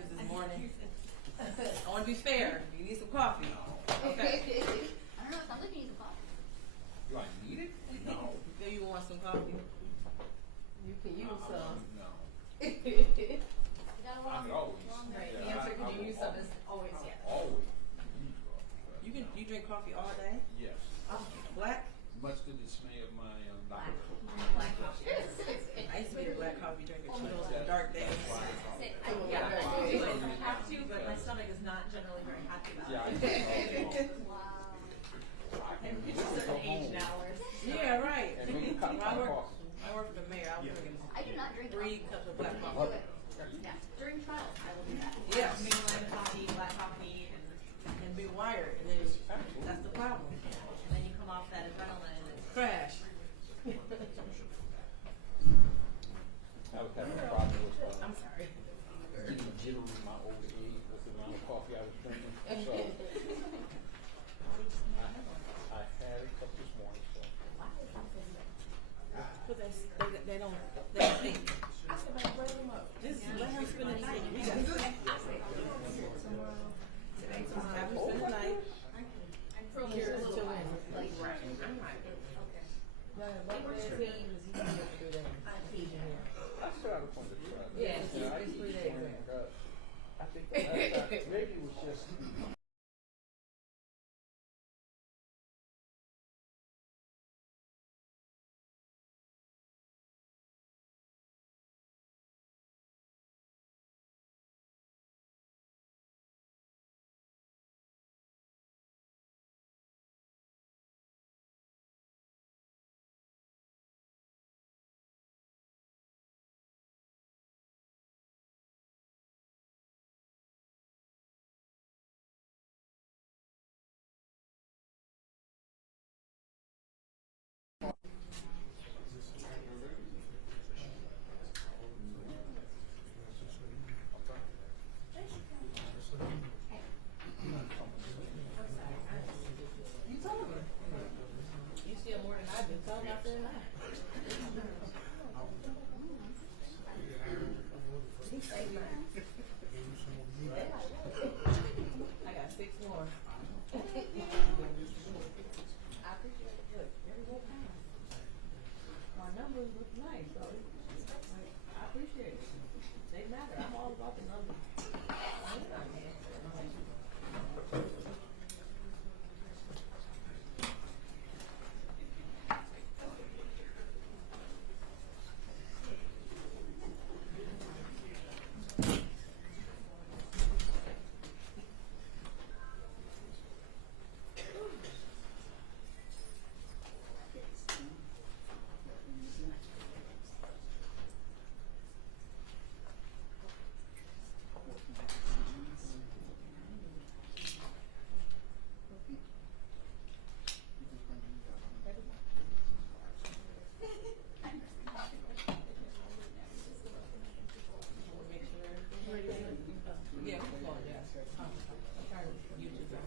breakfast this morning. I want to be fair. You need some coffee. Okay. I don't know. Sounds like you need some coffee. Do I need it? No. Maybe you want some coffee. You can use some. No. You got a I long, could always. long Right. day. The answer, could you use some, is always yes. Always. You drink coffee all day? Yes. Oh, black? Much to the dismay of my Black. doctor. Black coffee. I used to be a black coffee drinker too. Those were dark days. Yeah, I do it if I have to, but my stomach is not generally very happy about Yeah, I it. just Wow. And it's a certain age now where it's Yeah, right. And drink a cup of coffee. I work for the mayor. I was drinking I do not drink 3 coffee. cups of black Do coffee. it. Yeah, during trials, I will do that. Yes. Mainline coffee, black coffee, And be wired. And then that's the problem. and then you come off that adrenaline and it's Crash. I was having a problem with I'm sorry. getting jittery in my old age with the amount of coffee I was drinking. So I had a cup this morning. So But they don't think. Just let her spend the night. We got tomorrow. Today, tomorrow. Have her spend the night. I'm from Here's a little to while. win. Like, I'm not. Okay. I still have a point of try. Yes. You know, I used to eat 3 days. I think the last time, maybe it was just. You told me. You see more than I do. Tell me I said that. I got 6 more. I appreciate it. Look, very well timed. My numbers look nice, so I appreciate it. They matter. I'm all about the numbers. Yeah, we're going there. I'm trying to YouTube them.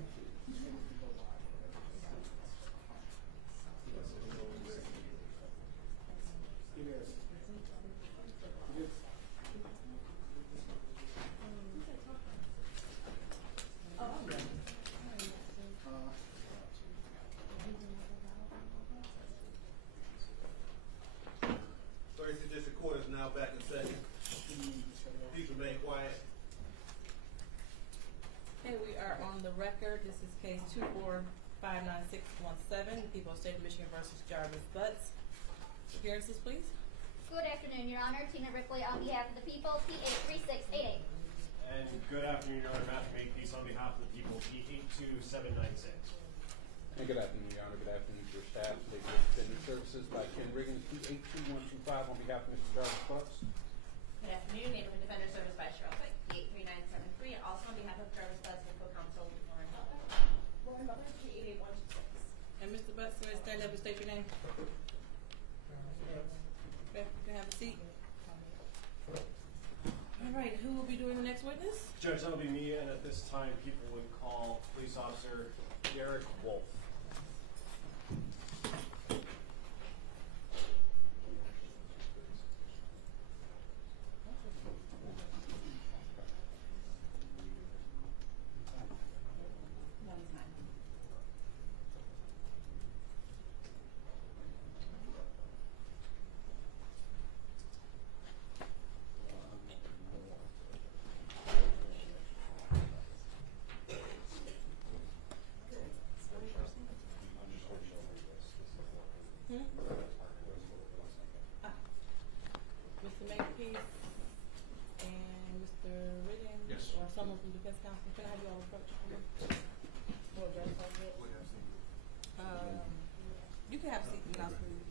Thursday District Court is now back in session. Please remain quiet. Okay, we are on the record. This is case 2459617, the people of the state of Michigan versus Jarvis Butts. Appearances, please. Good afternoon, Your Honor. Tina Ripley on behalf of the people, P83688. And good afternoon, Your Honor. Matthew Makepeace on behalf of the people, P82796. And good afternoon, Your Honor. Good afternoon to your staff. They get defender services by Ken Riggins, 282125 on behalf of Mr. Jarvis Butts. Good afternoon, Neighborhood Defender Service by Cheryl Quick, P83973, and also on behalf of Jarvis Butts and co-counsel Lauren Butler. Lauren Butler, P88126. And Mr. Butts, you want to stand up and state your name? Okay, you can have a seat. All right, who will be doing the next witness? Judge, that'll be me, and at this time, people would call Police Officer Derek Wolf. someone from defense counsel. Can I have you all approach? You can have a seat without food.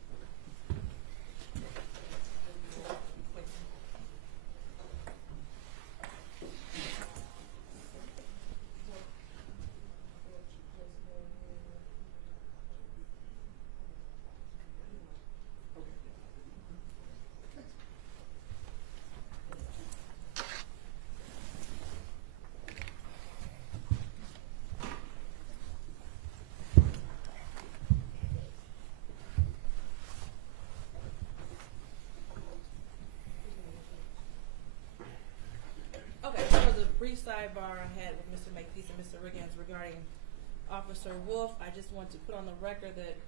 Okay, that was a brief sidebar I had with Mr. Makepeace and Mr. Riggins regarding Officer Wolf. I just want to put on the record that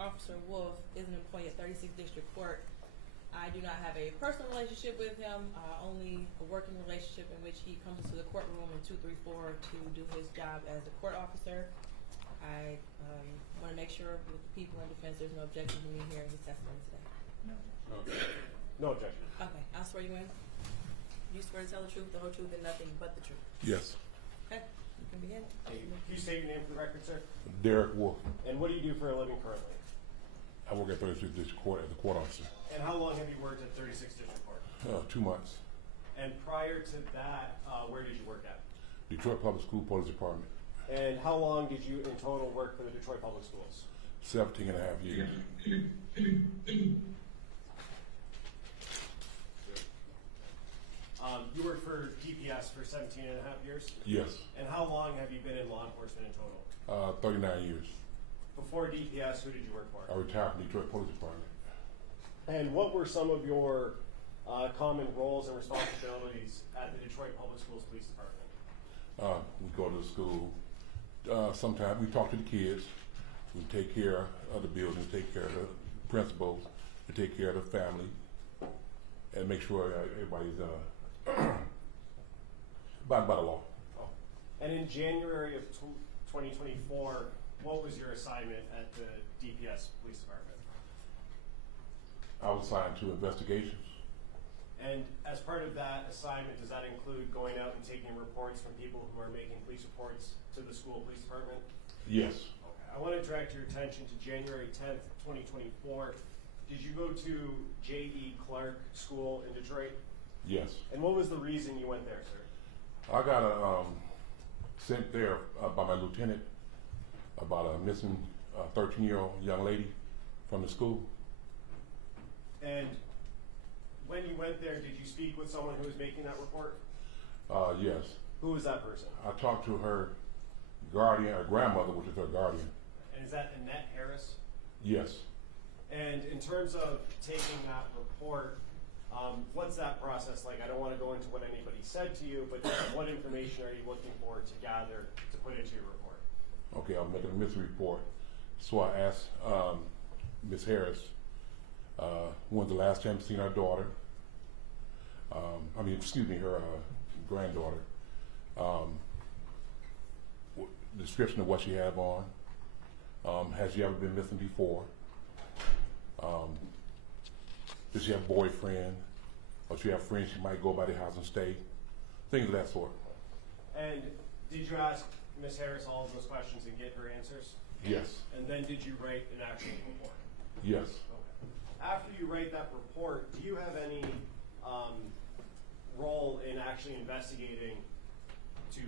Officer Wolf is an employee at 36th District Court. I do not have a personal relationship with him, only a working relationship in which he comes to the courtroom in 234 to do his job as a court officer. I want to make sure with the people in defense there's no objection to me hearing his testimony today. No objection. Okay, I'll swear you in. You swear to tell the truth, the whole truth, and nothing but the truth. Yes. Okay, you can begin. Can you state your name for the record, sir? Derek Wolf. And what do you do for a living currently? I work at 36th District Court as a court officer. And how long have you worked at 36th District Court? 2 months. And prior to that, where did you work at? Detroit Public School Police Department. And how long did you in total work for the Detroit Public Schools? 17 and a half years. You worked for DPS for 17 and a half years? Yes. And how long have you been in law enforcement in total? 39 years. Before DPS, who did you work for? I retired from Detroit Police Department. And what were some of your common roles and responsibilities at the Detroit Public Schools Police Department? We go to the school. Sometimes we talk to the kids. We take care of the building, take care of the principals, we take care of the family, and make sure everybody's abiding by the law. Oh. And in January of 2024, what was your assignment at the DPS Police Department? I was assigned to investigations. And as part of that assignment, does that include going out and taking reports from people who are making police reports to the school police department? Yes. Okay. I want to direct your attention to January 10th, 2024. Did you go to J.E. Clark School in Detroit? Yes. And what was the reason you went there, sir? I got sent there by my lieutenant about a missing 13-year-old young lady from the school. And when you went there, did you speak with someone who was making that report? Yes. Who was that person? I talked to her guardian, her grandmother, which is her guardian. And is that Annette Harris? Yes. And in terms of taking that report, what's that process like? I don't want to go into what anybody said to you, but what information are you looking for to gather to put into your report? Okay, I'm making a missing report. So I asked Ms. Harris, when's the last time you seen her daughter? Her granddaughter. Description of what she have on. Has she ever been missing before? Does she have a boyfriend? Or she have friends she might go by the house and stay? Things of that sort. And did you ask Ms. Harris all of those questions and get her answers? Yes. And then did you write an actual report? Yes. Okay. After you write that report, do you have any role in actually investigating to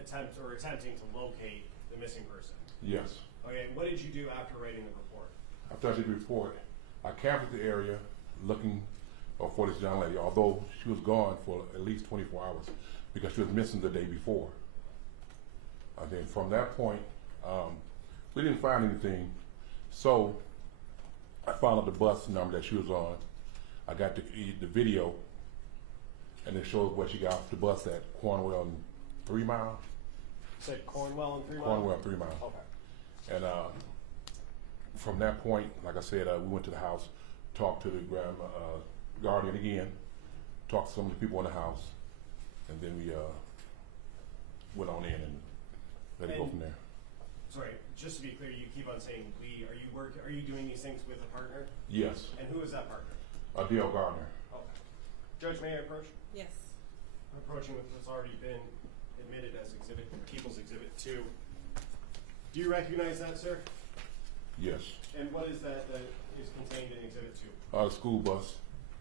attempting to locate the missing person? Yes. Okay, what did you do after writing the report? After I did the report, I canvassed the area looking for this young lady, although she was gone for at least 24 hours because she was missing the day before. And then from that point, we didn't find anything. So I found out the bus number that she was on. I got the video, and it shows where she got off the bus at Cornwell and 3 Mile. You said Cornwell and 3 Mile? Cornwell and 3 Mile. Okay. And from that point, like I said, we went to the house, talked to the guardian again, talked to some of the people in the house, and then we went on in and let it go from there. Sorry, just to be clear, you keep on saying we. Are you doing these things with a partner? Yes. And who is that partner? Dale Gardner. Okay. Judge, may I approach? Yes. I'm approaching with what's already been admitted as People's Exhibit 2. Do you recognize that, sir? Yes. And what is that that is contained in Exhibit 2? The school bus.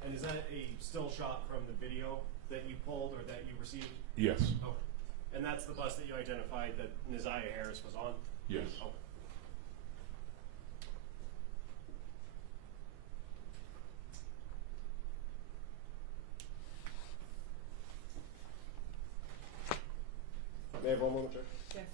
And is that a still shot from the video that you pulled or that you received? Yes. Okay. And that's the bus that you identified that Neziah Harris was on? Yes. Okay. May I have one moment, Chair? Yes.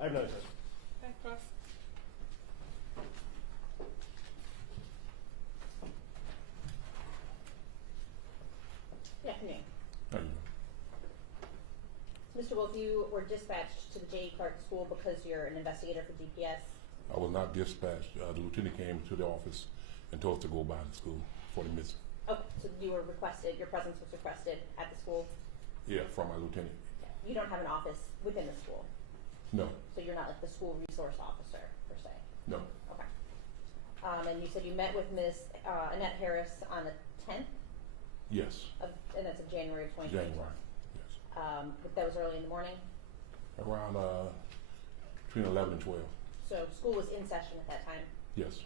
I have none, Chair. Okay, Cross. Good afternoon. Thank you. Mr. Wolf, you were dispatched to the J.E. Clark School because you're an investigator for GPS. I was not dispatched. The lieutenant came to the office and told us to go by the school for the missing. Okay, so you were requested, your presence was requested at the school. Yeah, from my lieutenant. You don't have an office within the school, No. so you're not like the school resource officer per se. No. Okay. And you said you met with Ms. Annette Harris on the 10th Yes. and that's of January of 2021. January. Yes. But that was early in the morning. Around between 11 and 12. So school was in session at that time. Yes.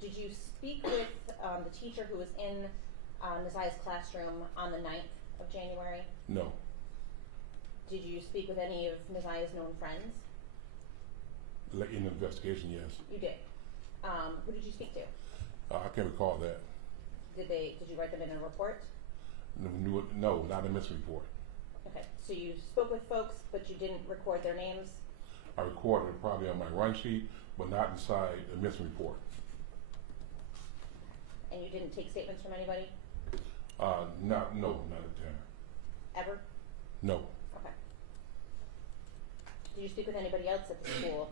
Did you speak with the teacher who was in Neziah's classroom on the 9th of January? No. Did you speak with any of Neziah's known friends? In the investigation, yes. You did. Who did you speak to? I can't recall that. Did you write them in a report? No, not a missing report. Okay, so you spoke with folks, but you didn't record their names? I recorded it probably on my run sheet, but not inside a missing report. And you didn't take statements from anybody? No, not at the time. Ever? No. Okay. Did you speak with anybody else at the school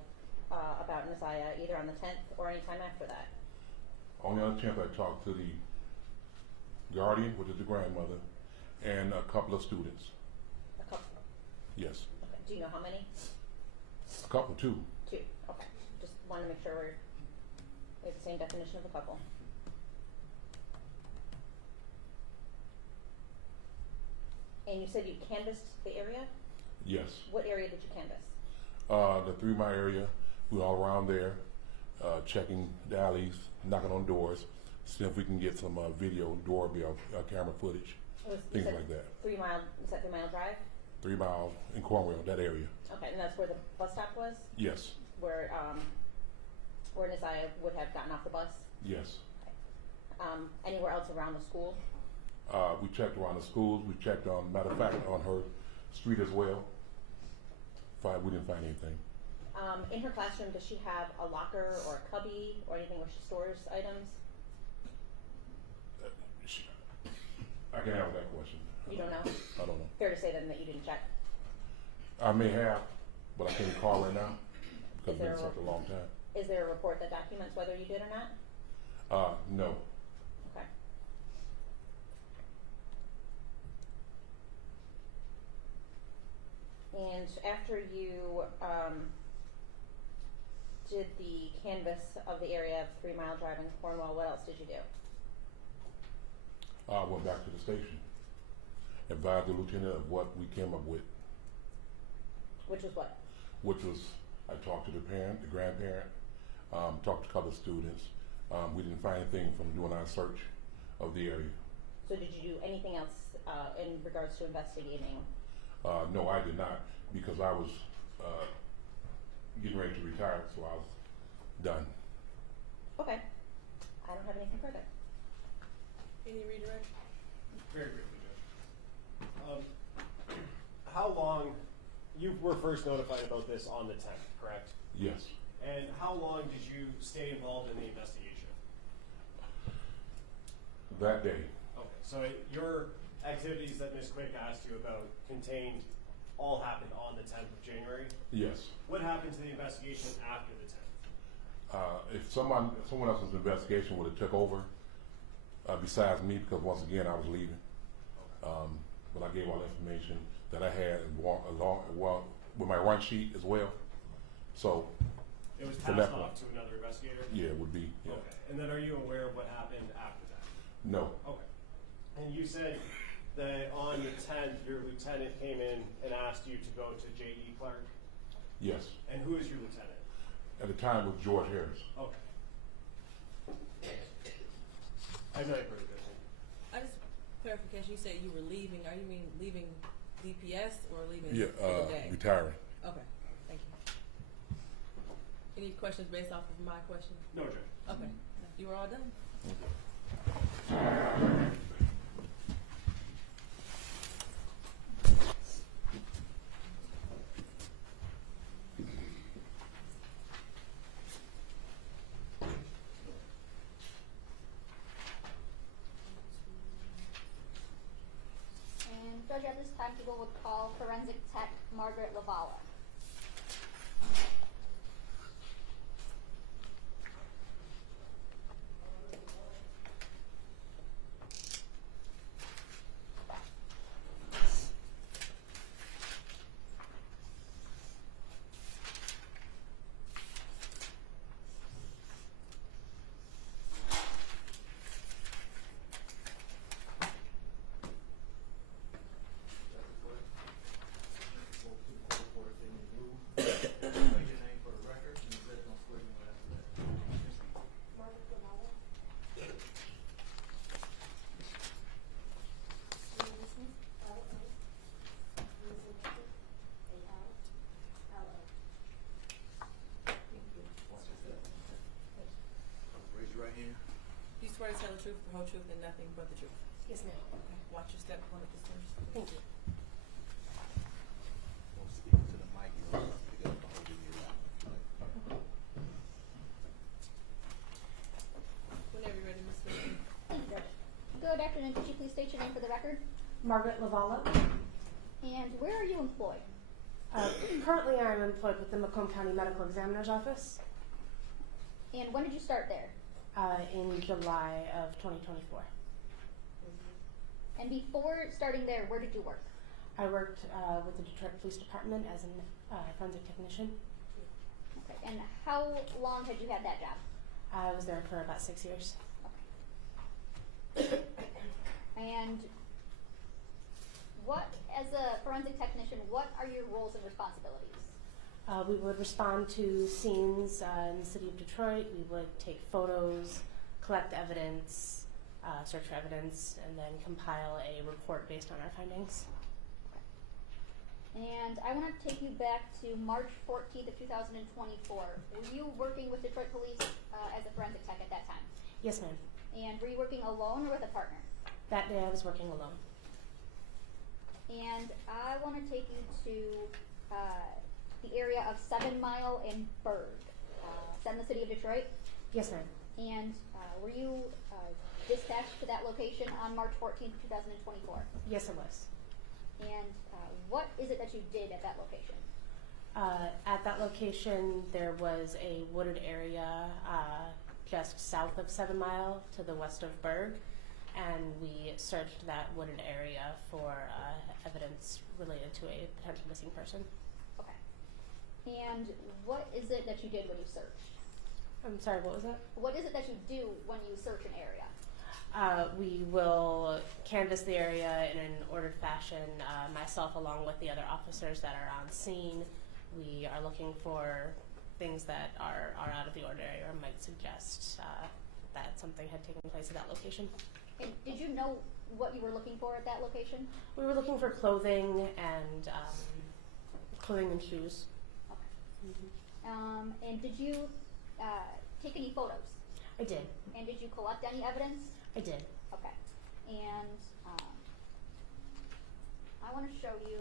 about Neziah, either on the 10th or any time after that? Only other chance I talked to the guardian, which is the grandmother, and a couple of students. A couple. Yes. Okay. Do you know how many? A couple, too. Two. Okay. Just want to make sure we have the same definition of a couple. And you said you canvassed the area? Yes. What area did you canvass? The 3 Mile area, we were all around there, checking the alleys, knocking on doors, seeing if we can get some video, doorbell, camera footage, things like that. 3 Mile, is that 3 Mile Drive? 3 Mile in Cornwall, that area. Okay, and that's where the bus stop was? Yes. Where Neziah would have gotten off the bus? Yes. Anywhere else around the school? We checked around the schools. We checked on, matter of fact, on her street as well. We didn't find anything. In her classroom, does she have a locker or a cubby or anything where she stores items? I can answer that question. You don't know? I don't know. Fair to say then that you didn't check? I may have, but I can't recall right now because Is it's there been such a long time. Is there a report that documents whether you did or not? No. Okay. And after you did the canvass of the area of 3 Mile Drive in Cornwall, what else did you do? I went back to the station, advised the lieutenant of what we came up with, Which was what? which was I talked to the parent, the grandparent, talked to a couple of students. We didn't find anything from doing our search of the area. So did you do anything else in regards to investigating? No, I did not, because I was getting ready to retire, so I was done. Okay. I don't have anything further. Any redirect? Very briefly, Judge. How long, you were first notified about this on the 10th, correct? Yes. And how long did you stay involved in the investigation? That day. Okay, so your activities that Ms. Quick asked you about all happened on the 10th of January? Yes. What happened to the investigation after the 10th? If someone else's investigation would have took over, besides me, because once again I was leaving, but I gave all the information that I had along with my run sheet as well. So It was From passed that off point. to another investigator? Yeah, it would be, yeah. Okay, and then are you aware of what happened after that? No, Okay. And you said that on the 10th, your lieutenant came in and asked you to go to J.E. Clark? yes. And who is your lieutenant? At the time it was George Harris. Okay. I have no further question. I just, clarification, you said you were leaving, are you mean leaving DPS or leaving Yeah, for the day? retiring. Okay, thank you. Any questions based off of my question? No, Judge. Okay, you were all done? And Judge, at this time, people would call forensic tech Margaret Lavala. Raise your right hand. Do you swear to tell the truth, the whole truth, and nothing but the truth? Yes, ma'am. Okay, watch your step when it disturns. Thank you. Don't speak to the mic. You don't have to pick up the whole thing you're out. Whenever you're ready, Ms. Whitney. Thank you, Judge. Good afternoon. Could you please state your name for the record? Margaret Lavala. And where are you employed? Currently, I'm employed with the Macomb County Medical Examiner's Office And when did you start there? in July of 2024. And before starting there, where did you work? I worked with the Detroit Police Department as a forensic technician. Okay. And how long had you had that job? I was there for about 6 years. And what, as a forensic technician, what are your roles and responsibilities? We would respond to scenes in the city of Detroit. We would take photos, collect evidence, search for evidence, and then compile a report based on our findings. And I want to take you back to March 14th of 2024. Were you working with Detroit Police as a forensic tech at that time? Yes, ma'am. And were you working alone or with a partner? That day I was working alone. And I want to take you to the area of 7 Mile and Berg. Is that in the city of Detroit? Yes, ma'am. And were you dispatched to that location on March 14th, 2024? Yes, I was. And what is it that you did at that location? At that location, there was a wooded area just south of 7 Mile to the west of Berg, and we searched that wooded area for evidence related to a potential missing person. Okay. And what is it that you did when you searched? I'm sorry, what was that? What is it that you do when you search an area? We will canvass the area in an ordered fashion, myself along with the other officers that are on scene. We are looking for things that are out of the ordinary or might suggest that something had taken place at that location. And did you know what you were looking for at that location? We were looking for clothing and shoes. Okay. And did you take any photos? I did. And did you collect any evidence? I did. Okay. And I want to show you,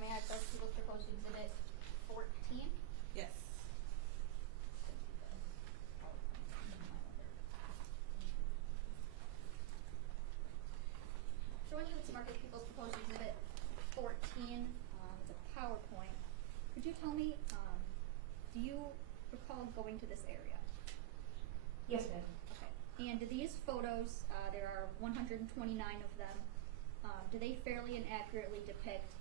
may I first look proposed exhibit 14? Yes. Showing you it's marked people's proposed exhibit 14, the PowerPoint. Could you tell me, do you recall going to this area? Yes, ma'am. Okay. And these photos, there are 129 of them. Do they fairly and accurately depict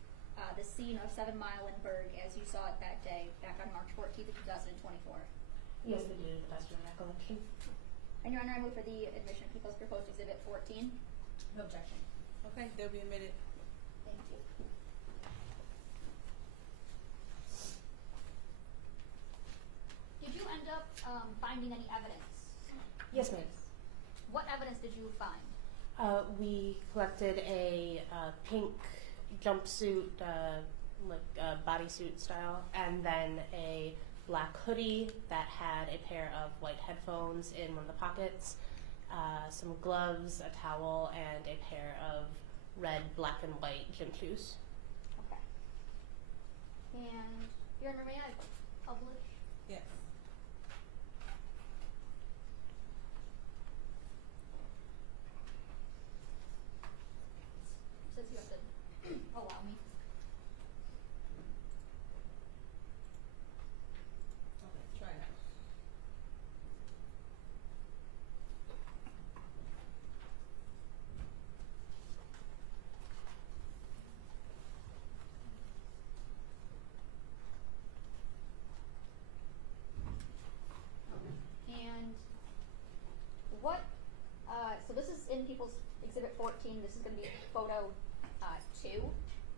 the scene of 7 Mile and Berg as you saw it that day, back on March 14th of 2024? Yes, they do, to the best of my recollection. And Your Honor, I move for the admission of People's Proposed Exhibit 14. No objection. Okay, they'll be admitted. Thank you. Did you end up finding any evidence? Yes, ma'am. What evidence did you find? We collected a pink jumpsuit, bodysuit style, and then a black hoodie that had a pair of white headphones in one of the pockets, some gloves, a towel, and a pair of red, black, and white gym shoes. Okay. And Your Honor, may I publish? Yes. Says you have to allow me. Okay, try it out. And what, so this is in People's Exhibit 14, this is gonna be photo 2.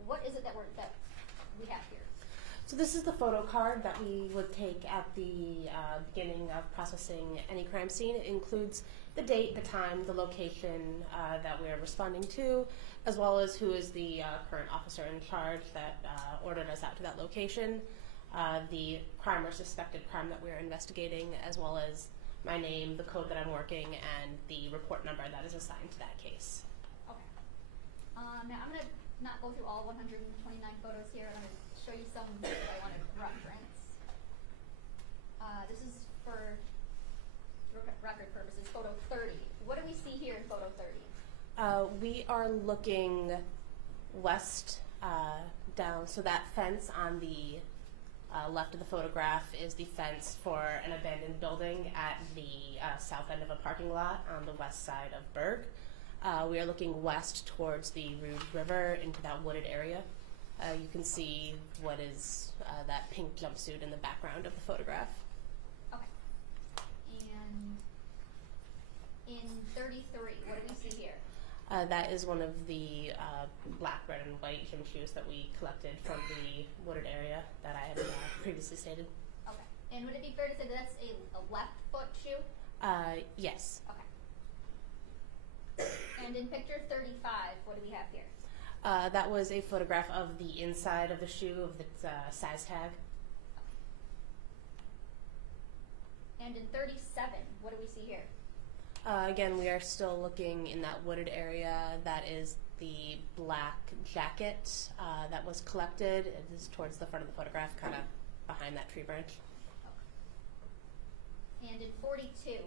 What is it that we have here? So this is the photo card that we would take at the beginning of processing any crime scene. It includes the date, the time, the location that we're responding to, as well as who is the current officer in charge that ordered us out to that location, the crime or suspected crime that we're investigating, as well as my name, the code that I'm working, and the report number that is assigned to that case. Okay. Now I'm gonna not go through all 129 photos here. I'm gonna show you some that I want to reference. This is for record purposes, photo 30. What do we see here in photo 30? We are looking west down, so that fence on the left of the photograph is the fence for an abandoned building at the south end of a parking lot on the west side of Berg. We are looking west towards the Rouge River into that wooded area. You can see what is that pink jumpsuit in the background of the photograph. Okay. And in 33, what do we see here? That is one of the black, red, and white gym shoes that we collected from the wooded area that I had previously stated. Okay. And would it be fair to say that that's a left foot shoe? Yes. Okay. And in picture 35, what do we have here? That was a photograph of the inside of the shoe, of the size tag. And in 37, what do we see here? Again, we are still looking in that wooded area. That is the black jacket that was collected. It is towards the front of the photograph, kind of behind that tree branch. Okay. And in 42,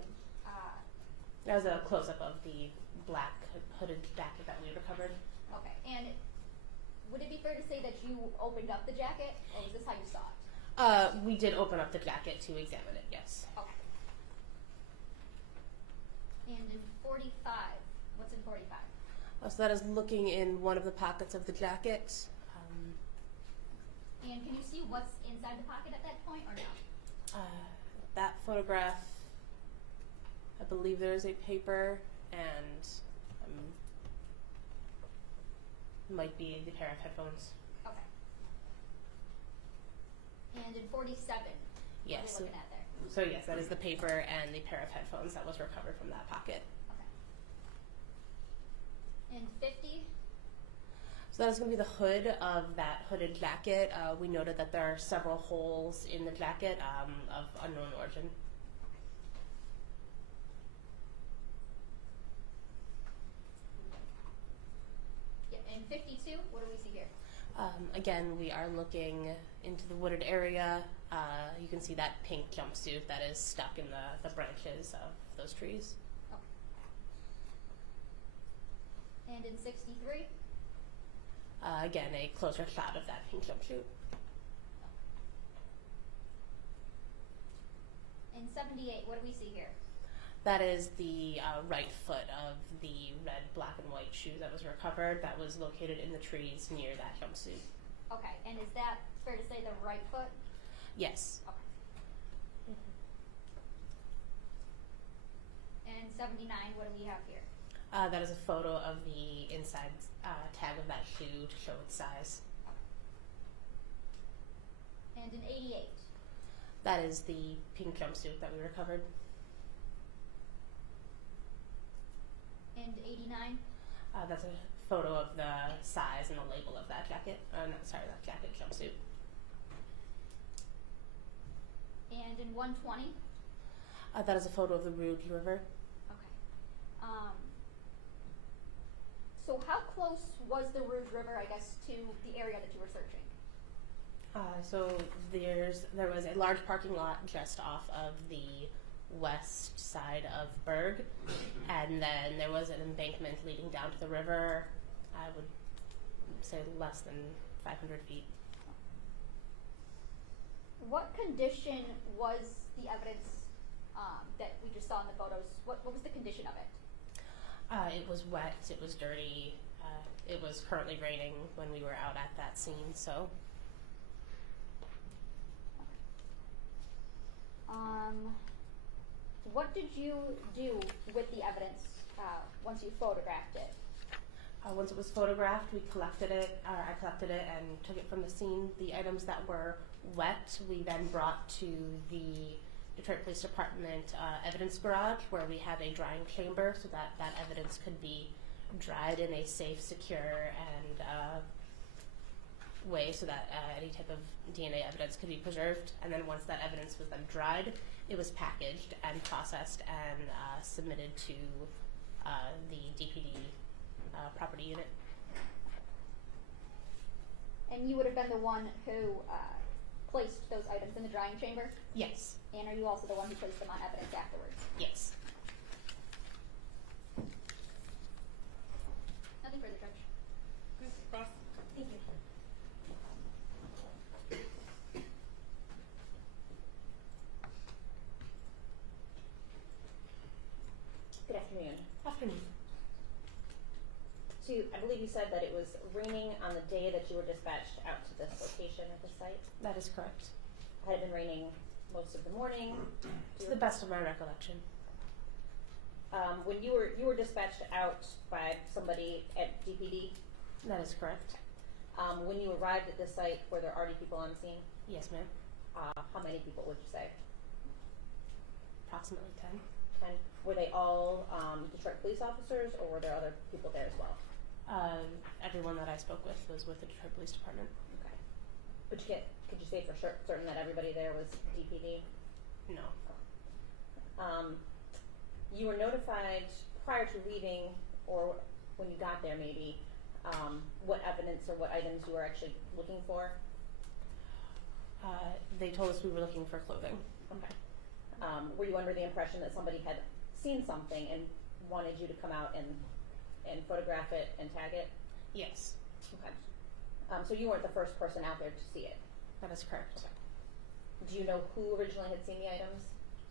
that was a close-up of the black hooded jacket that we recovered. okay. And would it be fair to say that you opened up the jacket, or is this how you saw it? We did open up the jacket to examine it, yes. Okay. And in 45, what's in 45? So that is looking in one of the pockets of the jacket. And can you see what's inside the pocket at that point, or no? That photograph, I believe there is a paper and might be the pair of headphones. Okay. And in 47, Yes. what are we looking at there? So yes, that is the paper and the pair of headphones that was recovered from that pocket. Okay. And 50? So that is going to be the hood of that hooded jacket. We noted that there are several holes in the jacket of unknown origin. Yeah, and 52, what do we see here? Again, we are looking into the wooded area. You can see that pink jumpsuit that is stuck in the branches of those trees. Okay. And in 63? Again, a closer shot of that pink jumpsuit. In 78, what do we see here? That is the right foot of the red, black, and white shoe that was recovered that was located in the trees near that jumpsuit. Okay, and is that fair to say the right foot? Yes. Okay. 79, what do we have here? That is a photo of the inside tag of that shoe to show its size. And in 88. That is the pink jumpsuit that we recovered. And 89. That's a photo of the size and the label of that jacket. That jacket jumpsuit. And in 120. That is a photo of the Rouge River. Okay. So how close was the Rouge River, I guess, to the area that you were searching? So there was a large parking lot just off of the west side of Berg, and then there was an embankment leading down to the river. I would say less than 500 feet. What condition was the evidence that we just saw in the photos? What was the condition of it? It was wet. It was dirty. It was currently raining when we were out at that scene. So. What did you do with the evidence once you photographed it? Once it was photographed, we collected it. I collected it and took it from the scene. The items that were wet, we then brought to the Detroit Police Department evidence garage, where we have a drying chamber so that that evidence could be dried in a safe, secure, and way so that any type of DNA evidence could be preserved. And then once that evidence was then dried, it was packaged and processed and submitted to the DPD property unit. And you would have been the one who placed those items in the drying chamber? Yes. And are you also the one who placed them on evidence afterwards? Yes. Nothing further, Judge. Ms. Ross? Thank you. Good afternoon. Afternoon. So I believe you said that it was raining on the day that you were dispatched out to this location at the site. That is correct. Had it been raining most of the morning? To the best of my recollection. When you were dispatched out by somebody at DPD, That is correct. when you arrived at this site, were there already people on scene? Yes, ma'am. How many people would you say? Approximately 10. 10. Were they all Detroit police officers, or were there other people there as well? Everyone that I spoke with was with the Detroit Police Department. Okay. But could you say for certain that everybody there was DPD? No. You were notified prior to leaving, or when you got there maybe, what evidence or what items you were actually looking for? They told us we were looking for clothing. Okay. Were you under the impression that somebody had seen something and wanted you to come out and photograph it and tag it? Yes, Okay. So you weren't the first person out there to see it? that is correct. Do you know who originally had seen the items?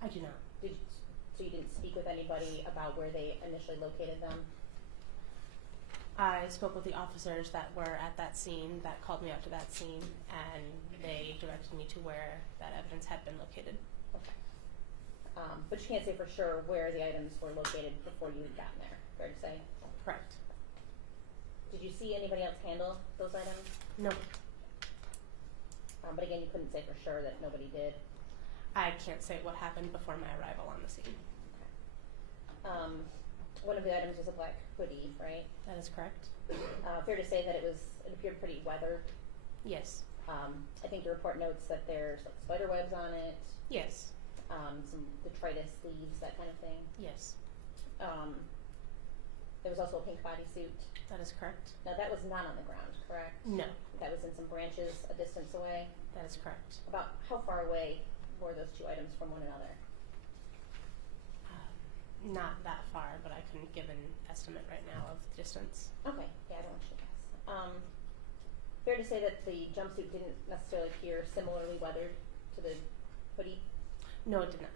I do not. So you didn't speak with anybody about where they initially located them? I spoke with the officers that were at that scene, that called me out to that scene, and they directed me to where that evidence had been located. Okay. But you can't say for sure where the items were located before you had gotten there, fair to say? Correct. Did you see anybody else handle those items? No, But again, you couldn't say for sure that nobody did. I can't say what happened before my arrival on the scene. One of the items was a black hoodie, right? That is correct. Fair to say that it appeared pretty weathered. Yes. I think the report notes that there's like spider webs on it, Yes. some detritus leaves, that kind of thing. Yes. There was also a pink bodysuit. That is correct. Now that was not on the ground, correct? No. That was in some branches a distance away. That is correct. About how far away were those two items from one another? Not that far, but I couldn't give an estimate right now of the distance. Okay, yeah, I don't want you to guess. Fair to say that the jumpsuit didn't necessarily appear similarly weathered to the hoodie? No, it did not.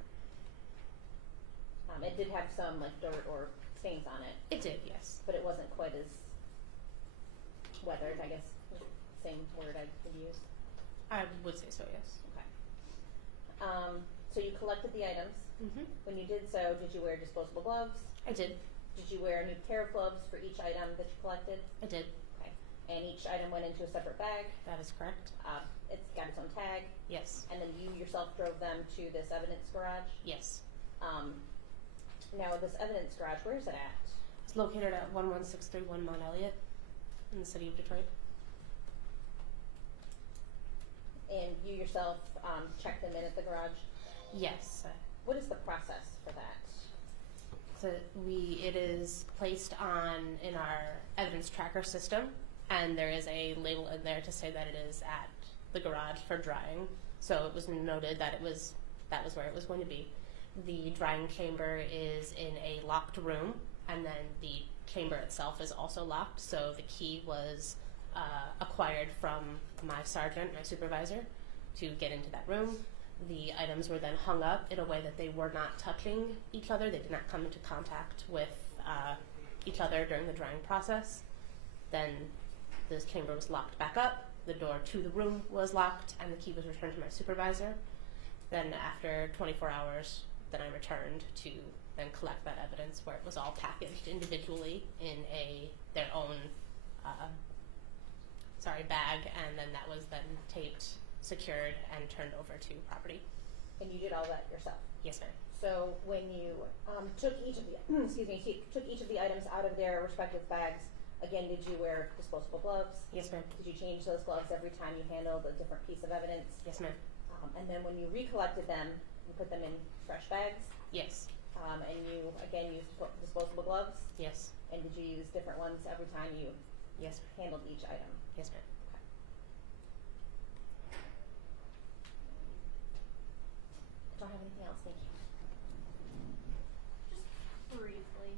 It did have some like dirt or stains on it, It did, yes. but it wasn't quite as weathered, I guess, same word I would use. I would say so, yes. Okay. So you collected the items. Mm-hmm. When you did so, did you wear disposable gloves? I did. Did you wear a new pair of gloves for each item that you collected? I did. Okay. And each item went into a separate bag. That is correct. It's got its own tag. Yes. And then you yourself drove them to this evidence garage. Yes. Now, this evidence garage, where is it at? It's located at 11631 Mount Elliott in the city of Detroit. And you yourself checked them in at the garage. Yes. What is the process for that? So it is placed in our evidence tracker system, and there is a label in there to say that it is at the garage for drying. So it was noted that that was where it was going to be. The drying chamber is in a locked room, and then the chamber itself is also locked. So the key was acquired from my sergeant, my supervisor, to get into that room. The items were then hung up in a way that they were not touching each other. They did not come into contact with each other during the drying process. Then this chamber was locked back up, the door to the room was locked, and the key was returned to my supervisor. Then after 24 hours, then I returned to then collect that evidence, where it was all packaged individually in their own bag, and then that was then taped, secured, and turned over to property. And you did all that yourself? Yes, ma'am. So when you took each of the took each of the items out of their respective bags, again, did you wear disposable gloves? Yes, ma'am. Did you change those gloves every time you handled a different piece of evidence? Yes, ma'am. And then when you recollected them, you put them in fresh bags? Yes. And you, again, used disposable gloves? Yes. And did you use different ones every time you Yes, ma'am. handled each item? Yes, ma'am. I don't have anything else, thank you. Just briefly,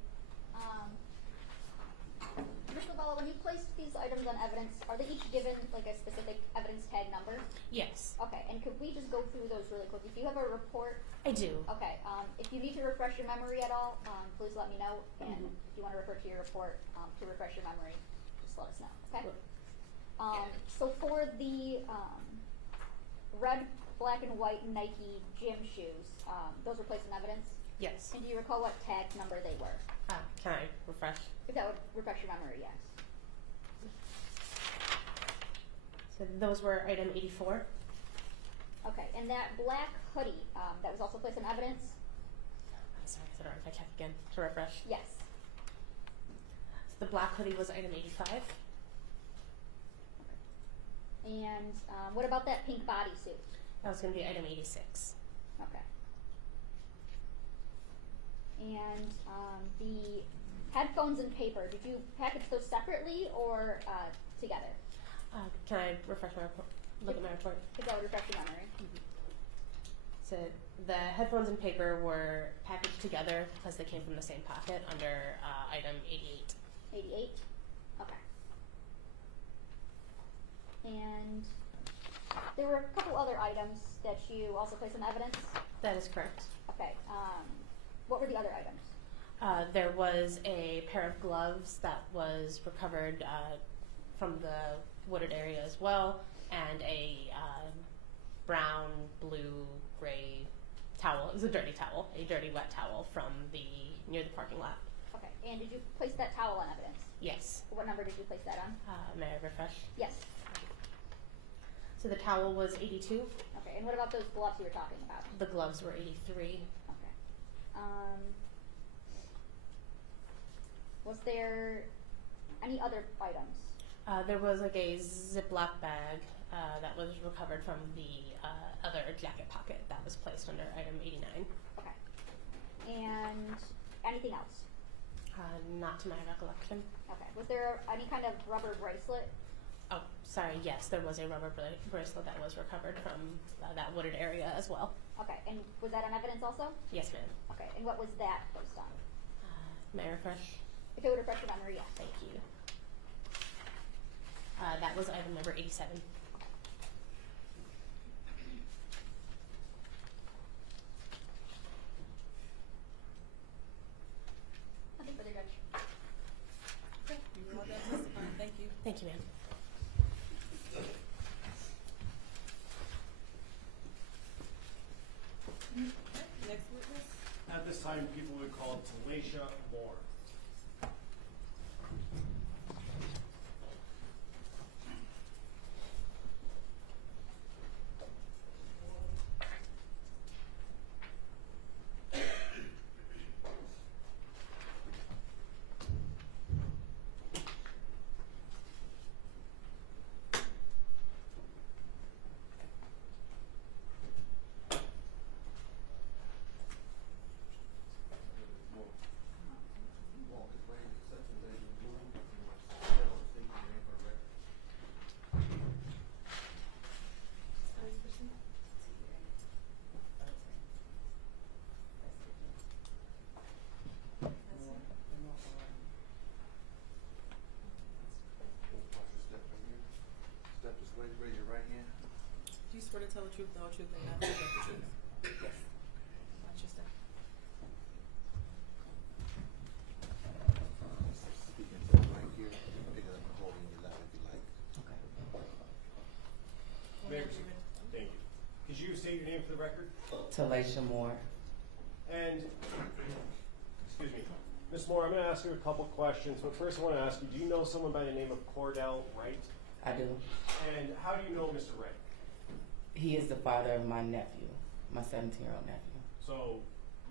Mr. Lavalla, when you placed these items on evidence, are they each given like a specific evidence tag number? Yes, Okay, and could we just go through those really quickly? Do you have a report? I do. Okay, if you need to refresh your memory at all, please let me know. And if you want to refer to your report to refresh your memory, just let us know. Okay. So for the red, black, and white Nike gym shoes, those were placed in evidence. Yes. And do you recall what tag number they were? Can I refresh? If that would refresh your memory, yes. So those were item 84. Okay, and that black hoodie that was also placed in evidence? I'm sorry, I don't know if I check again to refresh. Yes. So the black hoodie was item 85. And what about that pink bodysuit? That was going to be item 86. Okay. And the headphones and paper, did you package those separately or together? Can I refresh my report? Look at my report. If that would refresh your memory. So the headphones and paper were packaged together because they came from the same pocket under item 88. 88? Okay. And there were a couple other items that you also placed in evidence? That is correct. Okay. What were the other items? There was a pair of gloves that was recovered from the wooded area as well, and a brown, blue, gray towel. It was a dirty towel, a dirty wet towel from near the parking lot. Okay. And did you place that towel on evidence? Yes. What number did you place that on? May I refresh? Yes. So the towel was 82. Okay. And what about those gloves you were talking about? The gloves were 83. Okay. Was there any other items? There was like a Ziploc bag that was recovered from the other jacket pocket that was placed under item 89. Okay. And anything else? Not to my recollection. Okay. Was there any kind of rubber bracelet? Oh, sorry, yes, there was a rubber bracelet that was recovered from that wooded area as well. Okay. And was that on evidence also? Yes, ma'am. Okay. And what was that placed on? May I refresh? If it would refresh your memory, yes. Thank you. That was item number 87. Nothing further, Judge. Okay, you're all done testifying. Thank you. Thank you, ma'am. this time, people would call Talacia Moore. Raise your right hand. Do you swear to tell the truth, the whole truth, and nothing but the truth? Yes. Watch your step. Speak into the mic here. Pick it up and hold it in your lap if you like. Mayor, thank you. Could you state your name for the record? Talacia Moore. And, excuse me, Ms. Moore, I'm going to ask you a couple questions, but first I want to ask you, do you know someone by the name of Cordell Wright? I do. And how do you know Mr. Wright? He is the father of my nephew, my 17-year-old nephew. So,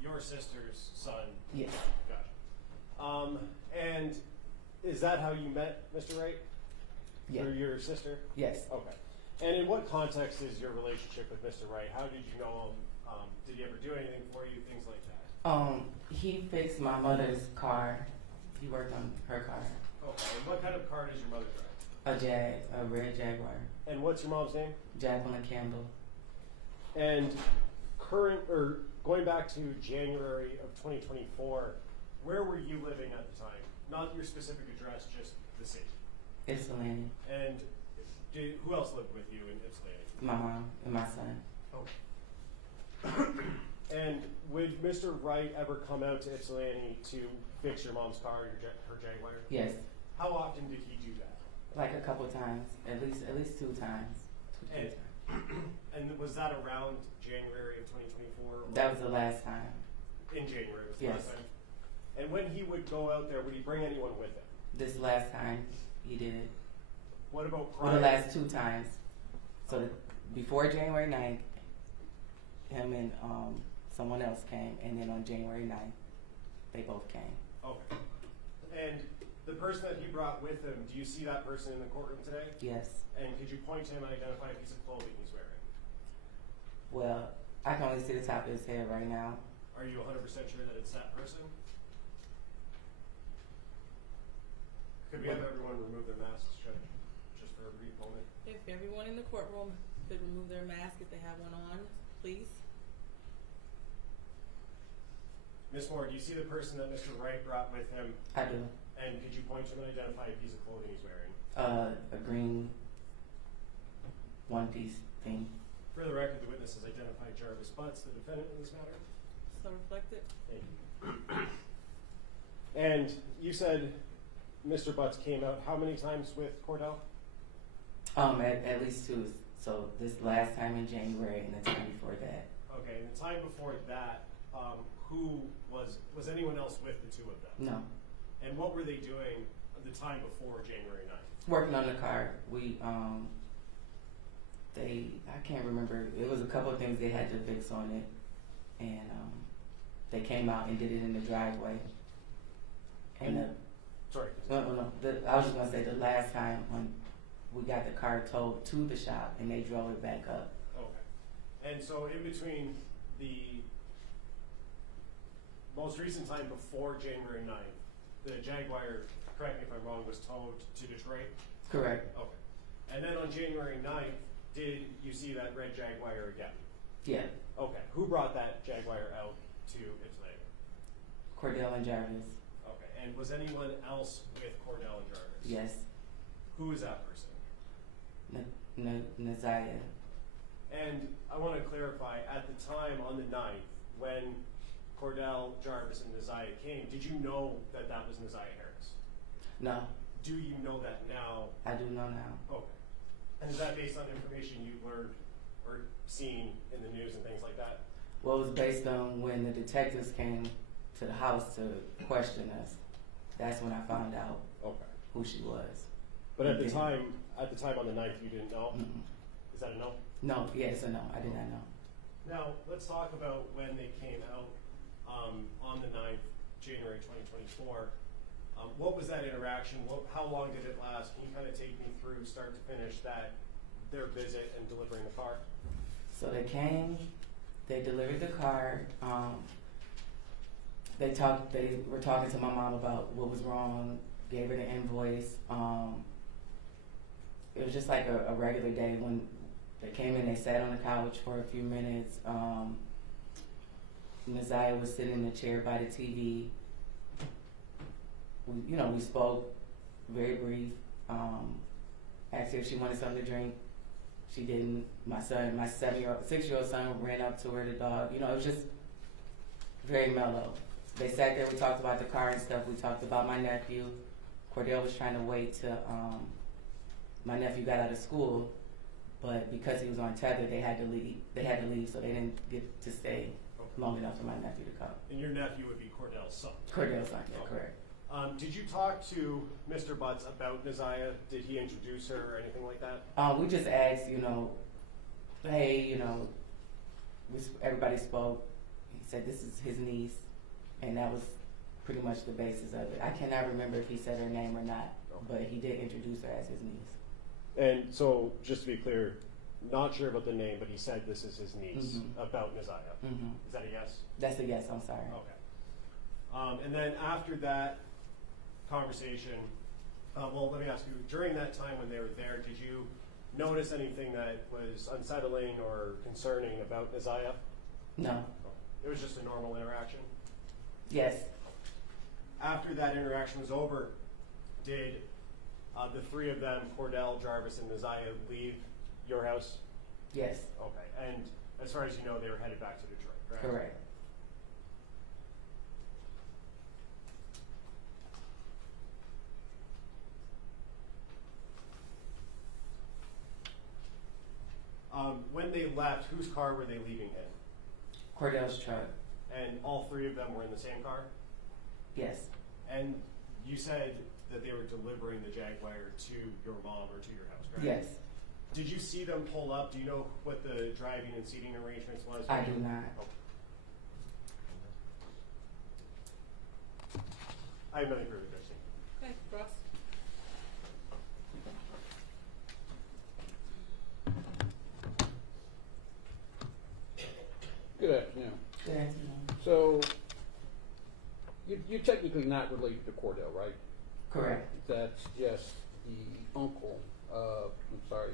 your sister's son? Yes. Gotcha. And is that how you met Mr. Wright? Yes. Through your sister? Yes. Okay. And in what context is your relationship with Mr. Wright? How did you know him? Did he ever do anything for you? Things like that? He fixed my mother's car. He worked on her car. Okay. And what kind of car does your mother drive? A red Jaguar. And what's your mom's name? Jacqueline Campbell. And going back to January of 2024, where were you living at the time? Not your specific address, just the city. Ypsilanti. And who else lived with you in Ypsilanti? My mom and my son. And would Mr. Wright ever come out to Ypsilanti to fix your mom's car, her Jaguar? Yes. How often did he do that? Like a couple times, at least 2 times. And was that around January of 2024? That was the last time. In January was the Yes. last time? And when he would go out there, would he bring anyone with him? This last time he did it. What about Well, prior? the last 2 times. So before January 9th, him and someone else came, and then on January 9th, they both came. Okay. And the person that he brought with him, do you see that person in the courtroom today? Yes. And could you point to him and identify a piece of clothing he's wearing? Well, I can only see the top of his head right now. Are you 100% sure that it's that person? Could we have everyone remove their masks, Judge, just for a brief moment? If everyone in the courtroom could remove their mask if they have one on, please. Ms. Moore, do you see the person that Mr. Wright brought with him? I do. And could you point to him and identify a piece of clothing he's wearing? A green one-piece thing. For the record, the witness has identified Jarvis Butts, the defendant in this matter. So reflected. Thank you. And you said Mr. Butts came out how many times with Cordell? At least 2. So this last time in January and the time before that. Okay, and the time before that, who was anyone else with the 2 of them? No. And what were they doing the time before January 9th? Working on the car. I can't remember. It was a couple of things they had to fix on it, and they came out and did it in the driveway. And Sorry. no. I was just gonna say the last time when we got the car towed to the shop and they drove it back up. Okay. And so in between the most recent time before January 9th, the Jaguar, correct me if I'm wrong, was towed to Detroit? Correct. Okay. And then on January 9th, did you see that red Jaguar again? Yeah. Okay. Who brought that Jaguar out to Ypsilanti? Cordell and Jarvis. Okay. And was anyone else with Cordell and Jarvis? Yes. Who is that person? Naziah. And I want to clarify, at the time on the 9th, when Cordell, Jarvis, and Naziah came, did you know that that was Naziah Harris? No. Do you know that now? I do know now. Okay. And is that based on information you've learned or seen in the news and things like that? Well, it was based on when the detectives came to the house to question us. That's when I found out Okay. who she was. But at the Okay. time on the 9th, you didn't know? Mm-mm. Is that a no? No, yes or no, I did not know. Now, let's talk about when they came out on the 9th, January 2024. What was that interaction? How long did it last? Can you kind of take me through start to finish their visit and delivering the car? So they came, they delivered the car. They were talking to my mom about what was wrong, gave her the invoice. It was just like a regular day. When they came in, they sat on the couch for a few minutes. Naziah was sitting in the chair by the TV. We spoke, very brief. Asked her if she wanted something to drink. She didn't. My 6-year-old son ran up to her, the dog. It was just very mellow. They sat there, we talked about the car and stuff. We talked about my nephew. Cordell was trying to wait till my nephew got out of school, but because he was on tether, they had to leave, so they didn't get to stay long enough for my nephew to come. And your nephew would be Cordell's son? Cordell's son, yeah, Okay. correct. Did you talk to Mr. Butts about Naziah? Did he introduce her or anything like that? We just asked, hey, everybody spoke. He said this is his niece, and that was pretty much the basis of it. I cannot remember if he said her name or not, but he did introduce her as his niece. And so, just to be clear, not sure about the name, but he said this is his niece about Naziah. Mm-hmm. Is that a yes? That's a yes, I'm sorry. Okay. And then after that conversation, let me ask you, during that time when they were there, did you notice anything that was unsettling or concerning about Naziah? No. It was just a normal interaction? Yes. After that interaction was over, did the three of them, Cordell, Jarvis, and Naziah, leave your house? Yes. Okay. And as far as you know, they were headed back to Detroit, correct? Correct. When they left, whose car were they leaving in? Cordell's truck. And all three of them were in the same car? Yes. And you said that they were delivering the Jaguar to your mom or to your house, correct? Yes. Did you see them pull up? Do you know what the driving and seating arrangements was? I do not. Okay. I have nothing further, Christine. Okay, Ross? Good afternoon. Good afternoon. So, you're technically not related to Cordell, right? Correct. That's just the uncle of,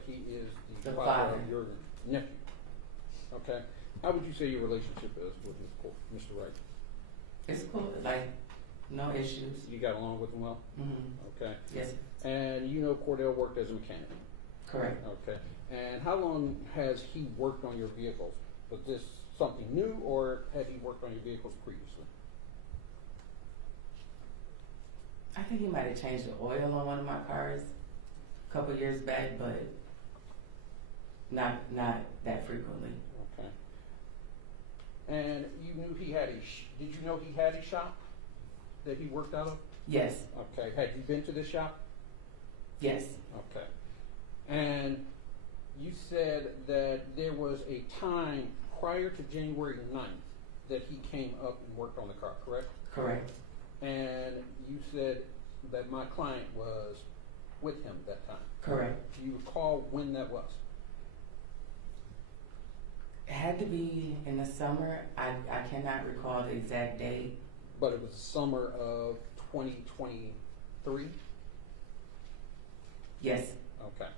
he is the The father father. of your nephew. Okay. How would you say your relationship is with Mr. Wright? It's cool. Like, no issues. You got along with him well? Mm-hmm. Okay. Yes. And you know Cordell worked as a mechanic? Correct. Okay. And how long has he worked on your vehicles? Was this something new, or had he worked on your vehicles previously? I think he might have changed the oil on one of my cars a couple years back, but not that frequently. Okay. And you knew he had did you know he had a shop that he worked out of? Yes. Okay. Had you been to this shop? Yes. Okay. And you said that there was a time prior to January 9th that he came up and worked on the car, correct? Correct. And you said that my client was with him that time. Correct. Do you recall when that was? It had to be in the summer. I cannot recall the exact date. But it was the summer of 2023? Yes. Okay.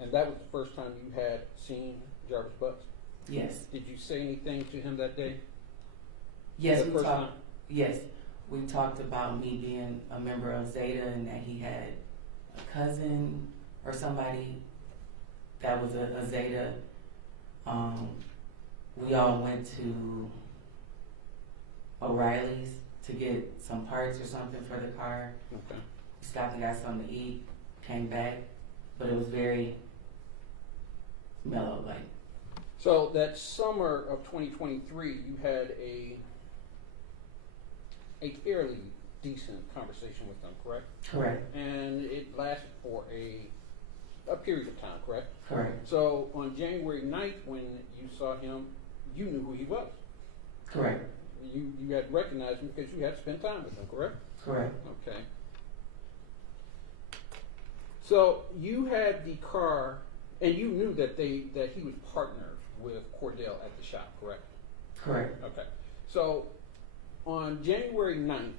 And that was the first time you had seen Jarvis Butts? Yes. Did you say anything to him that day? Yes, The we first talked. time? Yes, we talked about me being a member of Zeta and that he had a cousin or somebody that was a Zeta. We all went to O'Reilly's to get some parts or something for the car. Okay. We stopped and got something to eat, came back, but it was very mellow, like, So that summer of 2023, you had a fairly decent conversation with them, correct? correct, And it lasted for a period of time, correct? correct, So on January 9th, when you saw him, you knew who he was. correct, You had recognized him because you had spent time with him, correct? correct, Okay. So you had the car, and you knew that he was partnered with Cordell at the shop, correct? correct. Okay. So on January 9th,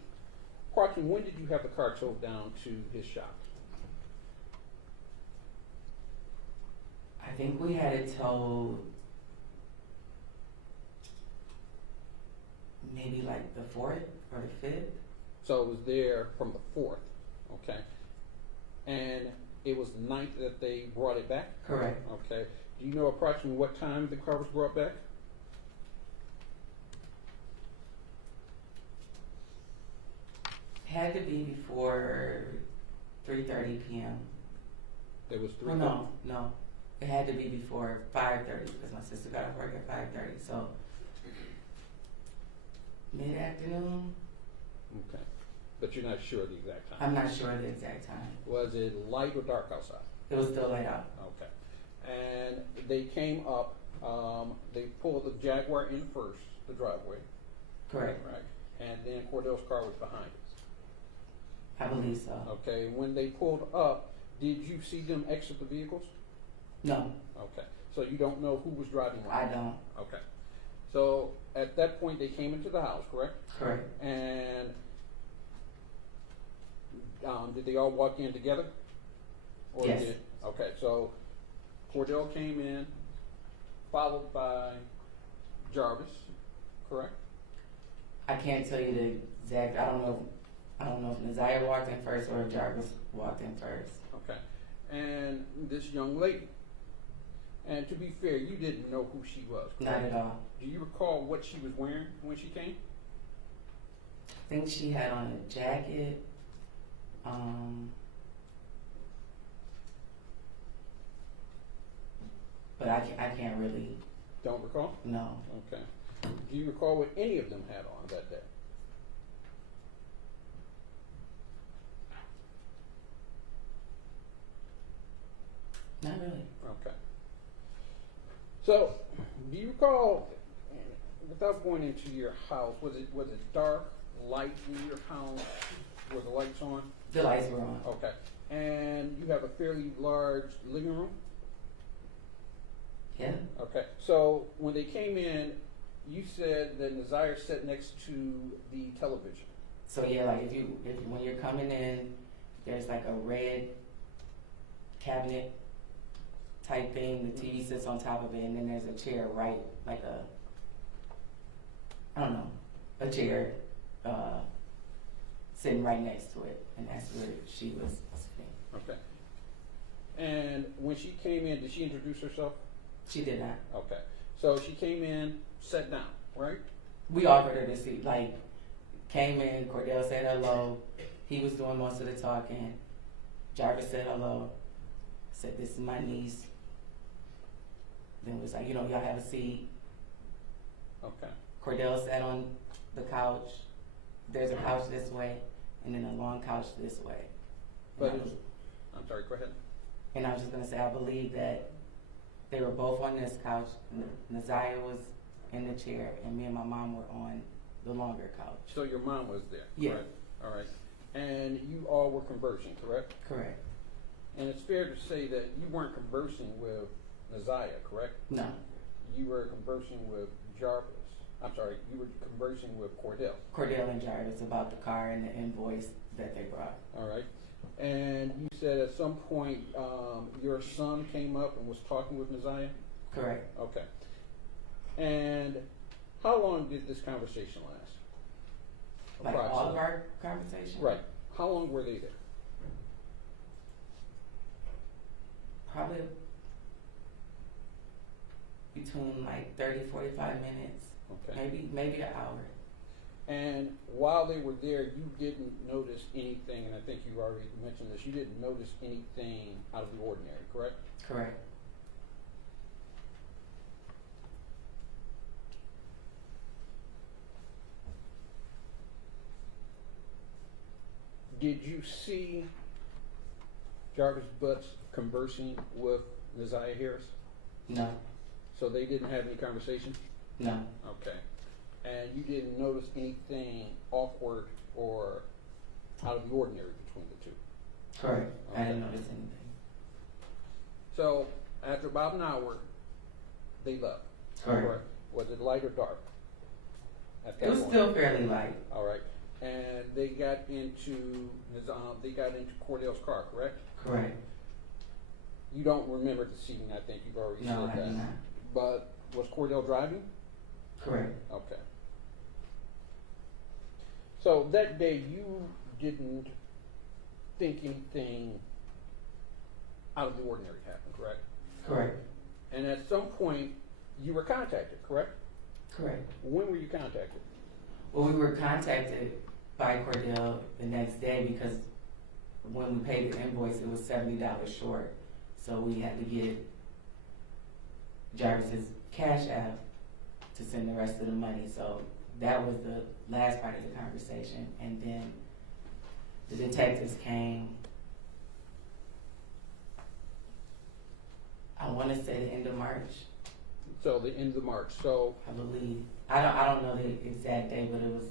approximately when did you have the car towed down to his shop? I think we had it towed maybe like the 4th or the 5th. So it was there from the 4th, okay? And it was the 9th that they brought it back? Correct. Okay. Do you know approximately what time the car was brought back? Had to be before 3:30 p.m. There was three. Well, no. It had to be before 5:30 because my sister got off work at 5:30. So mid-afternoon. Okay. But you're not sure the exact time? I'm not sure the exact time. Was it light or dark outside? It was still light out. Okay. And they came up, they pulled the Jaguar in first, the driveway. Correct. Right. And then Cordell's car was behind it. I believe so. Okay. When they pulled up, did you see them exit the vehicles? No, Okay. So you don't know who was driving what? I don't. Okay. So at that point, they came into the house, correct? Correct. And did they all walk in together? Or Yes. Okay, so Cordell came in, followed by Jarvis, correct? I can't tell you the exact. I don't know if Naziah walked in first or if Jarvis walked in first. Okay. And this young lady. And to be fair, you didn't know who she was, Not correct? at all. Do you recall what she was wearing when she came? I think she had on a jacket. But I can't really. Don't recall? No. Okay. Do you recall what any of them had on that day? Not really. Okay. So, do you recall, without going into your house, was it dark, light in your house? Were the lights on? The lights were on. Okay. And you have a fairly large living room? Yeah. Okay. So when they came in, you said that Naziah sat next to the television. So yeah, like if when you're coming in, there's like a red cabinet type thing. The TV sits on top of it, and then there's a chair right, like a chair sitting right next to it, and that's where she was sitting. Okay. And when she came in, did she introduce herself? She did not. Okay. So she came in, sat down, right? We offered her to see, like, came in, Cordell said hello. He was doing most of the talking. Jarvis said hello. Said, this is my niece. Then was like, y'all have a seat. Okay. Cordell sat on the couch. There's a couch this way, and then a long couch this way. But I'm sorry, go ahead. And I was just gonna say, I believe that they were both on this couch. Naziah was in the chair, and me and my mom were on the longer couch. So your mom was there, Yeah. correct? All right. And you all were conversing, correct? Correct. And it's fair to say that you weren't conversing with Naziah, correct? No. You were conversing with Jarvis. I'm sorry, you were conversing with Cordell. Cordell and Jarvis about the car and the invoice that they brought. All right. And you said at some point your son came up and was talking with Naziah? Correct. Okay. And how long did this conversation last? Like all of Approximately. our conversation? Right. How long were they there? Probably between like 30, 45 minutes. Okay. Maybe an hour. And while they were there, you didn't notice anything, and I think you already mentioned this, you didn't notice anything out of the ordinary, correct? Correct. Did you see Jarvis Butts conversing with Neziah Harris? No, So they didn't have any conversation? no, Okay. And you didn't notice anything awkward or out of the ordinary between the two? correct. I didn't Okay. notice anything. So after about an hour, they left? Correct. Was it light or dark? At that It was point? still fairly light. All right. And they got into Cordell's car, correct? Correct. You don't remember the scene, I think you've already No, said I that. do not. But was Cordell driving? Correct. Okay. So that day you didn't think anything out of the ordinary happened, correct? Correct. And at some point you were contacted, correct? Correct. When were you contacted? Well, we were contacted by Cordell the next day because when we paid the invoice, it was $70 short. So we had to get Jarvis's Cash App to send the rest of the money. So that was the last part of the conversation. And then the detectives came, I want to say the end of March, So the end of March. So I believe. I don't know the exact day, but it was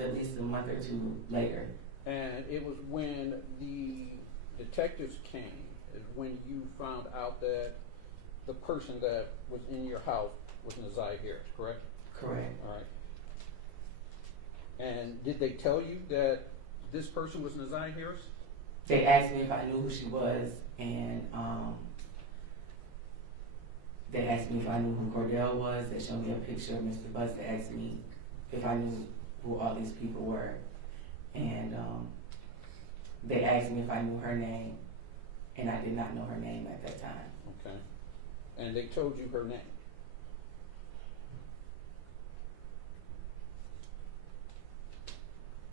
at least a month or two later. and it was when the detectives came, is when you found out that the person that was in your house was Neziah Harris, correct? Correct. All right. And did they tell you that this person was Neziah Harris? They asked me if I knew who she was, and they asked me if I knew who Cordell was. They showed me a picture of Mr. Butts. They asked me if I knew who all these people were, and they asked me if I knew her name, and I did not know her name at that time. Okay. And they told you her name?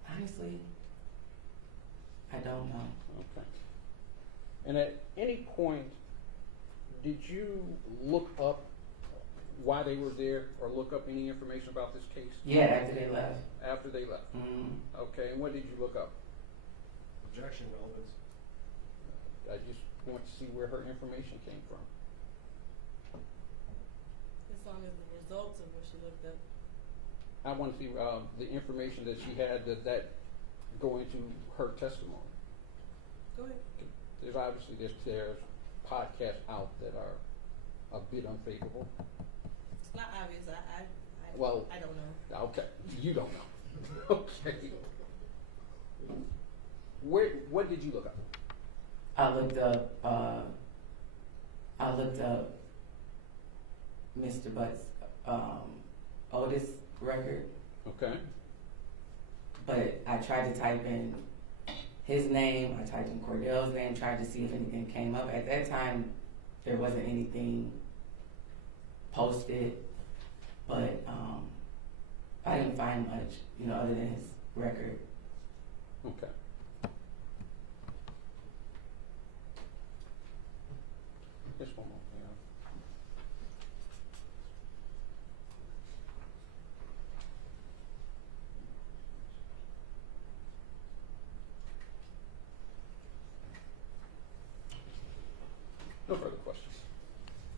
Honestly, I don't know. Okay. And at any point, did you look up why they were there or look up any information about this case? Yeah, after they left. After they left? Okay, and what did you look up? Objection, relevance. I just want to see where her information came from. As long as the results of what she looked up. I want to see the information that she had that go into her testimony. Go ahead. There's obviously there's podcasts out that are a bit unfavorable. It's not obvious. Well, I don't know. Okay, you don't know. Okay. What did you look up? I looked up Mr. Butt's Otis record, Okay. but I tried to type in his name, I typed in Cordell's name, tried to see if anything came up. At that time, there wasn't anything posted, but I didn't find much, other than his record. Okay. Just one more thing. No further questions.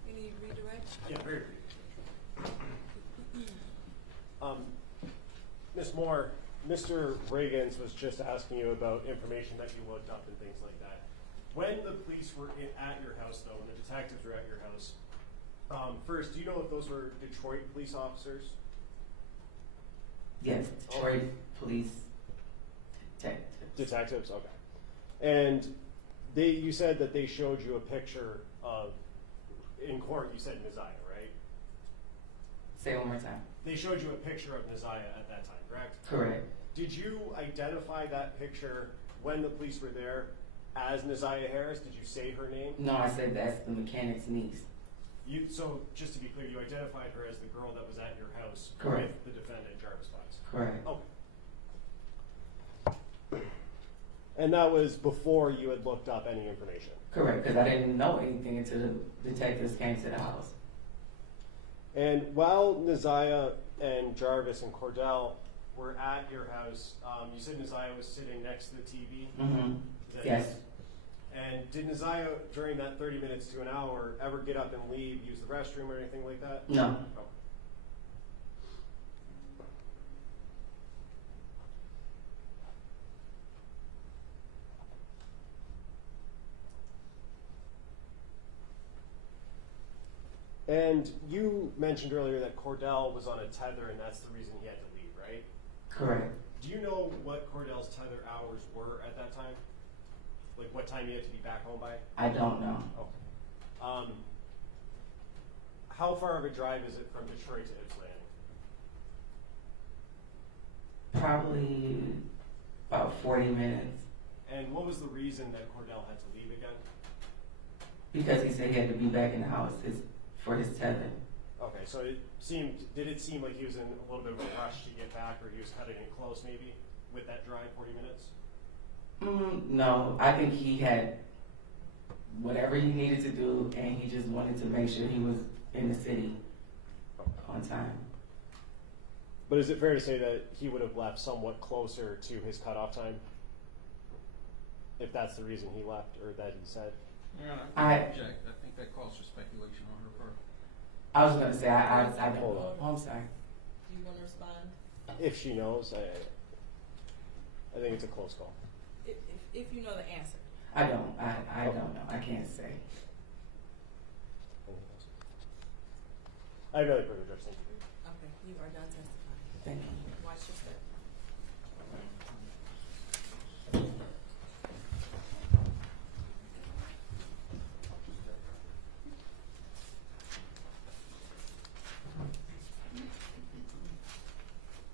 You need redirect? Yeah, very brief. Ms. Moore, Mr. Riggins was just asking you about information that you looked up and things like that. When the police were at your house, though, when the detectives were at your house, first, do you know if those were Detroit police officers? Yes, Detroit police detectives. Detectives, okay. And you said that they showed you a picture of, in court, you said Neziah, right? Say it one more time. They showed you a picture of Neziah at that time, correct? Correct. Did you identify that picture when the police were there as Neziah Harris? Did you say her name? No, I said that's the mechanic's niece. So just to be clear, you identified her as the girl that was at your house Correct. with the defendant, Jarvis Butts. Correct. Okay. And that was before you had looked up any information? Correct, because I didn't know anything until the detectives came to the house. And while Neziah and Jarvis and Cordell were at your house. You said Nasiah was sitting next to the TV. Mm-hmm. Is that Yes. And did Nasiah, during that 30 minutes to an hour, ever get up and leave, use the restroom or anything like that? No. Oh. And you mentioned earlier that Cordell was on a tether, and that's the reason he had to leave, right? Correct. Do you know what Cordell's tether hours were at that time? Like what time he had to be back home by? I don't know. Okay. How far of a drive is it from Detroit to Ypsilanti? Probably about 40 minutes. And what was the reason that Cordell had to leave again? Because he said he had to be back in the house for his tether. Okay, so did it seem like he was in a little bit of a rush to get back, or he was cutting it close maybe with that drive, 40 minutes? No, I think he had whatever he needed to do, and he just wanted to make sure he was in the city on time. But is it fair to say that he would have left somewhat closer to his cutoff time? If that's the reason he left, or that he said? Yeah, I object. I think that calls for speculation on her part. I was going to say, I don't Hold know. on. Oh, I'm sorry. Do you want to respond? If she knows, I think it's a close call. If you know the answer. I don't. I don't know. I can't say. I have another further question. Okay, you are done testifying. Thank you. Watch your step.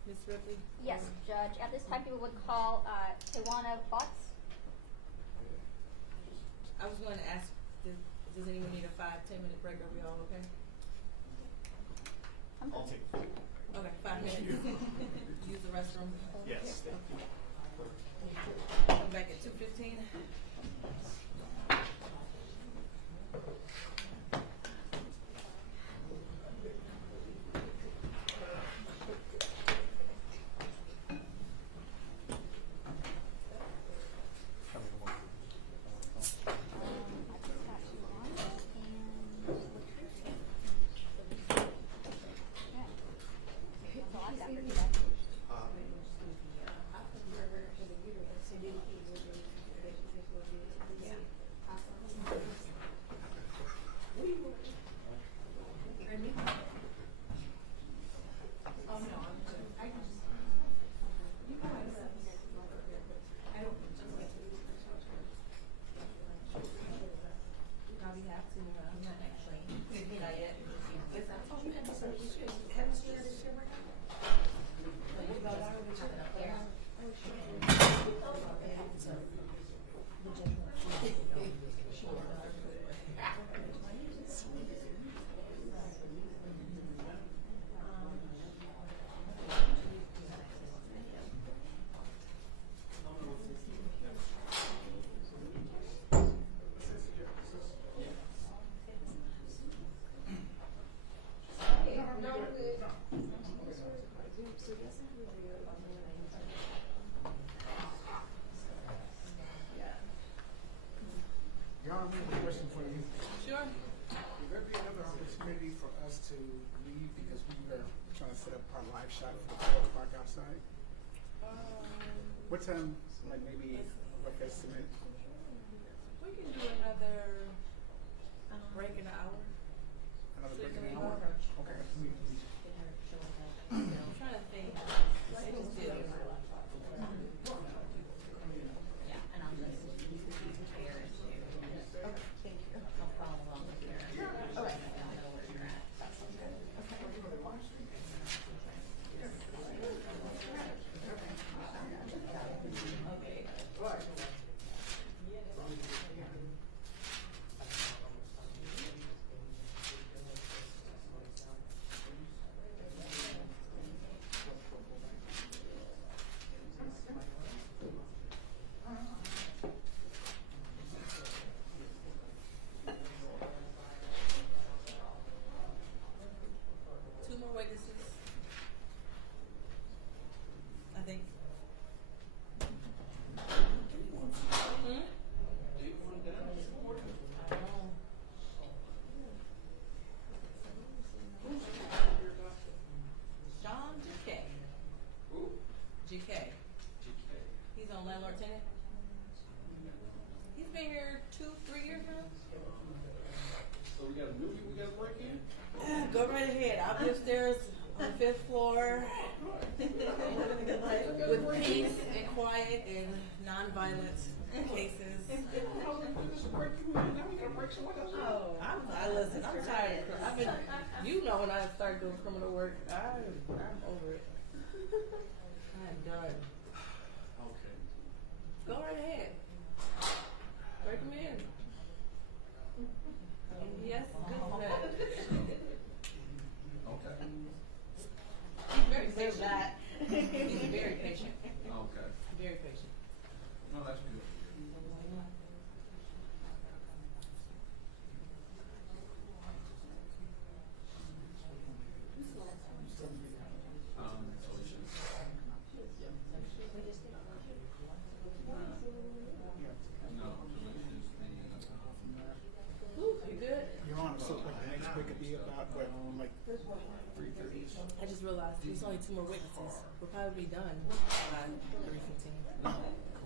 Ms. Ripley? Yes, Judge. At this time, people would call Tawana Butts. I was going to ask, does anyone need a 5-10 minute break? Are we all okay? I'll take it. Okay, 5 minutes. Use the restroom. Yes. Come back at 2:15. Your Honor, I have a question for you. Sure. Will there be another opportunity for us to leave because we are trying to set up our live shot for the 12 o'clock outside? What time, like maybe, like estimate? We can do another break in an hour. Another So break you in an can hour? leave. Okay. I'm trying to think. They just did it. Yeah, and I'll just compare it to. Okay, thank you. I'll follow along with your. Okay. I don't know where you're at. Go right ahead. I'll be upstairs on the 5th floor with peace and quiet and non-violent cases. Listen, I'm tired. I mean, you know when I started doing criminal work, I'm over it. I'm done. Okay. Go right ahead. Break them in. Yes, good for that. Okay. He's very patient. He's very patient. Okay. Very patient. No, that's good. You good? Your Honor, so like the next week could be about what, like 3:30? I just realized there's only 2 more witnesses. We'll probably be done by 3:15.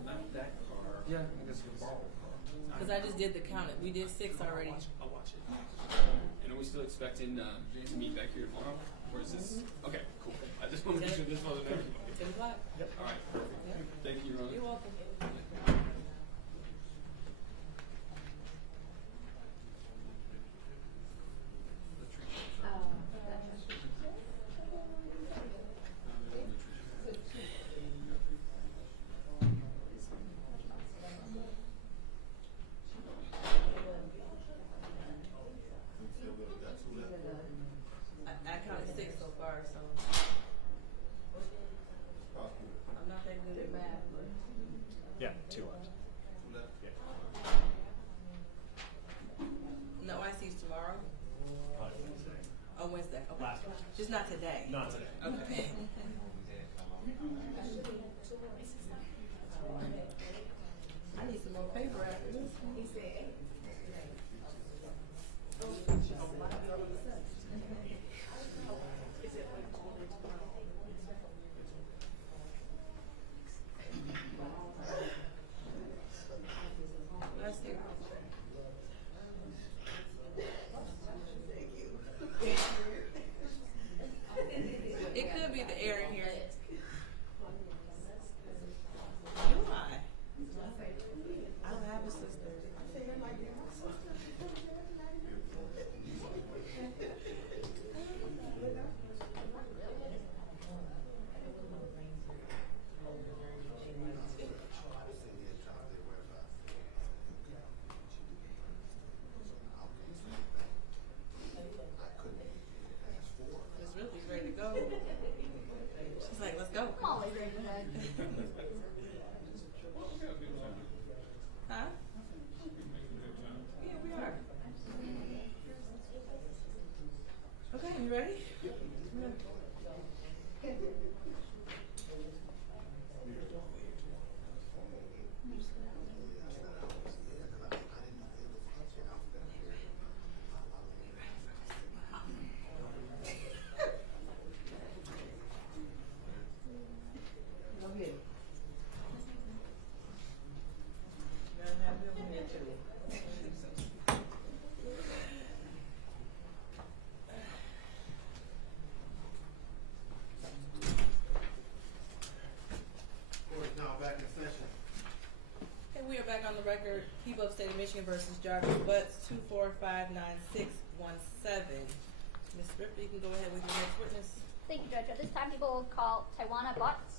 Not that car. Yeah, I guess the ball car. Because I just did the count. We did 6 already. I'll watch it. And are we still expecting to meet back here tomorrow? Or is this? Okay, cool. I just want to make sure this wasn't everybody. 10 o'clock? All right, perfect. Yep. Thank you, Ron. You're welcome. I counted 6 so far, so I'm not that good at math, but Yeah, 2 left. Yeah. no, IC's tomorrow. Wednesday. Oh, Wednesday. Okay. Last one. Just not today. Not today. Okay. I need some more paper after this. Bless you. It could be the air in here. Do I? I don't have a sister. Miss Ridley's ready to go. She's like, let's go. I'm always ready for that. Huh? Yeah, we are. Okay, you ready? Yep. Court is now back in session. And we are back on the record. People of State of Michigan versus Jarvis Butts, 2459617. Ms. Ripley, you can go ahead with your next witness. Thank you, Judge. At this time, people will call Tawana Butts.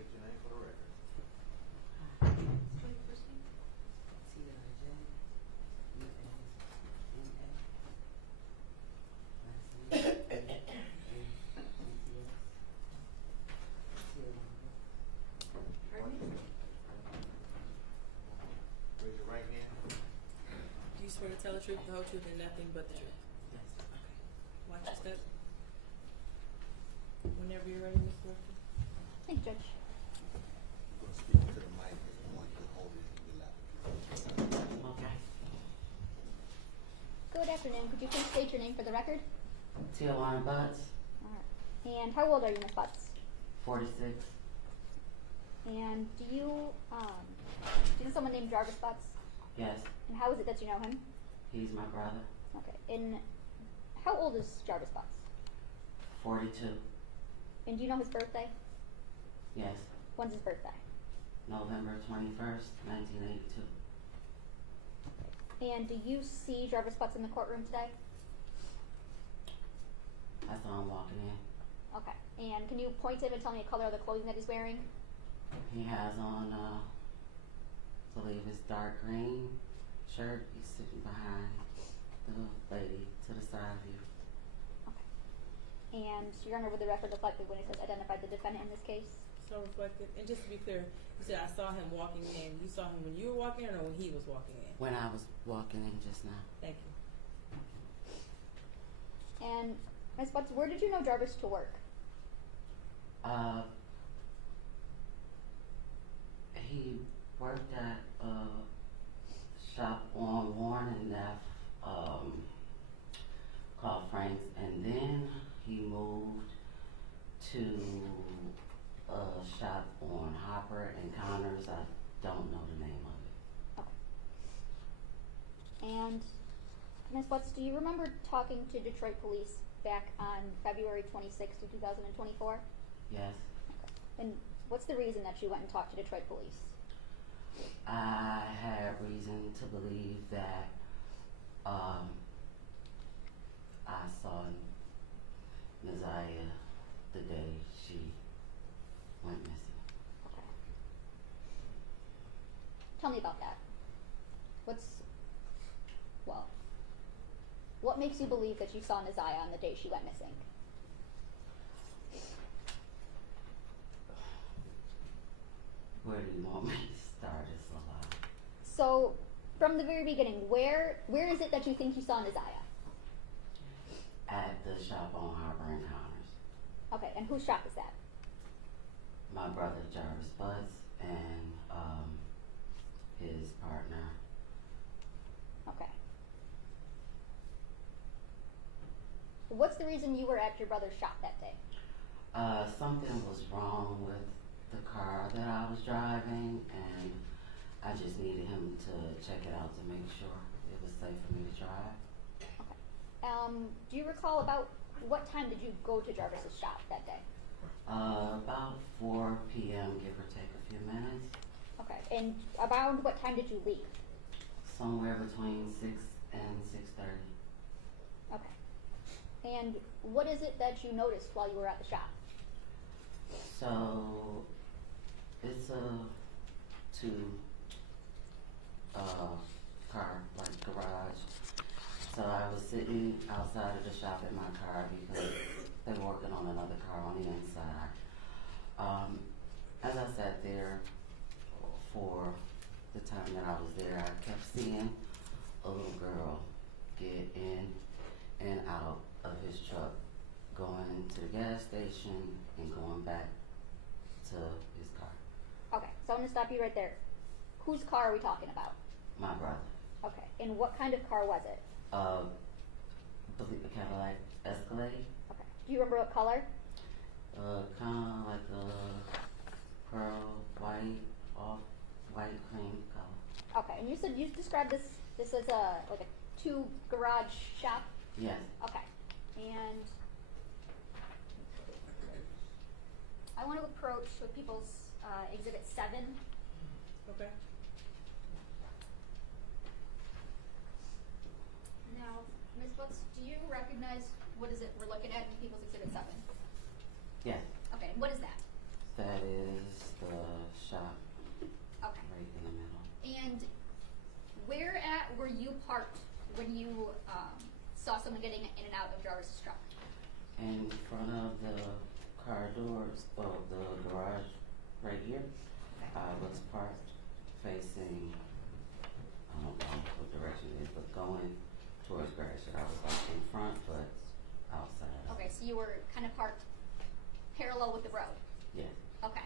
State your name for the record. Raise your right hand. Do you swear to tell the truth, the whole truth, and nothing but the truth? Yes. Okay. Watch your step. Whenever you're ready, Ms. Director. Thank you, Judge. You're gonna speak to the mic if you want to hold it in your lap. Okay. Good afternoon. Could you please state your name for the record? Tijuana Butts, And how old are you, Ms. Butts? 46. And do you know someone named Jarvis Butts? Yes, And how is it that you know him? he's my brother. Okay. And how old is Jarvis Butts? 42. And do you know his birthday? Yes, When's his birthday? November 21st, 1982. And do you see Jarvis Butts in the courtroom today? I saw him walking in. Okay. And can you point to him and tell me the color of the clothing that he's wearing? He has on, I believe it's dark green shirt. He's sitting behind the lady to the side of you. Okay. And Your Honor, would the record reflect when it says identified the defendant in this case? So reflected. And just to be clear, you said I saw him walking in. You saw him when you were walking in or when he was walking in? When I was walking in just now. Thank you. And Ms. Butts, where did you know Jarvis to work? He worked at a shop on Warren and F, called Frank's, and then he moved to a shop on Hopper and Connors. I don't know the name of it. Okay. And Ms. Butts, do you remember talking to Detroit police back on February 26th of 2024? Yes. Okay. And what's the reason that you went and talked to Detroit police? I had reason to believe that I saw Messiah the day she went missing. Okay. Tell me about that. What makes you believe that you saw Naziah on the day she went missing? Where do you want me to start this about? So, from the very beginning, where is it that you think you saw Naziah? At the shop on Harbor and Connors. Okay, and whose shop is that? My brother Jarvis Butts and his partner. Okay. What's the reason you were at your brother's shop that day? Something was wrong with the car that I was driving, and I just needed him to check it out to make sure it was safe for me to drive. Okay. Do you recall about what time did you go to Jarvis's shop that day? About 4 p.m., give or take a few minutes. Okay. And around what time did you leave? Somewhere between 6 and 6:30. Okay. And what is it that you noticed while you were at the shop? So, it's a car, like garage. So I was sitting outside of the shop in my car because they were working on another car on the inside. As I sat there for the time that I was there, I kept seeing a little girl get in and out of his truck, going to the gas station and going back to his car. Okay, so I'm going to stop you right there. Whose car are we talking about? My brother. Okay, and what kind of car was it? Believe a Cadillac Escalade. Okay. Do you remember what color? Kind of like a pearl white, off white cream color. Okay, and you said you described this as like a 2 garage shop? Yes. Okay. And I want to approach with people's Exhibit 7. Okay. Now, Ms. Butts, do you recognize what is it we're looking at in People's Exhibit 7? Yes. Okay, what is that? That is in front of the car doors of the garage right here. I was parked facing, I don't know what direction it is, but going towards Gratiot. I was like in front, but outside. Okay, so you were kind of parked parallel with the road. Yeah. Okay.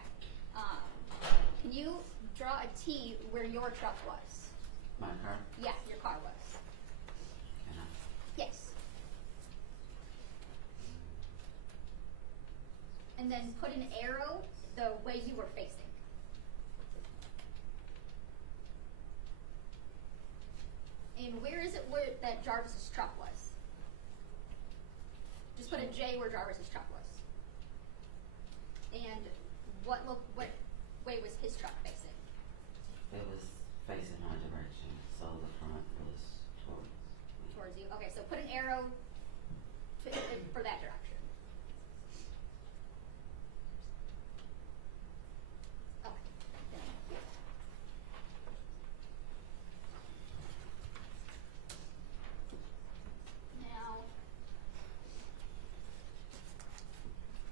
Can you draw a T where your truck was? My car? Yeah, your car was. Can I? Yes. And then put an arrow the way you were facing. And where is it where that Jarvis's truck was? Just put a J where Jarvis's truck was. And what way was his truck facing? It was facing our direction, so the front was towards me. Towards you. Okay, so put an arrow for that direction. Okay. Thank you. Now,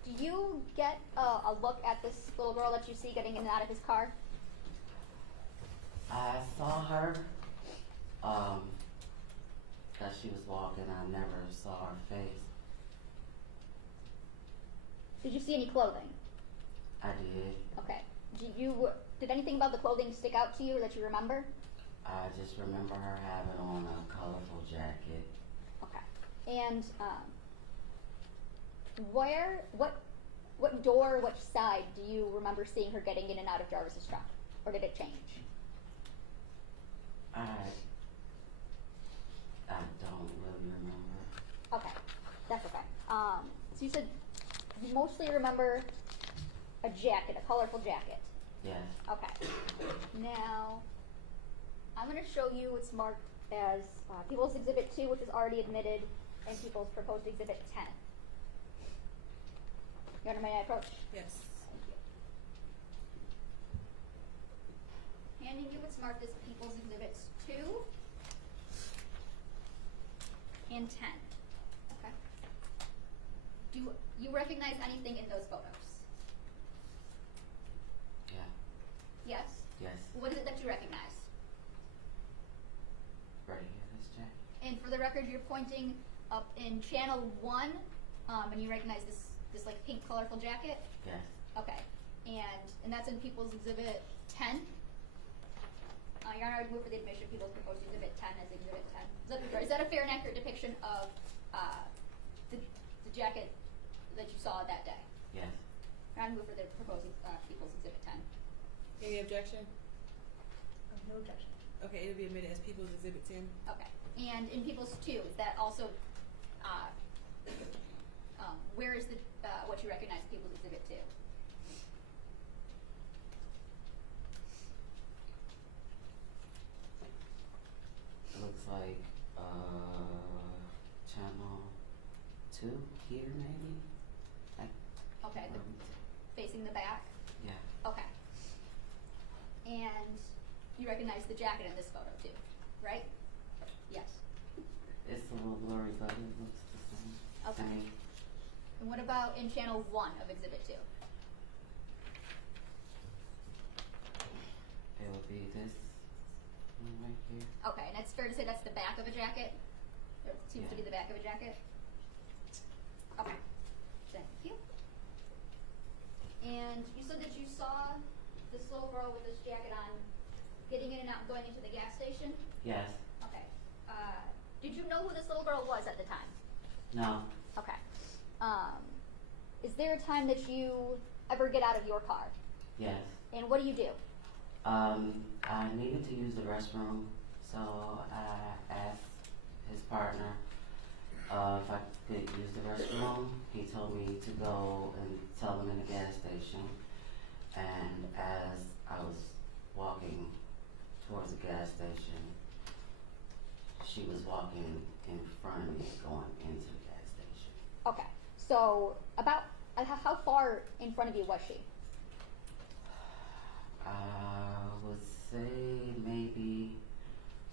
do you get a look at this little girl that you see getting in and out of his car? I saw her, as she was walking. I never saw her face. Did you see any clothing? I did. Okay. Did anything about the clothing stick out to you or that you remember? I just remember her having on a colorful jacket. Okay. And what door, which side do you remember seeing her getting in and out of Jarvis's truck? Or did it change? I don't really remember. Okay, that's okay. So you said you mostly remember a jacket, a colorful jacket. Yes. Okay. Now, I'm going to show you what's marked as People's Exhibit 2, which is already admitted, and People's Proposed Exhibit 10. You understand my approach? Yes. Handing you what's marked as People's Exhibits 2 and 10. Okay. Do you recognize anything in those photos? Yeah. Yes? Yes. What is it that you recognize? Right here, this jacket. And for the record, you're pointing up in channel 1, and you recognize this like pink colorful jacket? Yes. Okay. And that's in People's Exhibit 10? Your Honor, I would move for the admission of People's Proposed Exhibit 10 as Exhibit 10. Is that a fair and accurate depiction of the jacket that you saw that day? Yes. Your Honor, I move for the proposed People's Exhibit 10. Any objection? No objection. Okay, it'll be admitted as People's Exhibit 10. Okay. And in People's 2, is that also, where is the what you recognize People's Exhibit 2? It looks like channel 2 here, maybe. Okay, facing the back? Yeah. Okay. And you recognize the jacket in this photo too, right? Yes. It's a little blurry, but it looks the same. Okay. to me. And what about in channel 1 of Exhibit 2? It would be this one right here. Okay, and it's fair to say that's the back of a jacket? It seems to be Yeah. the back of a jacket? Okay. Thank you. And you said that you saw this little girl with this jacket on getting in and out and going into the gas station? Yes. Okay. Did you know who this little girl was at the time? No. Okay. Is there a time that you ever get out of your car? Yes. And what do you do? I needed to use the restroom, so I asked his partner if I could use the restroom. He told me to go and tell him in the gas station. And as I was walking towards the gas station, she was walking in front of me going into the gas station. Okay. So about how far in front of you was she? I would say maybe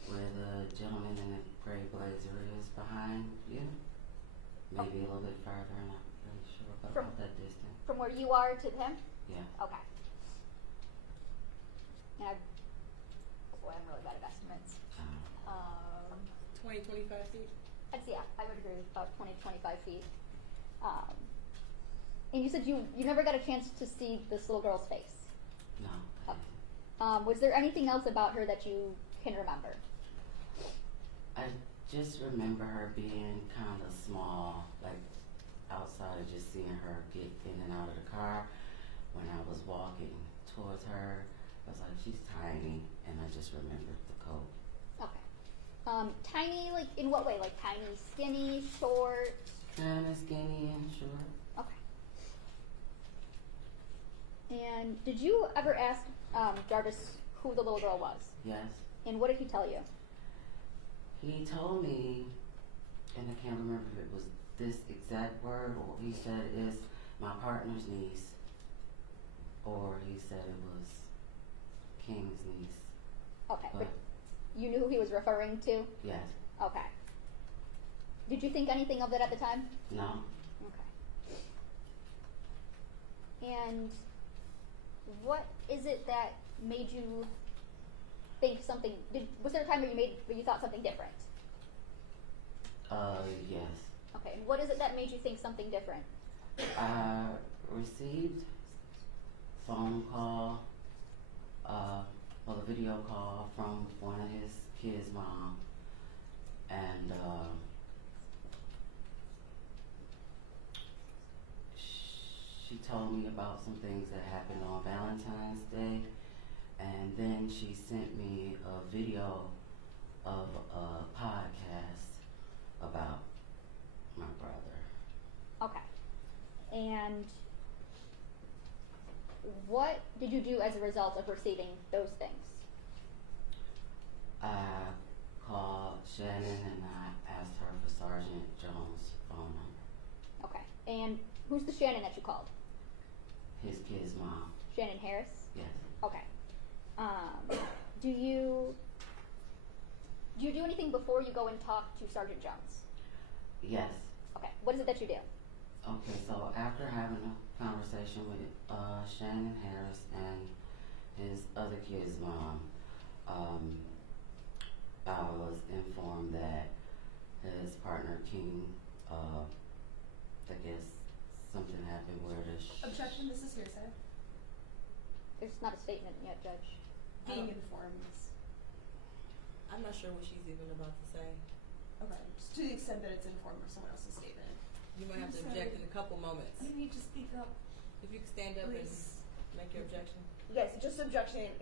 where the gentleman in the gray blazer is behind you. Maybe a little bit further are to him? Yeah. Okay. And boy, I'm really bad at estimates. 20, 25 feet? Yeah, I would agree with about 20, 25 feet. And you said you never got a chance to see this little girl's face. No. Was there anything else about her that you can remember? I just remember her being kind of small, like outside of just seeing her get in and out of the car. When I was walking towards her, I was like, she's tiny, and I just remembered the coat. Okay. Tiny, like in what way? Like tiny, skinny, short? Kind of skinny and short. Okay. And did you ever ask Jarvis who the little girl was? Yes. And what did he tell you? He told me, and I can't remember if it was this exact word, or he said it's my partner's niece, or he said it was King's niece. Okay, but you knew who he was referring to? Yes. Okay. Did you think anything of it at the time? No. Okay. And what is it that made you think something? Was there a time where you thought something different? Yes. Okay. And what is it that made you think something different? I received phone call, well, a video call from one of his kids' mom, and she told me about some things that happened on Valentine's Day, and then she sent me a video of a podcast about my brother. Okay. And what did you do as a result of receiving those things? I called Shannon and I asked her for Sergeant Jones' phone number. Okay. And who's the Shannon that you called? His kid's mom. Shannon Harris? Yes. Okay. Do you do anything before you go and talk to Sergeant Jones? Yes. Okay. What is it that you do? Okay, so after having a conversation with Shannon Harris and his other kid's mom, I was informed that his partner King, I guess something happened where the Objection, this is hearsay. There's not a statement yet, Judge. Being informed. I'm not sure what she's even about to say. Okay, just to the extent that it's informed of someone else's statement. You might have to object in a couple moments. You need to speak up. If you could stand up Please. and make your objection. Yes, just objecting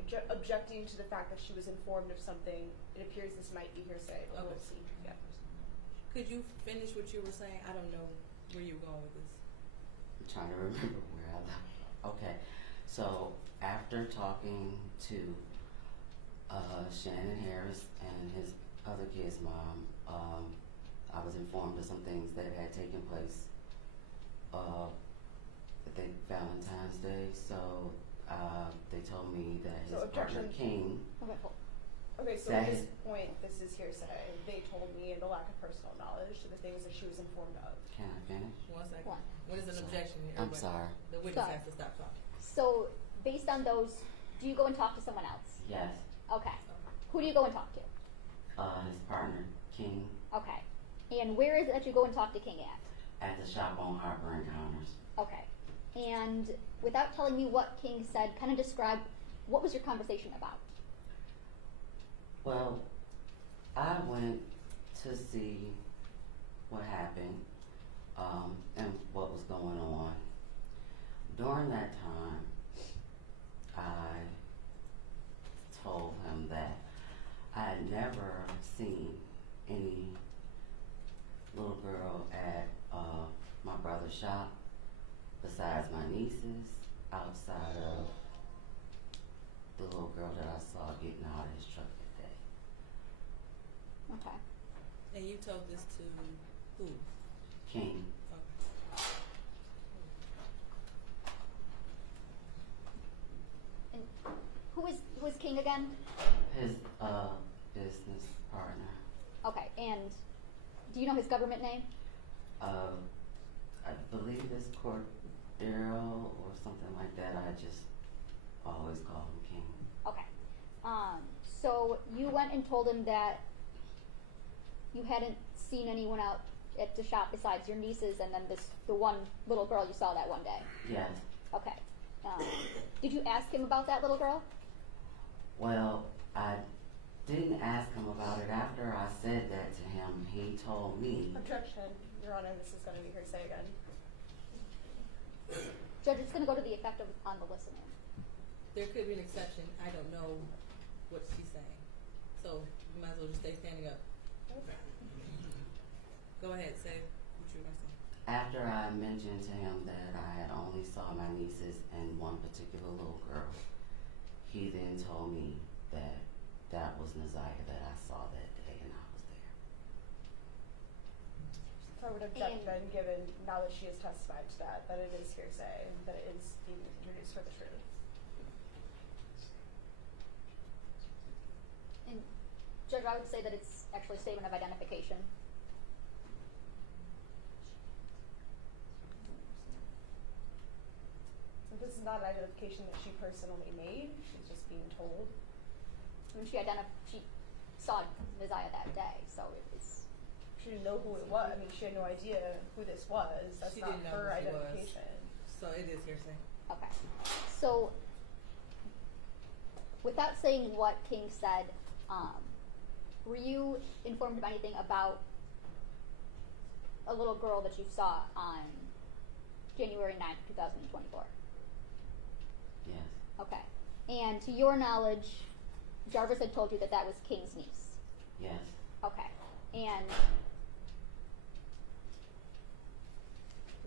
to the fact that she was informed of something. It appears this might be hearsay, but we'll see. Yeah. Could you finish what you were saying? I don't know where you were going with this. I'm trying to remember where I left. Okay, so after talking to Shannon Harris and his other kid's mom, I was informed of some things that had taken place I think Valentine's Day, so they told me that his partner King. Okay, so at this point, this is hearsay. They told me in the lack of personal knowledge to the things that she was informed of. Can I finish? 1 second. One. What is an objection here? I'm sorry. The witness has to stop talking. So, based on those, do you go and talk to someone else? Yes. Okay. Who do you go and talk to? His partner King. Okay. And where is it that you go and talk to King at? At the shop on Harbor Encounters. Okay. And without telling me what King said, kind of describe what was your conversation about? Well, I went to see what happened and what was going on. During that time, I told him that I had never seen any little girl at my brother's shop besides my nieces, outside of the little girl that I saw getting out of his truck that day. Okay. And you told this to who? King. Okay. And who is King again? His business partner. Okay. And do you know his government name? I believe it's Daryl or something like that. I just always call him King. Okay. So you went and told him that you hadn't seen anyone out at the shop besides your nieces and then the one little girl you saw that one day. Yes. Okay. Did you ask him about that little girl? Well, I didn't ask him about it. After I said that to him, he told me. Objection, Your Honor, this is gonna be hearsay again. Judge, it's going to go to the effect of on the listener. There could be an exception. I don't know what she's saying. So you might as well just stay standing up. Okay. Go ahead, say what you were going to say. After I mentioned to him that I had only saw my nieces and one particular little girl, he then told me that that was Naziah that I saw that day and I was there. So I would object then, given now that she has testified to that it is hearsay, that it is being introduced for the truth. And Judge, I would say that it's actually a statement of identification. So this is not an identification that she personally made, she's just being told. I mean, she saw Naziah that day, so it's. She didn't know who it was. I mean, she had no idea who this was. That's She not didn't know her who she was. identification. So it is hearsay. Okay. So, without saying what King said, were you informed of anything about a little girl that you saw on January 9th, 2024? Yes. Okay. And to your knowledge, Jarvis had told you that that was King's niece? Yes. Okay. And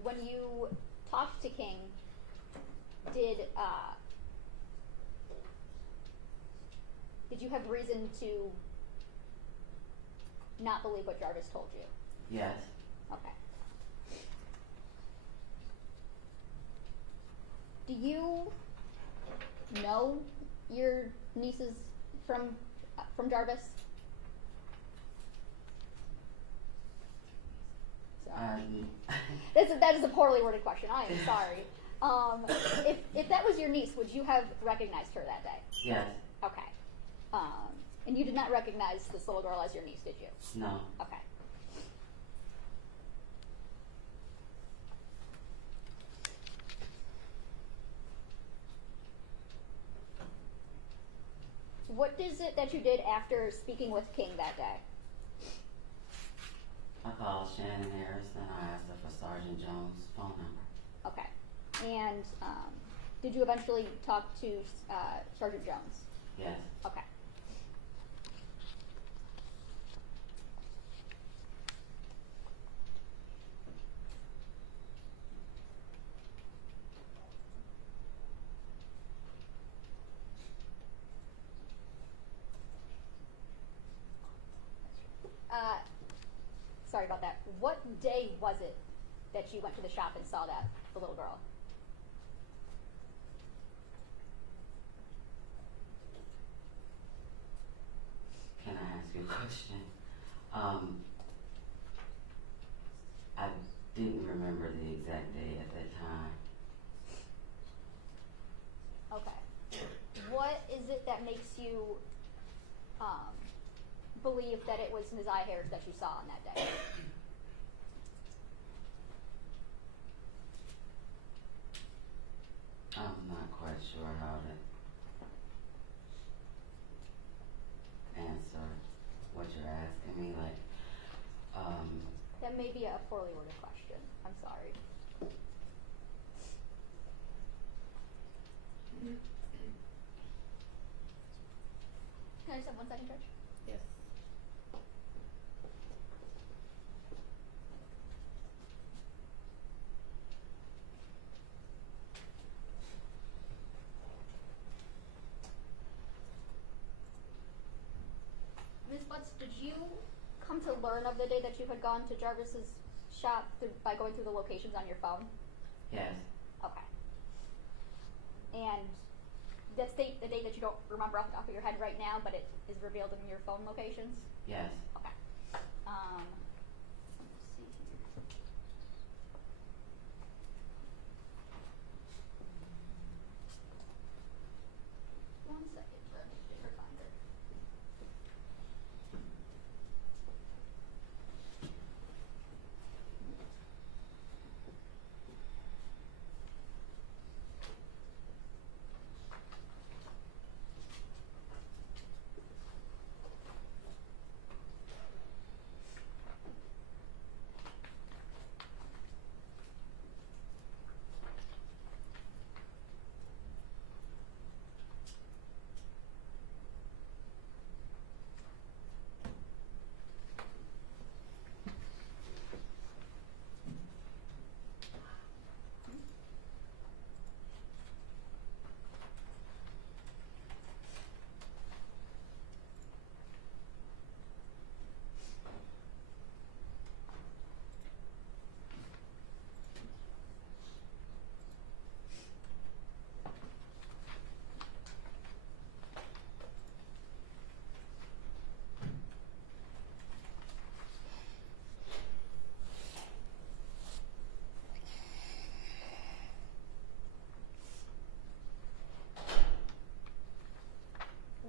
when you talked to King, did you have reason to not believe what Jarvis told you? Yes. Okay. Do you know your nieces from Jarvis? Sorry. That is a poorly worded question. I am sorry. If that was your niece, would you have recognized her that day? Yes. Okay. And you did not recognize this little girl as your niece, did you? No. Okay. What is it that you did after speaking with King that day? I called Shannon Harris and I asked her for Sergeant Jones' phone number. Okay. And did you eventually talk to Sergeant Jones? Yes. Okay. Sorry about that. What day was it that you went to the shop and saw the little girl? Can I ask you a question? I didn't remember the exact day at that time. Okay. What is it that makes you believe that it was Naziah Harris that you saw on that day? I'm not quite sure how to answer what you're asking me. Like, That may be a poorly worded question. I'm sorry. Can I just have 1 second, Judge? Yes. Ms. Butts, did you come to learn of the day that you had gone to Jarvis's shop by going through the locations on your phone? yes, Okay. And that's the date that you don't remember off the top of your head right now, but it is revealed in your phone locations? yes. Okay. Let's see here.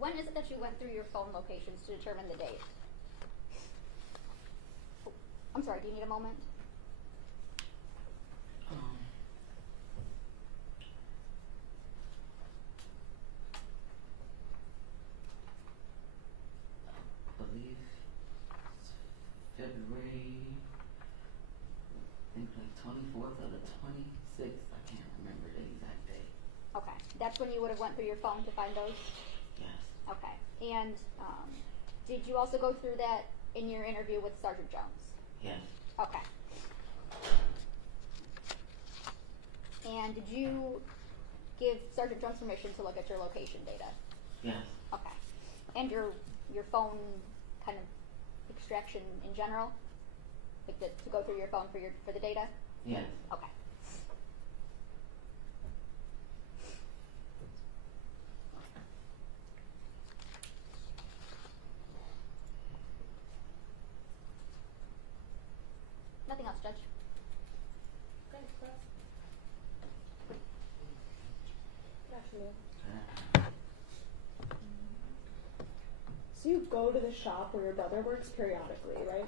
when is it that you went through your phone locations to determine the date? Oh, I'm sorry, do you need a moment? I believe it's February, I think like 24th or the 26th. I can't remember the exact date. Okay, that's when you would have went through your phone to find those? Yes. Okay, and did you also go through that in your interview with Sergeant Jones? Yes. Okay. And did you give Sergeant Jones permission to look at your location data? Yes. Okay. And your phone kind of extraction in general? Like to go through your phone for the data? Yes. Okay. Nothing else, Judge. Okay, press. Good afternoon. Uh, So you go to the shop where your brother works periodically, right?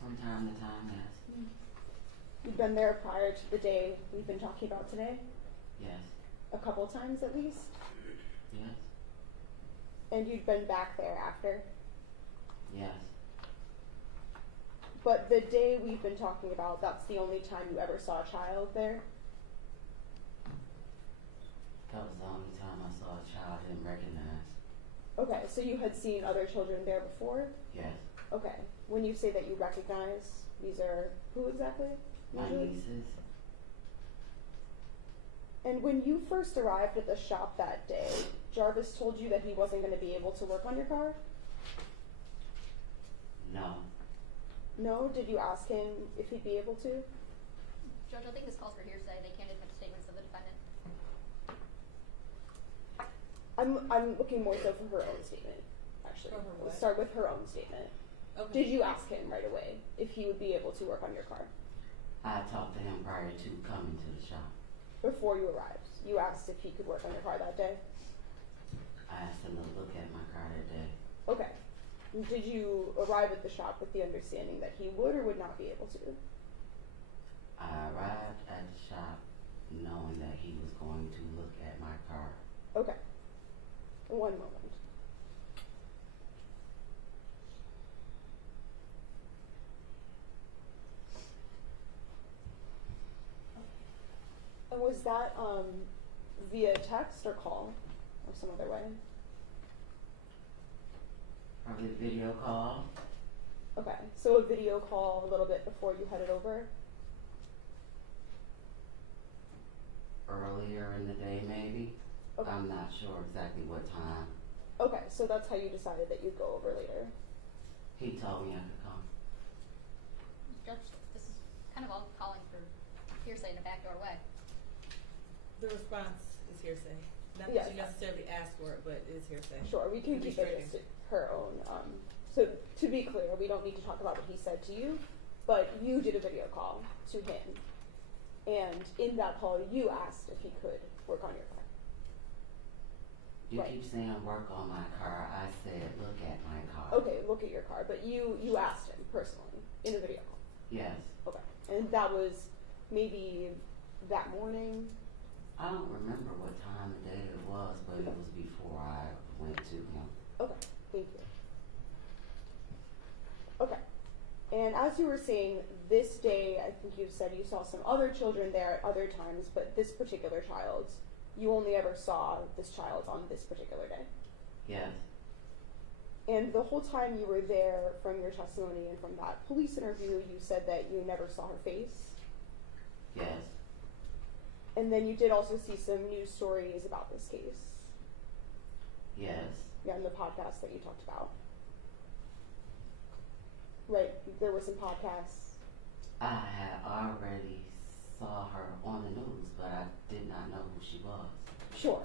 From time to time, yes. You've been there prior to the day we've been talking about today? Yes. A couple times at least? Yes. And you'd been back there after? Yes. But the day we've been talking about, that's the only time you ever saw a child there? That was the only time I saw a child I didn't recognize. Okay, so you had seen other children there before? Yes. Okay. When you say that you recognize, these are who exactly? My usually? nieces. And when you first arrived at the shop that day, Jarvis told you that he wasn't going to be able to work on your car? No. No? Did you ask him if he'd be able to? Judge, I think this calls for hearsay. They can't admit statements of the defendant. I'm looking more so for her own statement, actually. For her Let's what? start with her own statement. Okay. Did you ask him right away if he would be able to work on your car? I talked to him prior to coming to the shop. Before you arrived, you asked if he could work on your car that day? I asked him to look at my car that day. Okay. Did you arrive at the shop with the understanding that he would or would not be able to? I arrived at the shop knowing that he was going to look at my car. Okay. One moment. And was that via text or call or some other way? Probably video call. Okay, so a video call a little bit before you headed over? Earlier in the day, maybe. Okay. I'm not sure exactly what time. Okay, so that's how you decided that you'd go over later. He told me I could come. Judge, this is kind of all calling for hearsay in a backdoor way. The response is hearsay. Not Yes. that you necessarily asked for it, but it is hearsay. Sure, we can It'd be keep it stricken. just her own. So to be clear, we don't need to talk about what he said to you, but you did a video call to him, and in that call, you asked if he could work on your car. You Right. keep saying work on my car. I said look at my car. Okay, look at your car, but you asked him personally in a video call. Yes. Okay, and that was maybe that morning. I don't remember what time of day it was, but it was before I went to him. Okay, thank you. Okay, and as you were saying, this day, I think you said you saw some other children there at other times, but this particular child, you only ever saw this child on this particular day. Yes. And the whole time you were there, from your testimony and from that police interview, you said that you never saw her face. Yes. And then you did also see some news stories about this case. Yes. Yeah, in the podcast that you talked about. Right, there were some podcasts. I had already saw her on the news, but I did not know who she was. Sure.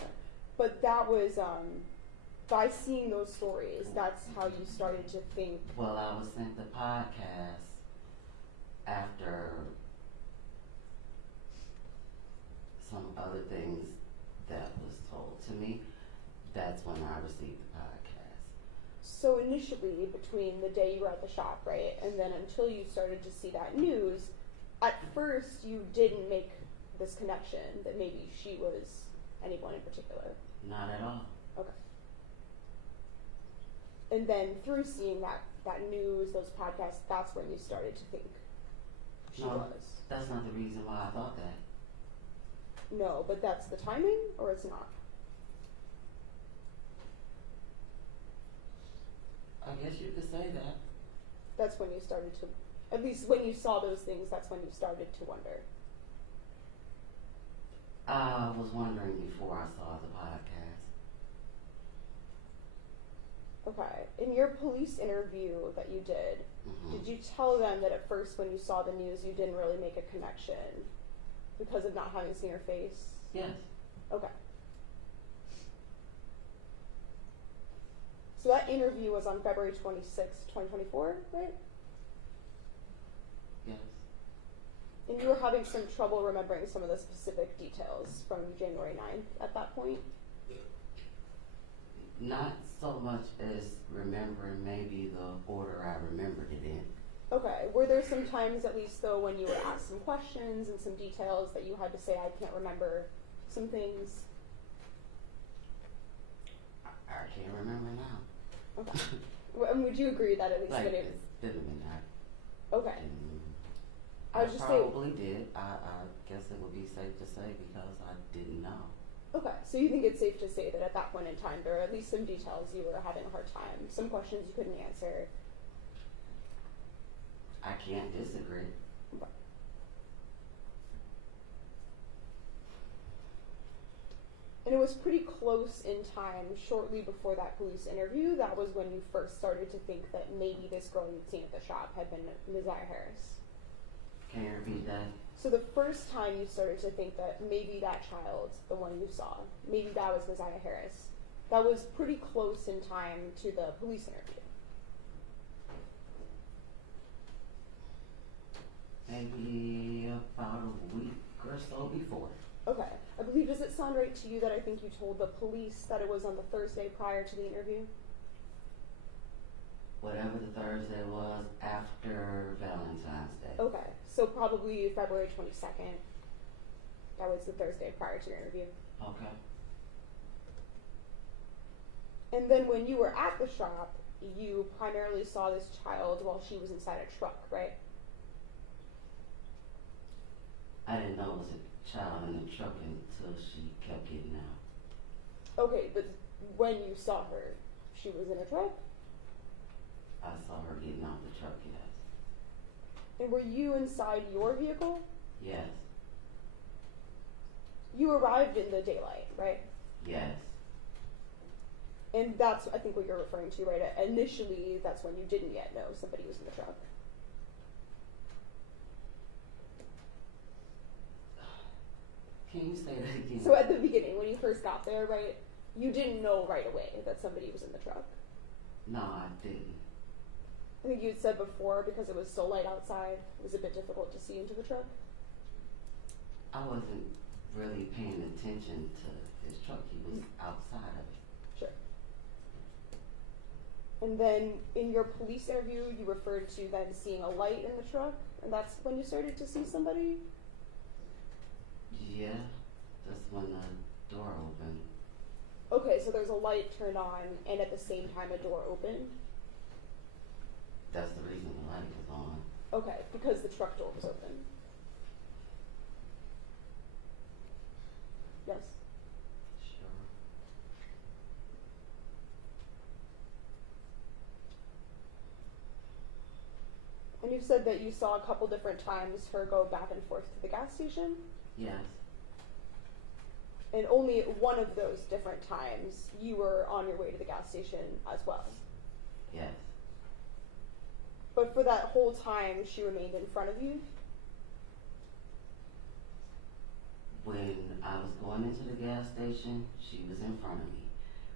But that was, by seeing those stories, that's how you started to think. Well, I was sent the podcast after some other things that was told to me, I received the podcast. So initially, between the day you were at the shop, right, and then until you started to see that news, at first you didn't make this connection that maybe she was anyone in particular. Not at all. Okay. And then through seeing that news, those podcasts, that's when you started to think she No, was. that's not the reason why I thought that. No, but that's the timing, or it's not? I guess you could say that. That's when you started to, at least when you saw those things, that's when you started to wonder. I was wondering before I saw the podcast. Okay. In your police interview that you did, Mhm. did you tell them that at first when you saw the news you didn't really make a connection because of not having seen her face? Yes. Okay. So that interview was on February 26th, 2024, right? Yes. And you were having some trouble remembering some of the specific details from January 9th at that point? Not so much as remembering maybe the order I remembered it in. Okay. Were there some times, at least though, when you were asked some questions and some details that you had to say, I can't remember some things? I can't remember now. Okay. And would you agree that at least Like, when it didn't have been that. Okay. I I was just saying. probably did. I guess it would be safe to say because I didn't know. Okay, so you think it's safe to say that at that point in time there are at least some details you were having a hard time, some questions you couldn't answer. I can't disagree. Okay. And it was pretty close in time, shortly before that police interview, that was when you first started to think that maybe this girl you'd seen at the shop had been Messiah Harris. Can you repeat that? So the first time you started to think that maybe that child, the one you saw, maybe that was Messiah Harris, that was pretty close in time to the police interview. Maybe about a week or so before. Okay. I believe, does it sound right to you that I think you told the police that it was on the Thursday prior to the interview? Whatever the Thursday was after Valentine's Day. Okay. So probably February 22nd. That was the Thursday prior to your interview. Okay. And then when you were at the shop, you primarily saw this child while she was inside a truck, right? I didn't know it was a child in the truck until she kept getting out. Okay, but when you saw her, she was in a truck? I saw her getting out the truck, yes. And were you inside your vehicle? Yes. You arrived in the daylight, right? Yes. And that's, I think, what you're referring to, right? Initially, that's when you didn't yet know somebody was in the truck. Can you say that again? So at the beginning, when you first got there, right, you didn't know right away that somebody was in the truck. No, I didn't. I think you had said before, because it was so light outside, it was a bit difficult to see into the truck. I wasn't really paying attention to his truck. He was outside of it. Sure. And then in your police interview, you referred to then seeing a light in the truck, and that's when you started to see somebody? Yeah, that's when the door opened. Okay, so there's a light turned on, and at the same time a door opened? That's the reason the light was on. Okay, because the truck door was open. Yes? Sure. And you said that you saw a couple different times her go back and forth to the gas station? Yes. And only at one of those different times you were on your way to the gas station as well? Yes. But for that whole time, she remained in front of you? When I was going into the gas station, she was in front of me.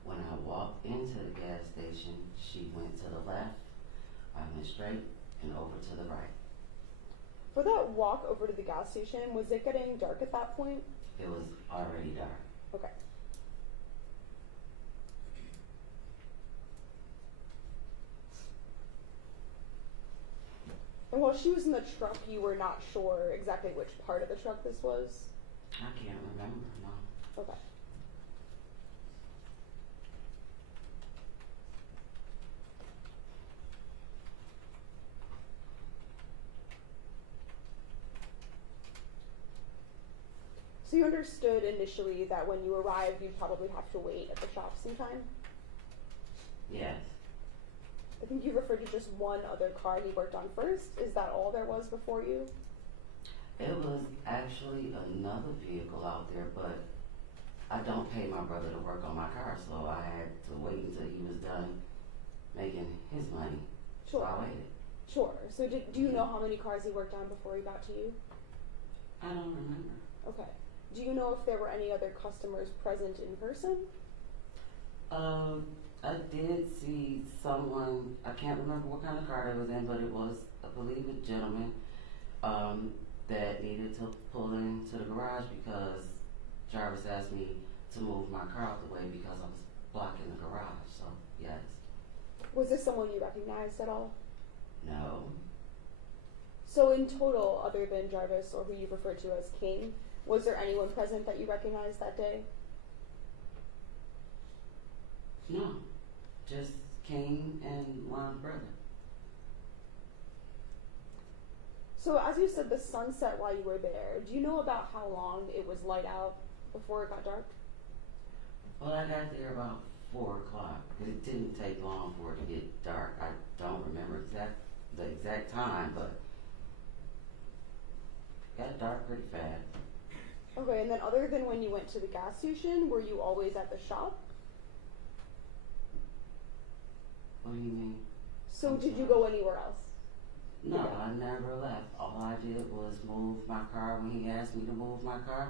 When I walked into the gas station, she went to the left, I went straight, and over to the right. For that walk over to the gas station, was it getting dark at that point? It was already dark. Okay. And while she was in the truck, you were not sure exactly which part of the truck this was? I can't remember, no. Okay. So you understood initially that when you arrived, you'd probably have to wait at the shop sometime? Yes. I think you referred to just one other car he worked on first. Is that all there was before you? It was actually another vehicle out there, but I don't pay my brother to work on my car, so I had to wait until he was done making his money. Sure. So I waited. Sure. So do you know how many cars he worked on before he got to you? I don't remember. Okay. Do you know if there were any other customers present in person? I did see someone, I can't remember what kind of car they was in, but it was, I believe, a gentleman that needed to pull into the garage because Jarvis asked me to move my car out the way because I was blocking the garage, so yes. Was this someone you recognized at all? No. So in total, other than Jarvis, or who you referred to as King, was there anyone present that you recognized that day? No. Just King and my brother. So as you said, the sun set while you were there. Do you know about how long it was light out before it got dark? Well, I got there about 4 o'clock. It didn't take long for it to get dark. I don't remember the exact time, but it got dark pretty fast. Okay, and then other than when you went to the gas station, were you always at the shop? What do you mean? So I'm did you sorry. go anywhere else? No, Okay. I never left. All I did was move my car when he asked me to move my car,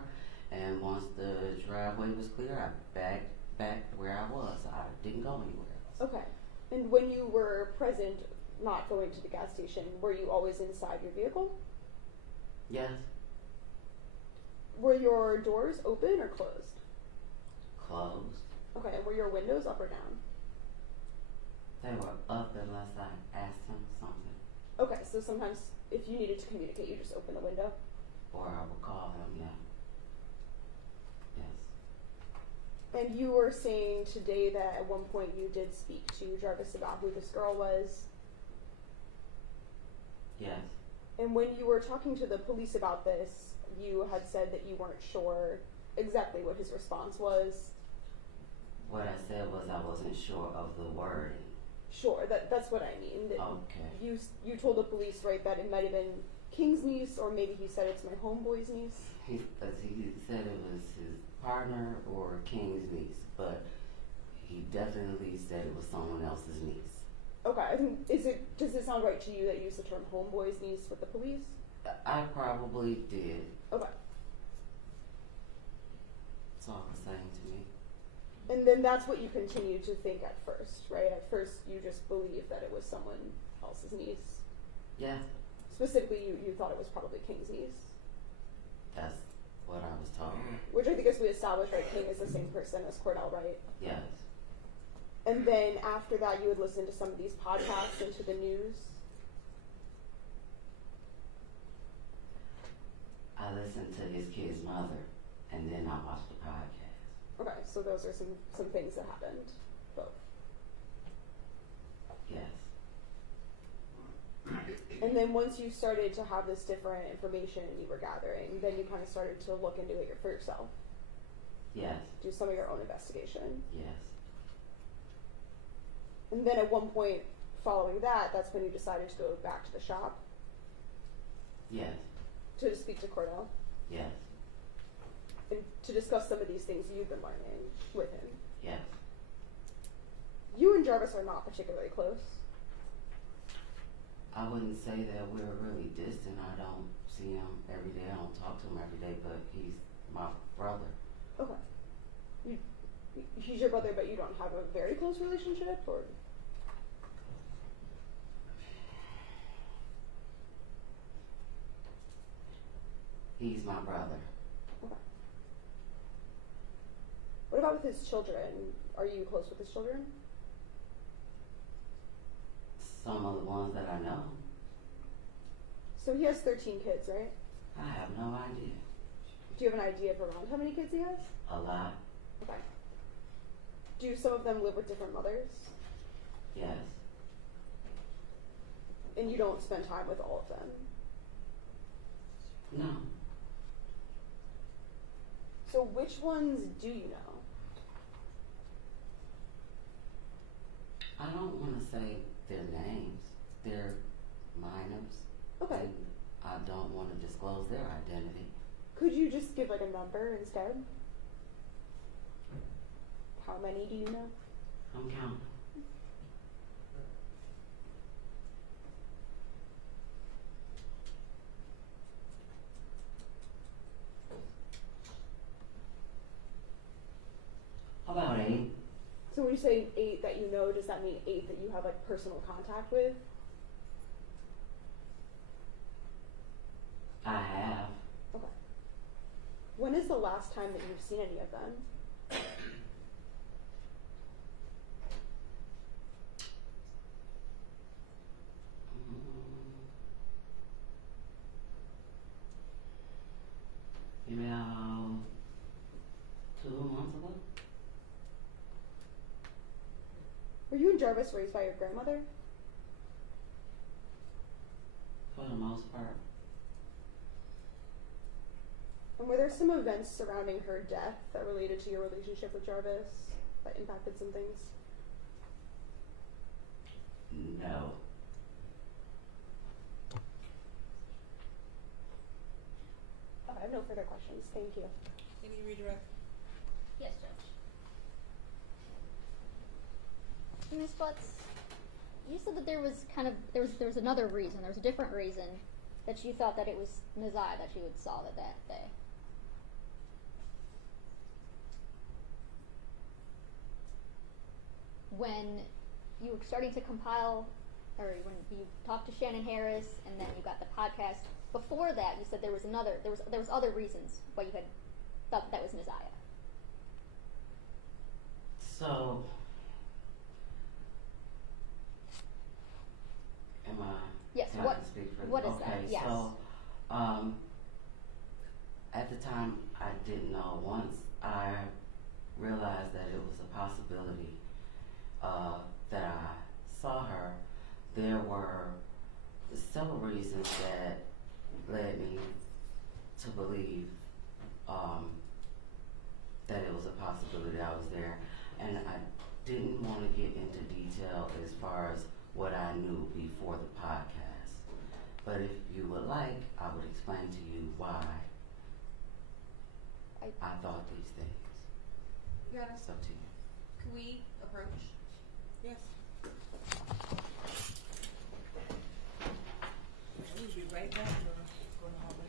and once the driveway was clear, I back where I was. I didn't go anywhere else. Okay. And when you were present, not going to the gas station, were you always inside your vehicle? Yes, Were your doors open or closed? closed. Okay, and were your windows up or down? They were up unless I asked him something, Okay, so sometimes if you needed to communicate, you just open the window. or I would call him. Yeah. Yes. And you were saying today that at one point you did speak to Jarvis about who this girl was. Yes. And when you were talking to the police about this, you had said that you weren't sure exactly what his response was. What I said was I wasn't sure of the wording. Sure, that's what I mean. That Okay. You told the police, right, that it might have been King's niece, or maybe he said it's my homeboy's niece. He said it was his partner or King's niece, but he definitely said it was someone else's niece. Okay, I think, does it sound right to you that you used the term homeboy's niece with the police? I probably did. Okay. That's all it was saying to me. And then that's what you continued to think at first, right? At first you just believed that it was someone else's niece. Yeah, Specifically, you thought it was probably King's niece. that's what I was told. Which I think, as we established, right, King is the same person as Cordell, right? Yes. And then after that, you would listen to some of these podcasts and to the news. I listened to his kid's mother, and then I watched the podcast. Okay, so those are some things that happened, both. Yes. And then once you started to have this different information you were gathering, then you kind of started to look into it for yourself, Yes. do some of your own investigation. Yes. And then at one point following that, that's when you decided to go back to the shop Yes. to speak to Cordell Yes. and to discuss some of these things you've been learning with him. Yes. You and Jarvis are not particularly close. I wouldn't say that we're really distant. I don't see him every day. I don't talk to him every day, but he's my brother. Okay. He's your brother, but you don't have a very close relationship, or? He's my brother. Okay. What about with his children? Are you close with his children? Some of the ones that I know. So he has 13 kids, right? I have no idea. Do you have an idea of around how many kids he has? A lot. Okay. Do some of them live with different mothers? Yes. And you don't spend time with all of them? No. So which ones do you know? I don't want to say their names. They're minors. Okay. And I don't want to disclose their identity. Could you just give like a number instead? How many do you know? I'm counting. About 8. So when you say 8 that you know, does that mean 8 that you have like personal contact with? I have. Okay. When is the last time that you've seen any of them? Maybe about 2 months ago. Were you and Jarvis raised by your grandmother? For the most part. And were there some events surrounding her death that related to your relationship with Jarvis that impacted some things? No. Oh, I have no further questions. Thank you. Can you redirect? Yes, Judge. Ms. Butts, you said that there was another reason, there was a different reason that you thought that it was Nazai that you had saw that day. When you were starting to compile, or when you talked to Shannon Harris, and then you got the podcast, before that you said there was other reasons why you had thought that was Nazaya. So, am I? Yes. Can I What? speak for What is okay, that? Yes. So, at the time, I didn't know. Once I realized that it was a possibility that I saw her, there were several reasons that led me to believe that it was a possibility I was there. And I didn't want to get into detail as far as what I knew before the podcast. But if you would like, I would explain to you why I thought these things. Your Honor, It's up to you. can we approach? Yes. We'll be right back. Go in the hallway.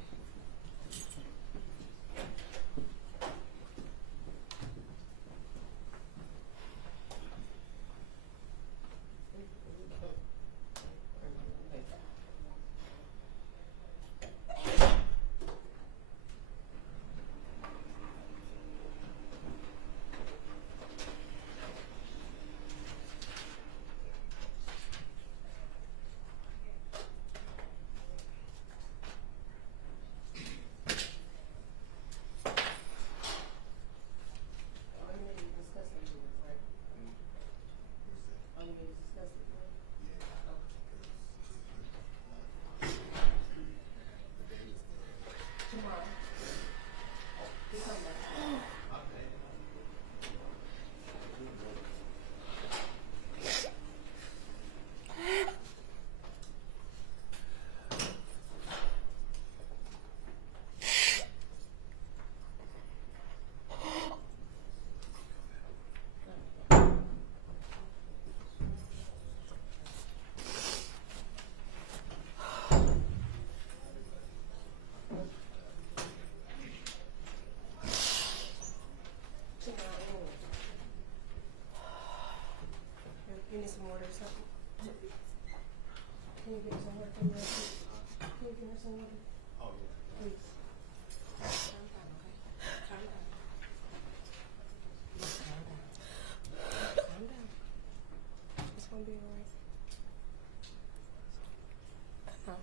You need some water or something? Can you get some water from your Can you give her some water? Oh, yeah. Please. Calm down, okay? Calm down. Calm down. Calm down. It's gonna be alright. Oh.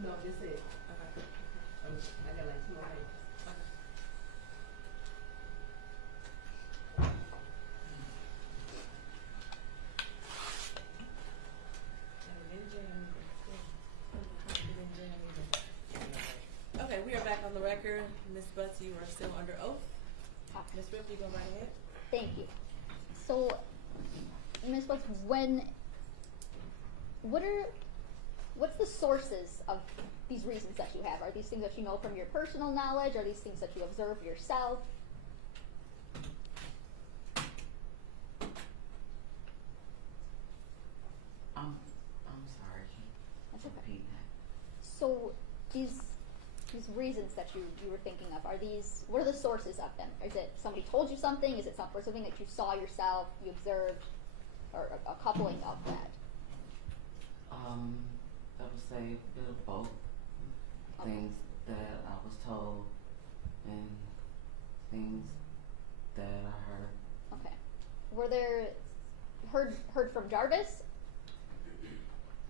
No, just it. Okay. I got like 2 more pages. Okay, we are back on the record. Ms. Butts, you are still under oath. Ms. Ripley, go right ahead. Thank you. So, Ms. West, what's the sources of these reasons that you have? Are these things that you know from your personal knowledge? Are these things that you observe yourself? I'm sorry. That's okay. Repeat that. So, these reasons that you were thinking of, what are the sources of them? Is it somebody told you something? Is it something that you saw yourself, you observed, or a coupling of that? I would say a bit of both. Okay. Things that I was told and things that I heard. Okay. Were there heard from Jarvis?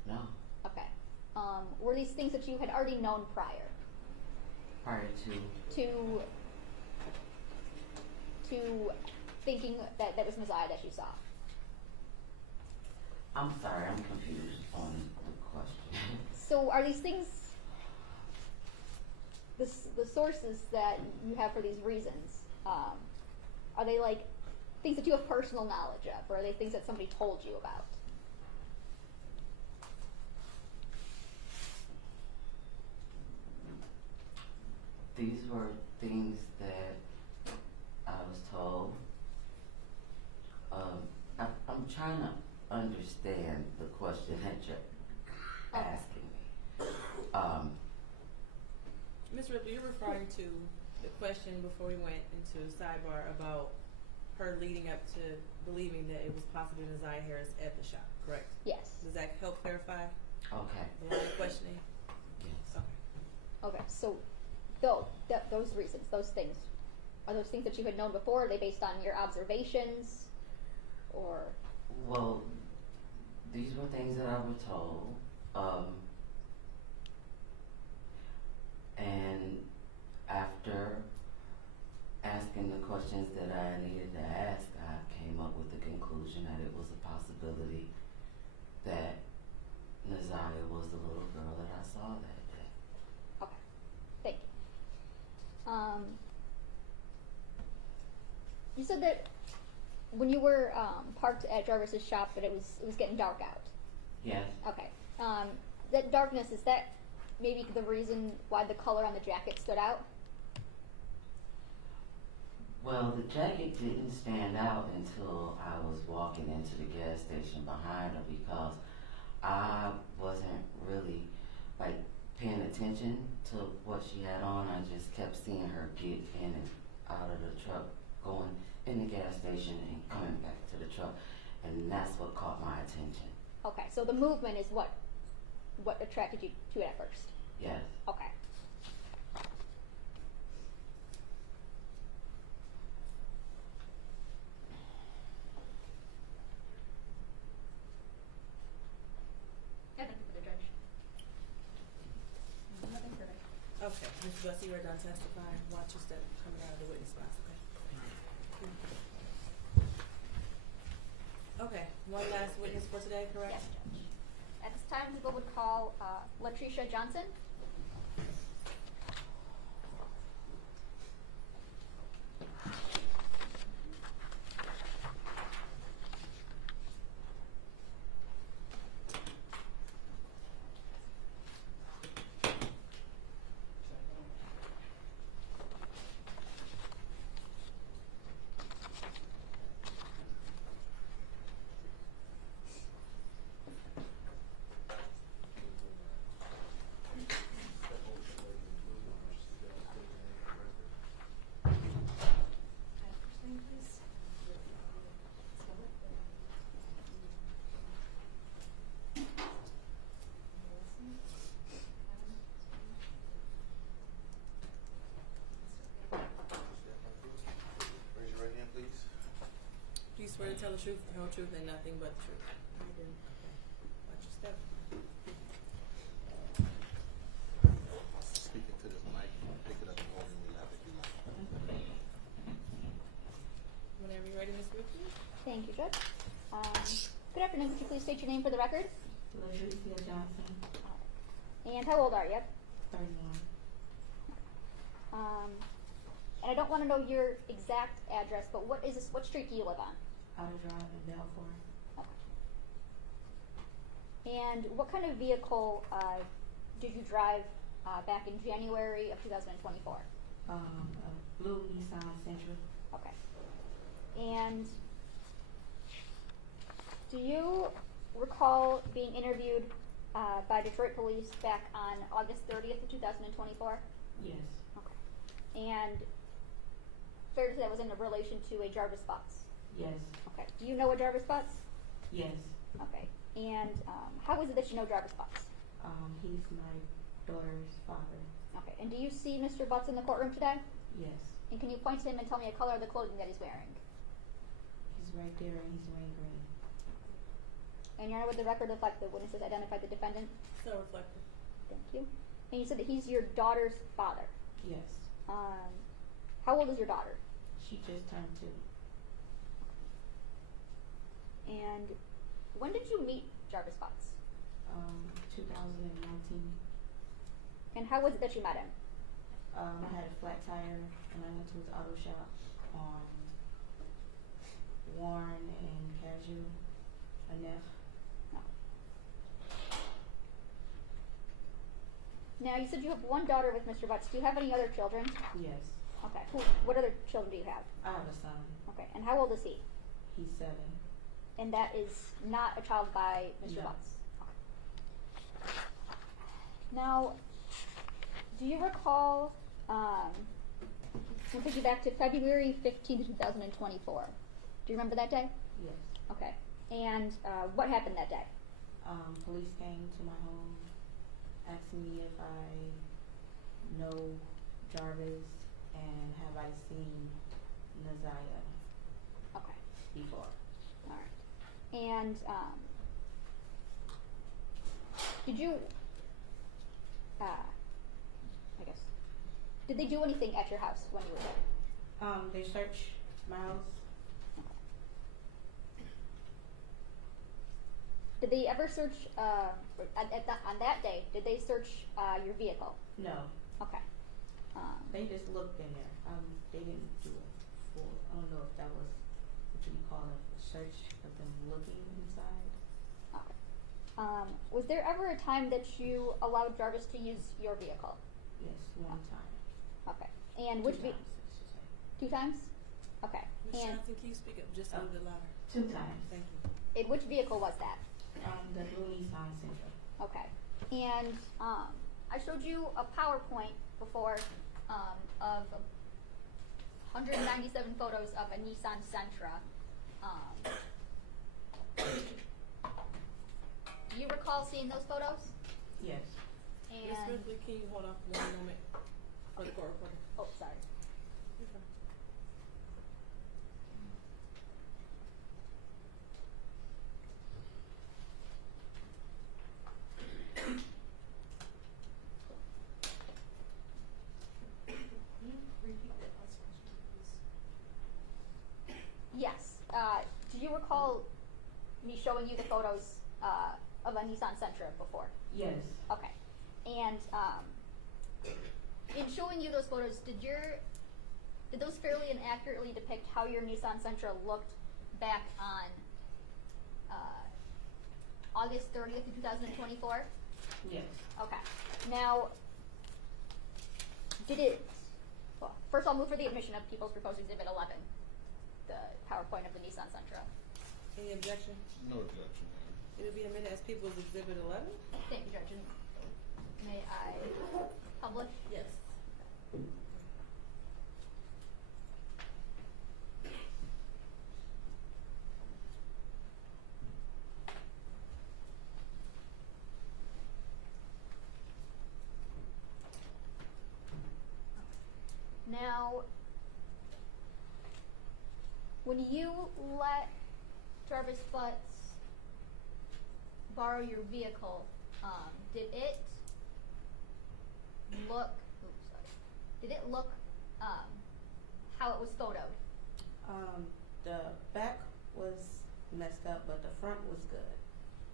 No. Okay. Were these things that you had already known prior Prior to thinking that that was Messiah that you saw? I'm sorry, I'm confused on the question. So are these things, the sources that you have for these reasons, are they like things that you have personal knowledge of, or are they things that somebody told you about? These were things that I was told. I'm trying to understand the question that you're asking me. Ms. Ripley, you're referring to the question before we went into sidebar about her leading up to believing that it was possibly Naziah Harris at the shop, correct? Yes. Does that help clarify Okay. the line of questioning? Yes. Okay. Okay, so those reasons, those things, are those things that you had known before? Are they based on your observations, or? Well, these were things that I was told. And after asking the questions that I needed to ask, I came up with the conclusion that it was a possibility that Naziah was the little girl that I saw that day. Okay, thank you. You said that when you were parked at Jarvis's shop that it was getting dark out. Yes. Okay. That darkness, is that maybe the reason why the color on the jacket stood out? Well, the jacket didn't stand out until I was walking into the gas station behind her because I wasn't really paying attention to what she had on. I just kept seeing her get in and out of the truck, going in the gas station and coming back to the truck, and that's what caught my attention. Okay, so the movement is what attracted you to it at first? Yes. Okay. Nothing for the judge. Nothing further. Okay, Ms. Bussey, you are done testifying. Watch your step coming out of the witness box, okay? Okay, one last witness for today, correct? Yes, Judge. At this time, people would call Latricia Johnson. Raise your right hand, please. Do you swear to tell the truth, the whole truth, and nothing but the truth? You do. Okay. Watch your step. And how old are you? 31. And I don't want to know your exact address, but what is this? What street do you live on? Outer Drive in Belfort. Okay. And what kind of vehicle did you drive back in January of 2024? A blue Nissan Sentra. Okay. And do you recall being interviewed by Detroit police back on August 30th of 2024? Yes. Okay. And fair to say that was in relation to a Jarvis Butts? Yes. Okay. Do you know a Jarvis Butts? Yes. Okay. And how is it that you know Jarvis Butts? He's my daughter's father. Okay. And do you see Mr. Butts in the courtroom today? Yes. And can you point to him and tell me a color of the clothing that he's wearing? He's right there and he's wearing green. And Your Honor, would the record reflect the witnesses identified the defendant? So reflected. Thank you. And you said that he's your daughter's father. Yes. How old is your daughter? She just turned 2. And when did you meet Jarvis Butts? 2019. And how was it that you met him? I had a flat tire and I went to his auto shop on Warren and Casual, Neff. Now, you said you have one daughter with Mr. Butts. Do you have any other children? Yes. Okay. What other children do you have? I have a son. Okay. And how old is he? He's 7. And that is not a child by Mr. No. Butts? Okay. Now, do you recall, we'll take you back to February 15th, 2024. Do you remember that day? Yes. Okay. And what happened that day? Police came to my home, asking me if I know Jarvis and have I seen Naziah before. All right. And did you, did they do anything at your house when you were there? They searched my house. Did they ever search, on that day, did they search your vehicle? No. Okay. They just looked in there. They didn't do a full, I don't know if that was what you call a search of them looking inside. Okay. Was there ever a time that you allowed Jarvis to use your vehicle? Yes, one time. Okay. And which 2 times, I should say. 2 times? Okay. Ms. And Johnson, can you speak up just a little bit louder? 2 times. Thank you. in which vehicle was that? The blue Nissan Sentra. Okay. And I showed you a PowerPoint before of 197 photos of a Nissan Sentra. Do you recall seeing those photos? Yes. Ms. And Ripley, can you hold off one moment for the court reporter? oh, sorry. You're fine. Yes. Do you recall me showing you the photos of a Nissan Sentra before? Yes. Okay. And in showing you those photos, did those fairly and accurately depict how your Nissan Sentra looked back on August 30th, 2024? Yes. Okay. Now, well, first I'll move for the admission of People's Proposed Exhibit 11, the PowerPoint of the Nissan Sentra. Any objection? No objection. It'll be admitted as People's Exhibit 11? Thank you, Judge. And may I publish? Yes. Now, when you let Jarvis Butts borrow your vehicle, did it look? Oops, sorry. Did it look how it was photoed? The back was messed up, but the front was good.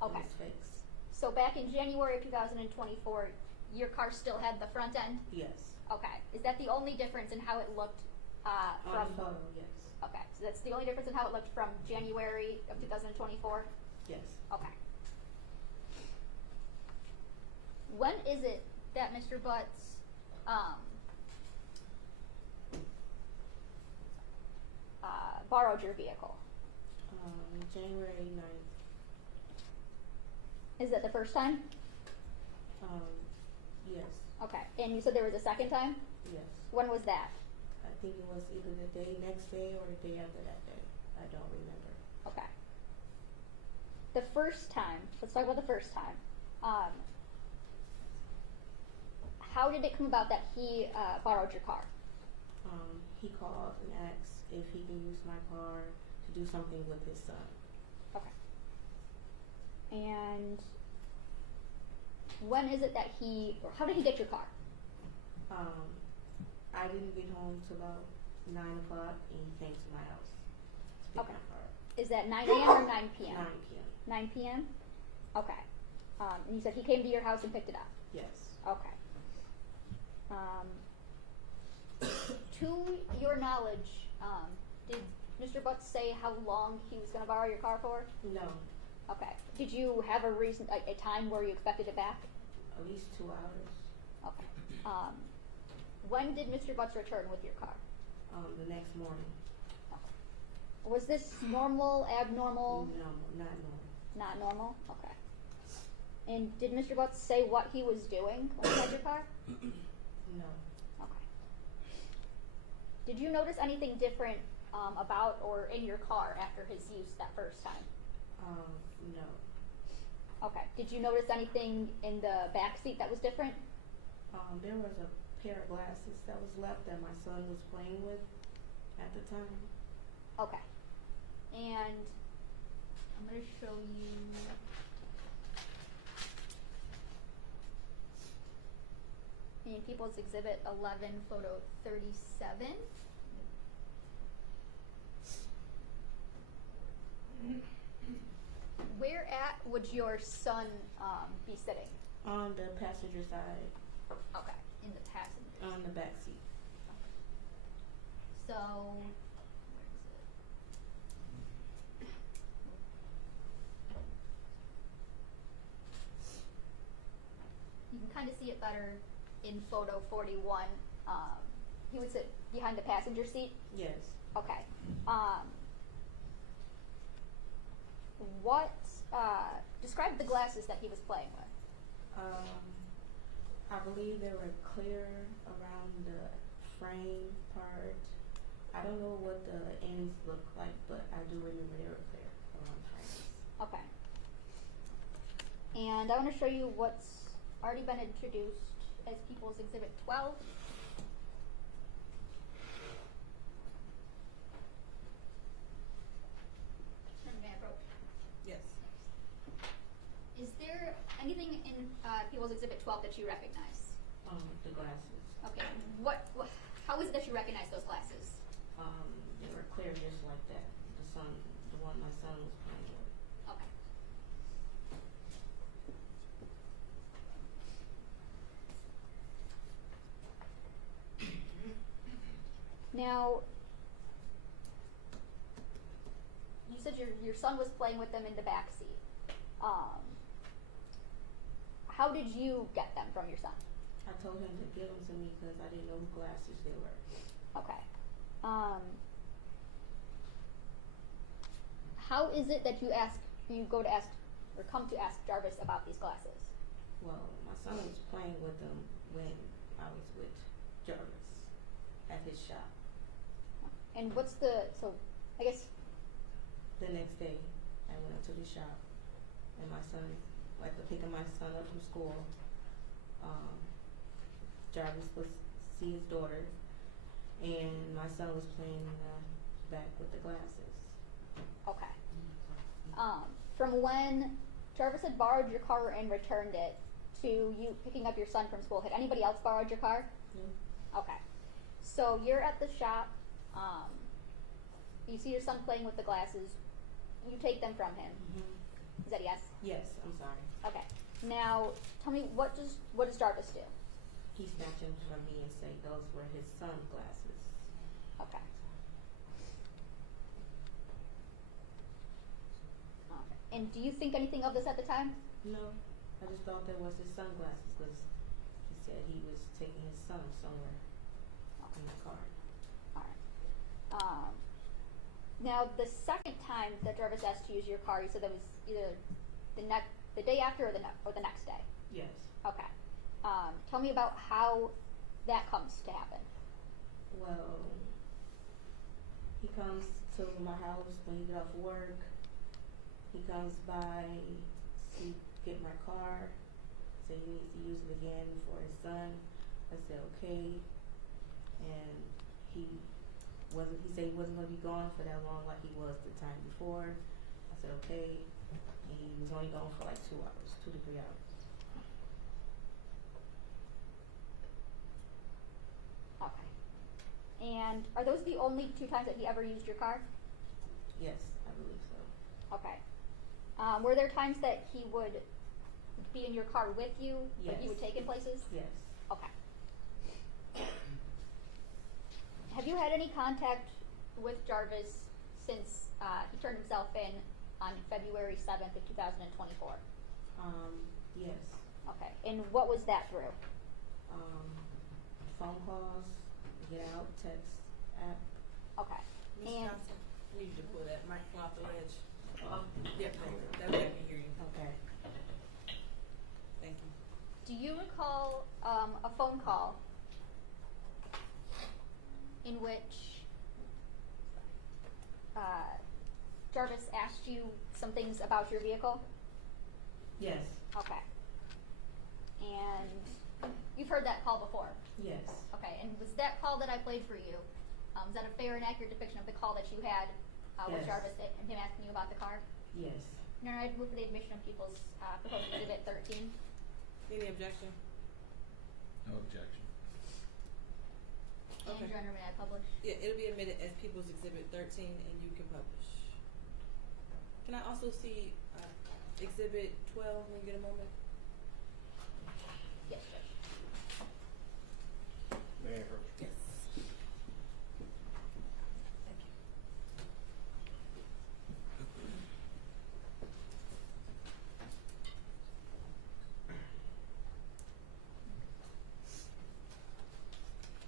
Okay. It was fixed. So back in January of 2024, your car still had the front end? Yes. Okay. Is that the only difference in how it looked from? On the photo, yes. Okay. So that's the only difference in how it looked from January of 2024? Yes. Okay. When is it that Mr. Butts borrowed your vehicle? January 9th. Is that the first time? Yes. Okay. And you said there was a second time? Yes. When was that? I think it was either the next day or the day after that day. I don't remember. Okay. The first time, let's talk about the first time. How did it come about that he borrowed your car? He called and asked if he can use my car to do something with his son. Okay. And when is it that how did he get your car? I didn't get home till about 9 o'clock, and he came to my house to pick my car up. Is that 9 a.m. or 9 p.m.? 9 p.m. 9 p.m.? Okay. And you said he came to your house and picked it up? Yes. Okay. To your knowledge, did Mr. Butts say how long he was going to borrow your car for? No. Okay. Did you have a reason, a time where you expected it back? At least 2 hours. Okay. When did Mr. Butts return with your car? The next morning. Was this normal, abnormal? No, not normal. Not normal? Okay. And did Mr. Butts say what he was doing when he had your car? No. Okay. Did you notice anything different about or in your car after his use that first time? No. Okay. Did you notice anything in the back seat that was different? There was a pair of glasses that was left that my son was playing with at the time. Okay. And I'm going to show you. In People's Exhibit 11, photo 37. Where at would your son be sitting? On the passenger side. Okay, in the passenger. On the back seat. So, where is it? You can kind of see it better in photo 41. He would sit behind the passenger seat? Yes. Okay. Describe the glasses that he was playing with. I believe they were clear around the frame part. I don't know what the ends look like, but I do remember they were clear around the frames. Okay. And I want to show you what's already been introduced as People's Exhibit 12. Yes. Is there anything in People's Exhibit 12 that you recognize? The glasses. Okay. How is it that you recognize those glasses? They were clear just like that. The one my son was playing with. Okay. Now, you said your son was playing with them in the back seat. How did you get them from your son? I told him to give them to me because I didn't know who glasses they were. Okay. How is it that you come to ask Jarvis about these glasses? Well, my son was playing with them when I was with Jarvis at his shop. And I guess the next day I went to the shop and my son, like picking my son up from school, Jarvis was see his daughter and my son was playing in the back with the glasses. Okay. From when Jarvis had borrowed your car and returned it to you picking up your son from school, had anybody else borrowed your car? No. Okay. So you're at the shop, you see your son playing with the glasses, you take them from him. Mm-hmm. Is that a yes? Yes, I'm sorry. Okay. Now, tell me, what does Jarvis do? He snatched them from me and say those were his sunglasses. Okay. Okay. And do you think anything of this at the time? No, I just thought that was his sunglasses because he said he was taking his son somewhere in the car. All right. Now, the second time that Jarvis asked to use your car, you said that was either the day after or the next day. Yes. Okay. Tell me about how that comes to happen. Well, he comes to my house when he get off work. He comes by, see, get my car, say he needs to use it again for his son. I said okay, and he said he wasn't going to be gone for that long like he was the time before. I said okay, and he was only gone for like 2 hours, 2 to 3 hours. Okay. And are those the only 2 times that he ever used your car? Yes, I believe so. Okay. Were there times that he would be in your car with you? Like you would take him places? Yes. Okay. Have you had any contact with Jarvis since he turned himself in on February 7th of 2024? Yes. Okay. And what was that through? Phone calls, get out, text, app. Okay. Ms. And Johnson, I need you to pull that microphone off the ledge. Yep, that way I can hear you. Okay. Thank you. do you recall a phone call in which Jarvis asked you some things about your vehicle? Yes. Okay. And you've heard that call before? Yes. Okay, and was that call that I played for you, is that a fair and accurate depiction of the call that you had with Yes. Jarvis and him asking you about the car? Yes. No, I'd move for the admission of people's proposed exhibit 13. Any objection? No objection. And Okay. Your Honor, may I publish? Yeah, it'll be admitted as People's Exhibit 13, and you can publish. Can I also see Exhibit 12 when you get a moment? Yes, Judge. May I approach? Yes. Thank you.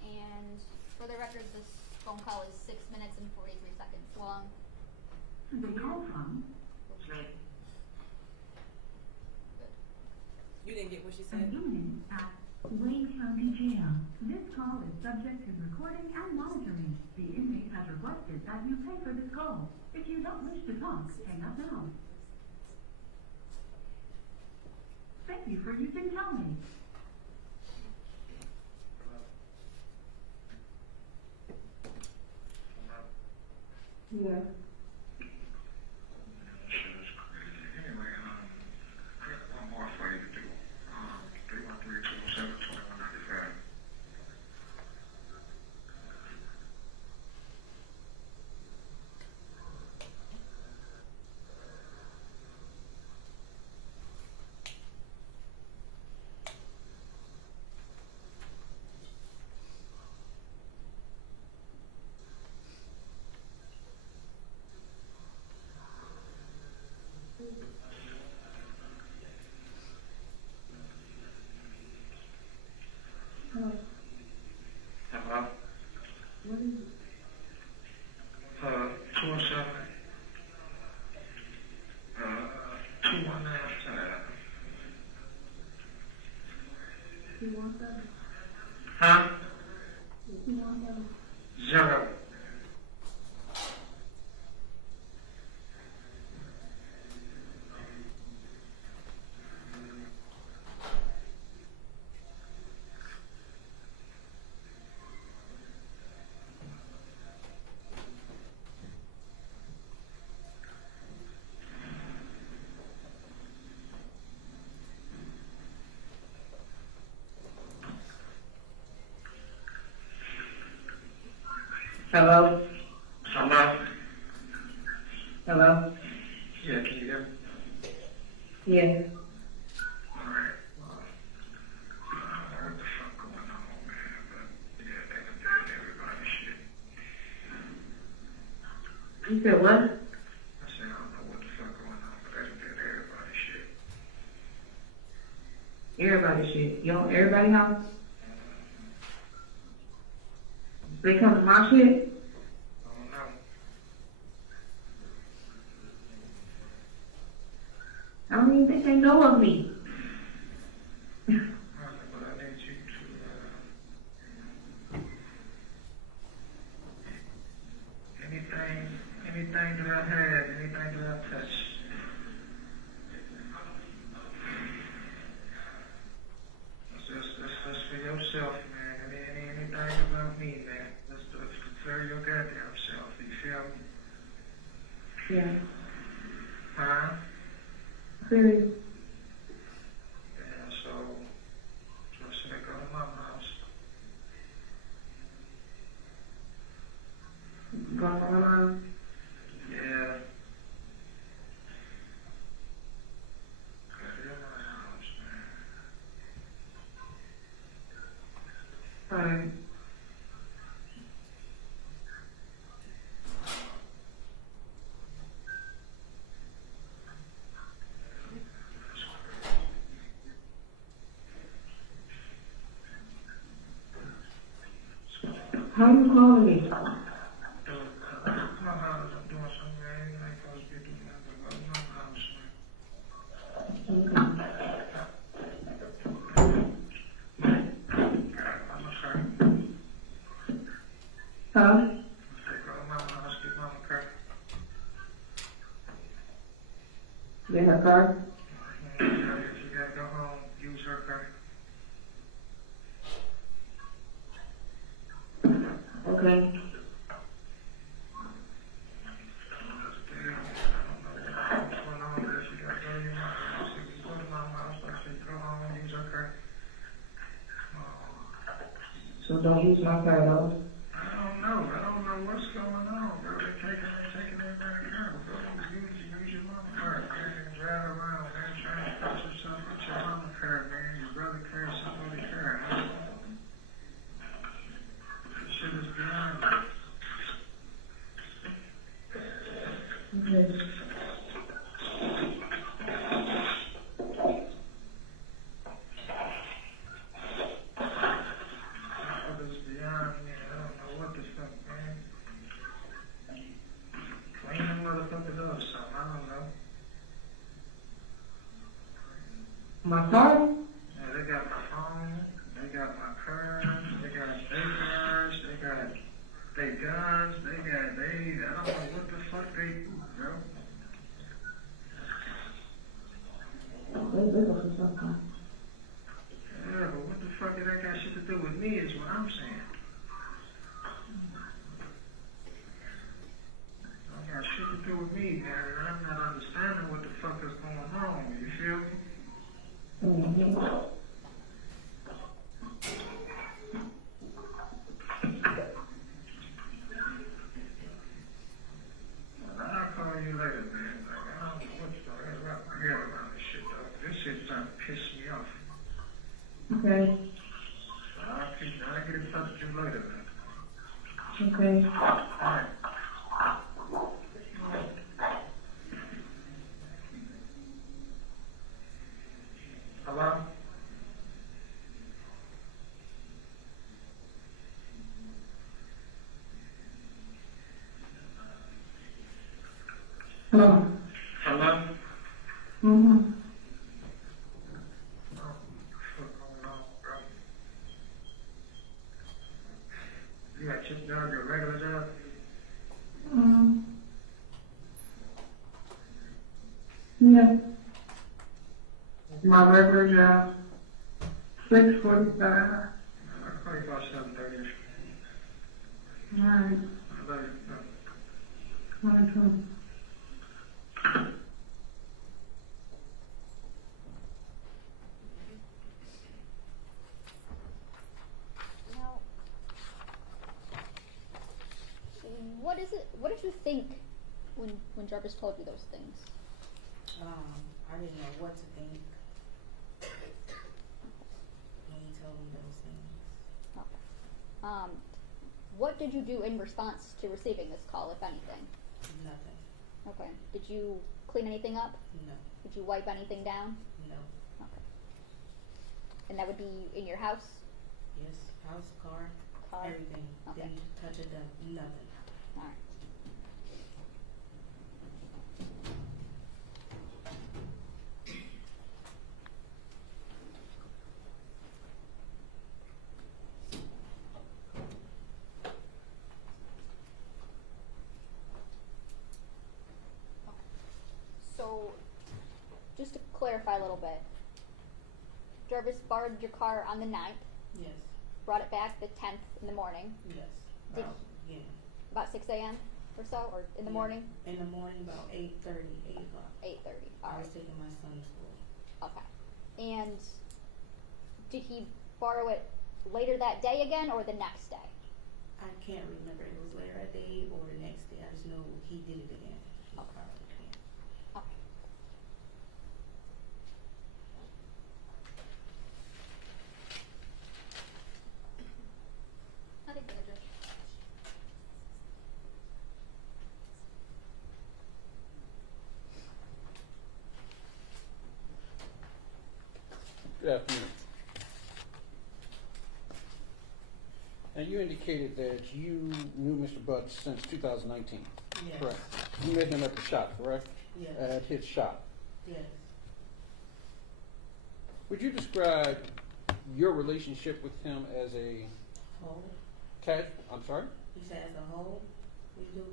And for the record, this phone call is 6 minutes and 43 seconds long. The call from You didn't get what she an said? inmate at Wayne County Jail. This call is subject to recording and monitoring. The inmate has requested that you pay for this call. If you don't wish to talk, hang up now. Thank you for using Tell Me. Yeah. Anyway, I got one more for you to do. 313-207-2195. Hello. Hello? What is it? 207. 219. You want that? Huh? You want that? 0. Hello? Hello? Hello? Yeah, can you hear me? Yeah. Alright. You said what? I said, I don't know what the fuck going on, but that's that everybody shit. Everybody shit. You on everybody house? They come to my shit? I don't know. I don't even think they know of me. But I need you to, anything that I had, anything that I touched. That's for yourself, man. Anything about me, man. That's for your goddamn self. You feel me? Yeah. Huh? Serious. Yeah, so should I go to Mama's house? Go to Mama's? Yeah. Go to Mama's house, man. Alright. How you calling me? My house, I'm doing something I ain't supposed to be doing. But go to my house, man. I'm sorry. Huh? Go to my house, get mama car. Get her car? If you gotta go home, use her car. Okay. So don't use my car at all? I don't know what's going on, bro. They're taking everybody out, bro. Use your mama car, man, and drive around, man, trying to fix yourself with your mama car, man, your brother car, somebody's car. I don't know. This shit is beyond me. Okay. My car? Yeah, they got my phone, they got my car, they got their cars, they got their guns, I don't know what the fuck they do, bro. Yeah, but what the fuck did that got shit to do with me is what I'm saying. That got shit to do with me, man, and I'm not understanding what the fuck is going on, you feel me? Mm-hmm. I'll call you later, man. Like, I don't know what's going on. Wrap my head around this shit, though. This shit's starting to piss me off. Okay. So I'll get in touch with you later, man. Okay. All right. Hello? Hello? Hello? Mm-hmm. You got your job, your regular job? Mm-hmm. Yeah. My regular job. 6:45. I'll call you about 7:30. Alright. I love you. Alright, cool. Now, what did you think when Jarvis told you those things? I didn't know what to think when he told me those things. Okay. What did you do in response to receiving this call, if anything? Nothing. Okay. Did you clean anything up? No. Did you wipe anything down? No. Okay. And that would be in your house? Yes. House, car, everything. Okay. Didn't touch it, nothing. All right. So, just to clarify a little bit, Jarvis borrowed your car on the 9th, Yes. brought it back the 10th in the morning, Yes. Did- Yeah. about 6 a.m. or so, or in the morning? In the morning, about 8:30, 8 o'clock. 8:30. All I right. was taking my son to school. Okay. And did he borrow it later that day again, or the next day? I can't remember if it was later that day or the next day. I just know he did it again. He Okay. borrowed it again. Okay. Nothing further, Judge. Good afternoon. And you indicated that you knew Mr. Butts since 2019. Yes. Correct. You met him at the shop, correct? Yes. At his shop. Yes. Would you describe your relationship with him as a Whole. I'm sorry? You said as a whole, we do.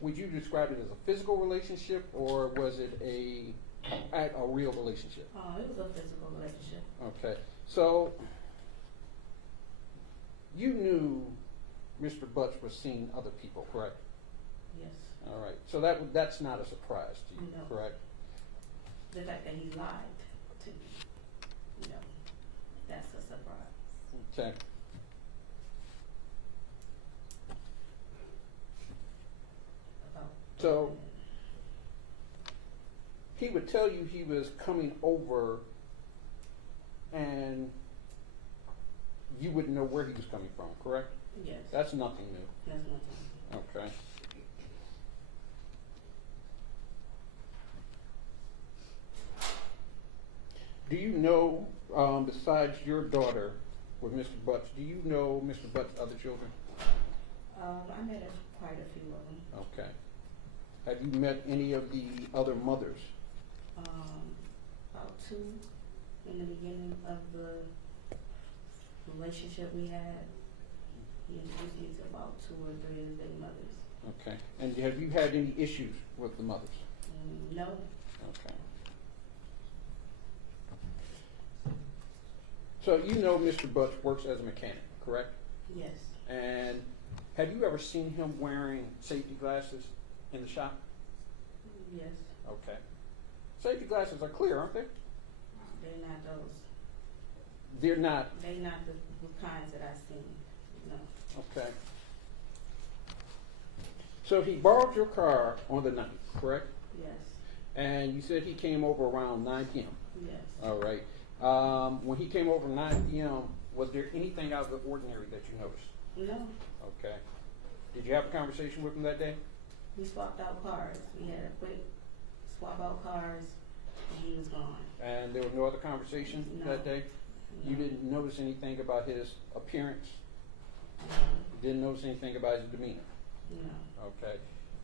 Would you describe it as a physical relationship, or was it a real relationship? It was a physical relationship. Okay. So you knew Mr. Butts was seeing other people, correct? Yes. All right. So that's not a surprise to you, No. correct? The fact that he lied to me, that's a surprise. Okay. About So he would tell you he was coming over, and you wouldn't know where he was coming from, correct? Yes. That's nothing new. That's nothing. Okay. Do you know, besides your daughter with Mr. Butts, do you know Mr. Butts' other children? I met quite a few of them. Okay. Have you met any of the other mothers? About 2 in the beginning of the relationship we had. He introduced me to about 2 or 3 of their mothers. Okay. And have you had any issues with the mothers? No. Okay. So you know Mr. Butts works as a mechanic, correct? Yes. And have you ever seen him wearing safety glasses in the shop? Yes. Okay. Safety glasses are clear, aren't they? They're not those. They're not. They're not the kinds that I've seen. No. Okay. So he borrowed your car on the 9th, correct? Yes. And you said he came over around 9 p.m. Yes. All right. When he came over 9 p.m., was there anything out of the ordinary that you noticed? No. Okay. Did you have a conversation with him that day? We swapped out cars. We had a quick swap out cars, and he was gone. And there was no other conversation No. that day? No. You didn't notice anything about his appearance? No. Didn't notice anything about his demeanor? No. Okay.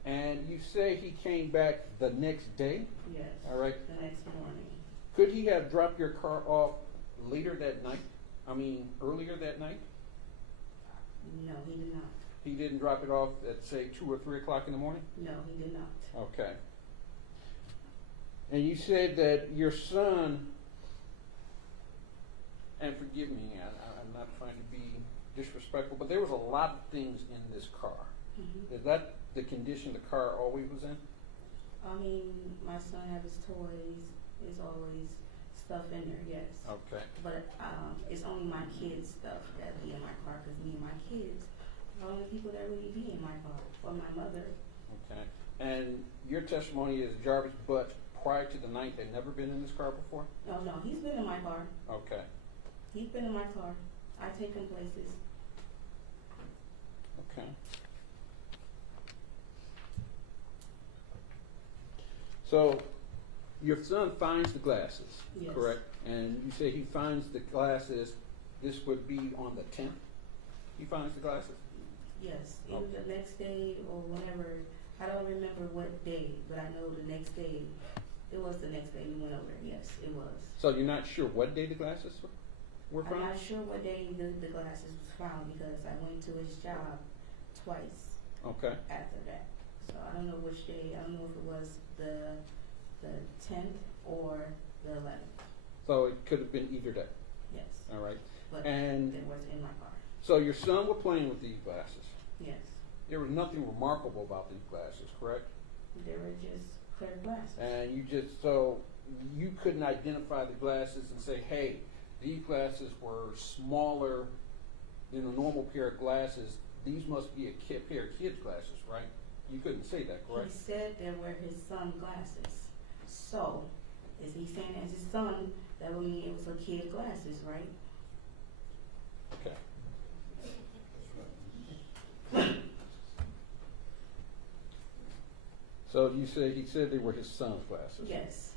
And you say he came back the next day? Yes. All right. The next morning. Could he have dropped your car off later that night? I mean, earlier that night? No, he did not. He didn't drop it off at, say, 2 or 3 o'clock in the morning? No, he did not. Okay. And you said that your son, and forgive me, I'm not trying to be disrespectful, but there was a lot of things in this car. Mm-hmm. Is that the condition the car always was in? I mean, my son have his toys. There's always stuff in there, yes. Okay. But it's only my kids' stuff that be in my car because me and my kids are the only people that really be in my car. Or my mother. Okay. And your testimony is Jarvis Butts, prior to the 9th, had never been in this car before? No, he's been in my car. Okay. He's been in my car. I take him places. Okay. So, your son finds the glasses, Yes. correct? And you say he finds the glasses, this would be on the 10th? He finds the glasses? Yes, either Okay. the next day or whenever. I don't remember what day, but I know the next day. It was the next day we went over. Yes, it was. So you're not sure what day the glasses were I'm found? not sure what day the glasses was found because I went to his job twice Okay. after that. So I don't know which day. I don't know if it was the 10th or the 11th. So it could have been either day. Yes. All right. But And it was in my car. so your son was playing with these glasses. Yes. There was nothing remarkable about these glasses, correct? They were just clear glasses. And you couldn't identify the glasses and say, hey, these glasses were smaller than a normal pair of glasses. These must be a pair of kids' glasses, right? You couldn't say that, He correct? said they were his son glasses. So, is he saying as his son, that would mean it was a kid glasses, right? Okay. So you say he said they were his son's glasses? Yes.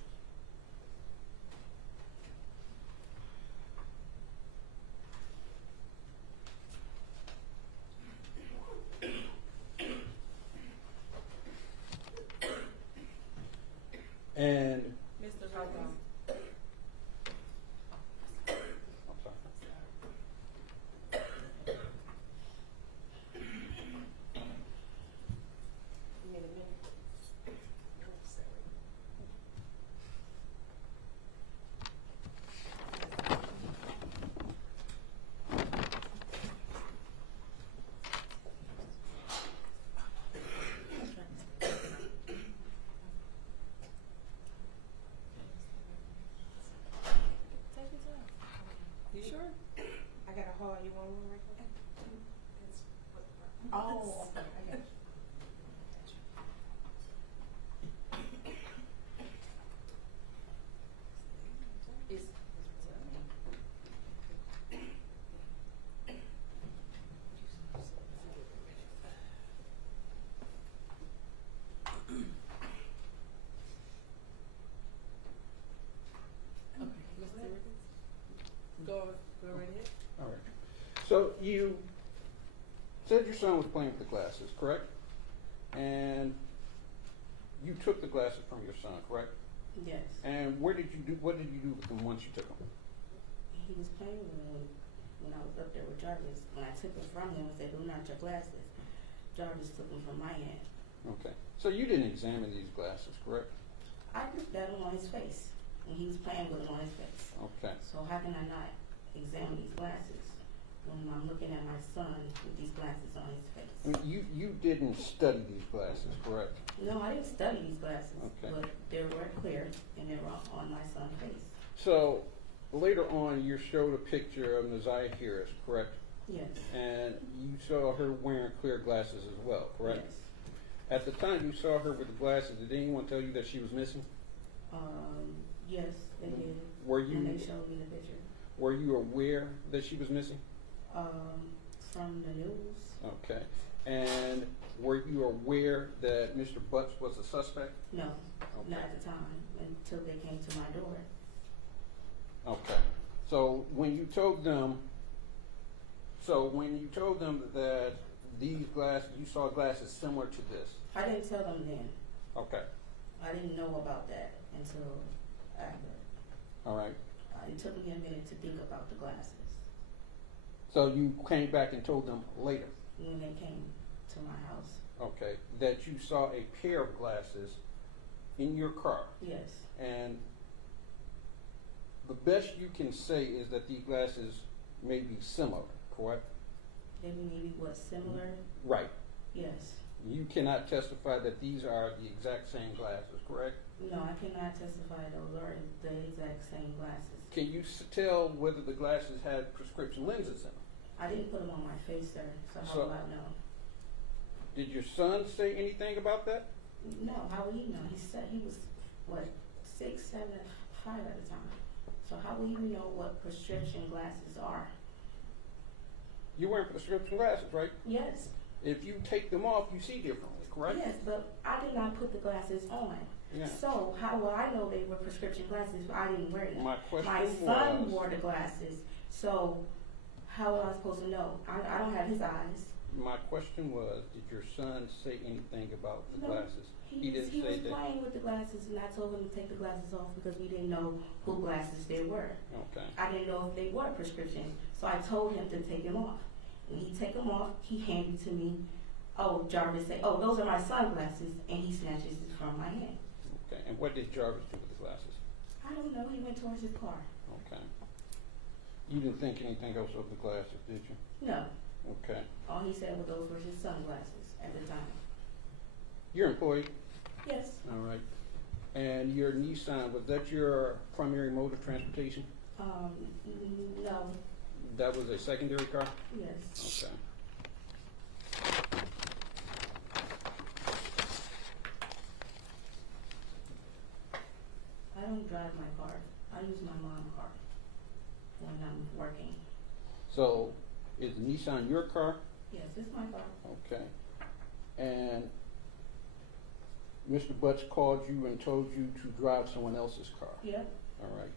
And Mr. Rocco. I'm sorry. Take your time. You sure? I got a haul. You want one right quick? Oh, okay. I got you. Is Go right ahead. All right. So you said your son was playing with the glasses, correct? And you took the glasses from your son, correct? Yes. And what did you do with them once you took them? He was playing with them when I was up there with Jarvis. When I took them from him and said, "Those are not your glasses," Jarvis took them from my hand. Okay. So you didn't examine these glasses, correct? I looked at them on his face when he was playing with them on his face. Okay. So how can I not examine these glasses when I'm looking at my son with these glasses on his face? I mean, you didn't study these glasses, correct? No, I didn't study these glasses, Okay. but they were clear and they were on my son's face. So later on, you showed a picture of Naziah Harris, correct? Yes. And you saw her wearing clear glasses as well, correct? Yes. At the time you saw her with the glasses, did anyone tell you that she was missing? Yes, they did. Were And they you showed me the picture. were you aware that she was missing? From the news. Okay. And were you aware that Mr. Butts was a suspect? No, Okay. not at the time until they came to my door. Okay. So when you told them that these glasses, you saw glasses similar to this. I didn't tell them then. Okay. I didn't know about that until after. All right. It took me a minute to think about the glasses So you came back and told them later. when they came to my house. Okay. That you saw a pair of glasses in your car. Yes. And the best you can say is that these glasses may be similar, correct? Maybe what, similar? Right. Yes. You cannot testify that these are the exact same glasses, correct? No, I cannot testify those are the exact same glasses. Can you tell whether the glasses had prescription lenses in them? I didn't put them on my face, sir, so how So- do I know? Did your son say anything about that? No, how would he know? He said he was, what, 6, 7, 5 at the time. So how will you know what prescription glasses are? You're wearing prescription glasses, right? Yes. If you take them off, you see differently, correct? Yes, but I did not put the glasses on. Yeah. So how will I know they were prescription glasses if I didn't wear them? My question My son was- wore the glasses, so how am I supposed to know? I don't have his eyes. My question was, did your son say anything about the No, glasses? He was didn't say that. playing with the glasses, and I told him to take the glasses off because we didn't know who glasses they were. Okay. I didn't know if they were prescription, so I told him to take them off. When he take them off, he handed to me. Oh, Jarvis said, "Oh, those are my sunglasses," and he snatches it from my hand. Okay. And what did Jarvis do with the glasses? I don't know. He went towards his car. Okay. You didn't think anything else of the glasses, did you? No. Okay. All he said was those were his sunglasses at the time. You're employed? Yes. All right. And your Nissan, was that your primary mode of transportation? No. That was a secondary car? Yes. Okay. I don't drive my car. I use my mom's car when I'm working. So, is the Nissan your car? Yes, it's my car. Okay. And Mr. Butts called you and told you to drive someone else's car? Yep. All right.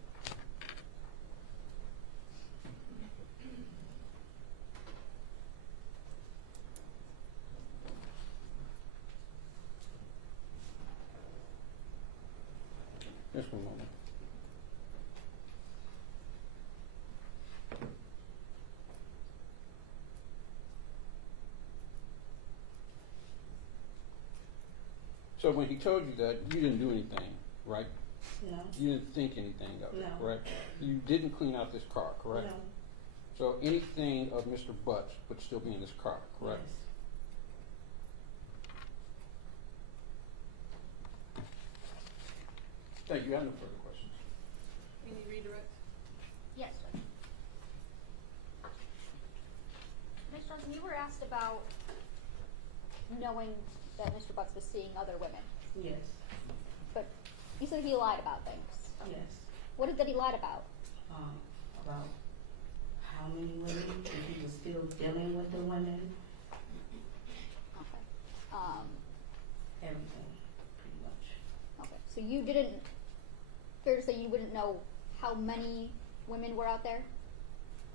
Just one moment. So when he told you that, you didn't do anything, right? No. You didn't think anything of it, No. correct? You didn't clean out this car, correct? No. So anything of Mr. Butts would still be in this car, correct? Yes. Thank you. I have no further questions. Any redirect? Yes, Judge. Ms. Johnson, you were asked about knowing that Mr. Butts was seeing other women, Yes. but you said he lied about things. Yes. What is that he lied about? About how many women, if he was still dealing with the women, Okay. everything, pretty much. Okay. So you didn't, fair to say you wouldn't know how many women were out there?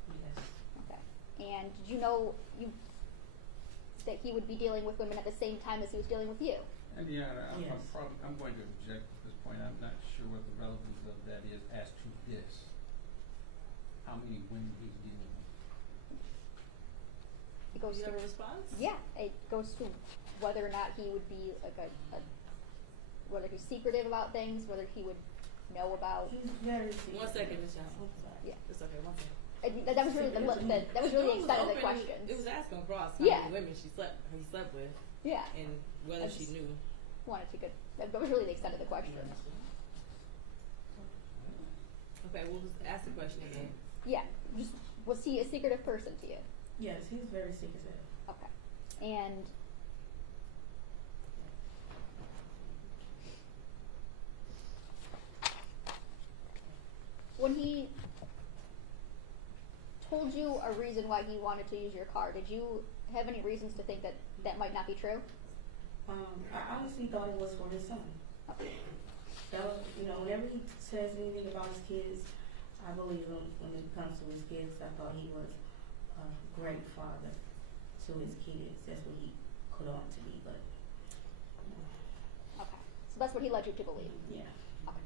Yes. Okay. And did you know that he would be dealing with women at the same time as he was dealing with you? Indiana, Yes. I'm going to object at this point. I'm not sure what the relevance of that is as to this. How many women he's dealing with. It goes Do you to have a response? Yeah, it goes to whether or not he would be like whether he's secretive about things, whether he would know about. He's very secretive. 1 second, Ms. Johnson. I'm sorry. Yeah. It's okay, 1 second. That was really that was really the extent of the questions. It was asking across how Yeah. many women he slept with, Yeah. and whether she knew. Wanted to get that was really the extent of the questions. Okay, we'll just ask the question again. Yeah. Just was he a secretive person to you? Yes, he's very secretive. Okay. And when he told you a reason why he wanted to use your car, did you have any reasons to think that that might not be true? I honestly thought it was for his son. Okay. That was, whenever he says anything about his kids, I believe him when it comes to his kids. I thought he was a great father to his kids. That's what he put on to me, but. Okay. So that's what he led you to believe? Yeah. Okay.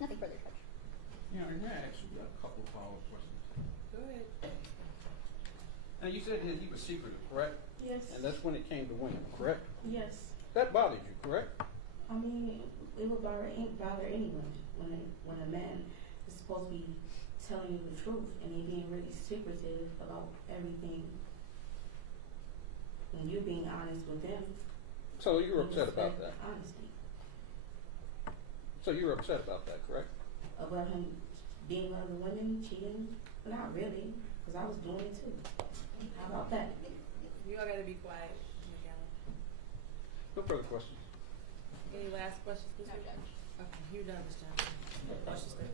Nothing further, Judge. Yeah, and I actually got a couple of follow-up questions. Go ahead. Now, you said that he was secretive, correct? Yes. And that's when it came to women, correct? Yes. That bothered you, correct? I mean, it would bother anyone when a man is supposed to be telling you the truth and he being really secretive about everything. When you're being honest with them. So you were upset about that? Honesty. So you were upset about that, correct? About him being with other women, cheating? Not really, because I was doing it too. How about that? You all gotta be quiet. No further questions. Any last questions, Ms. No, Judge. Okay, you're done, Ms. Johnson. Questions, good.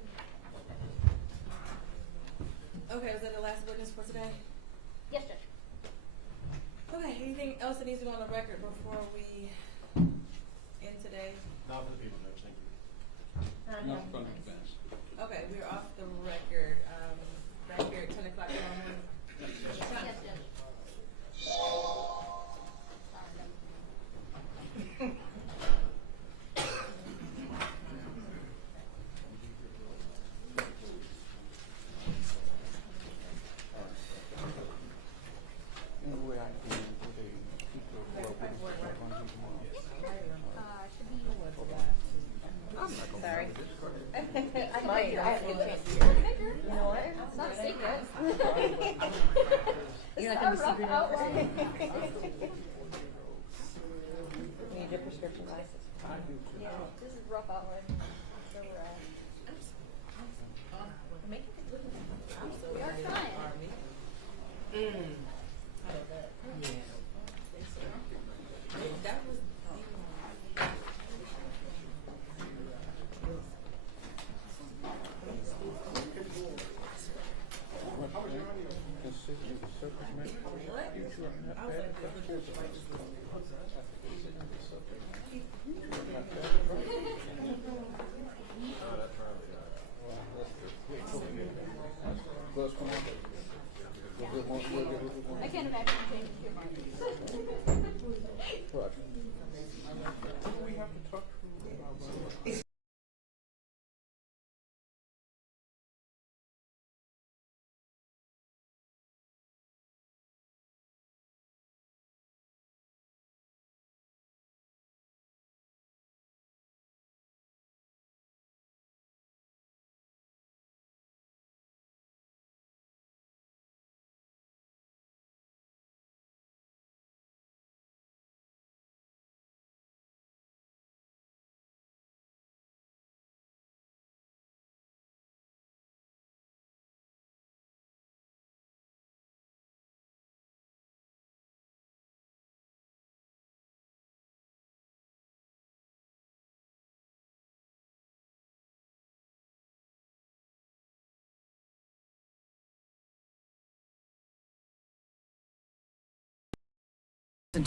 Okay, is that the last witness for today? Yes, Judge. Okay, anything else that needs to go on the record before we end today? Not for the people, Judge, thank you. not gonna be rough secret. outline. Need your prescription glasses. Yeah, this is rough outline. So we're at. We are trying. That was. I can't imagine changing too much. What? We have to talk to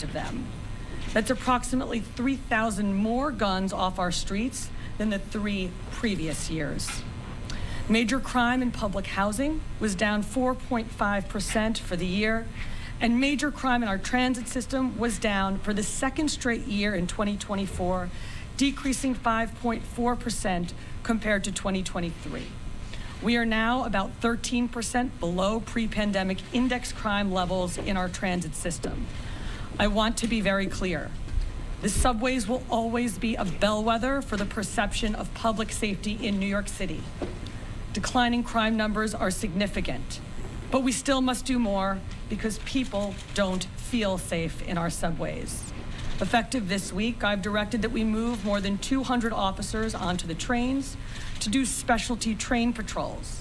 of them. That's approximately 3,000 more guns off our streets than the 3 previous years. Major crime in public housing was down 4.5% for the year, and major crime in our transit system was down for the second straight year in 2024, decreasing 5.4% compared to 2023. We are now about 13% below pre-pandemic index crime levels in our transit system. I want to be very clear. The subways will always be a bellwether for the perception of public safety in New York City. Declining crime numbers are significant, but we still must do more because people don't feel safe in our subways. Effective this week, I've directed that we move more than 200 officers onto the trains to do specialty train patrols.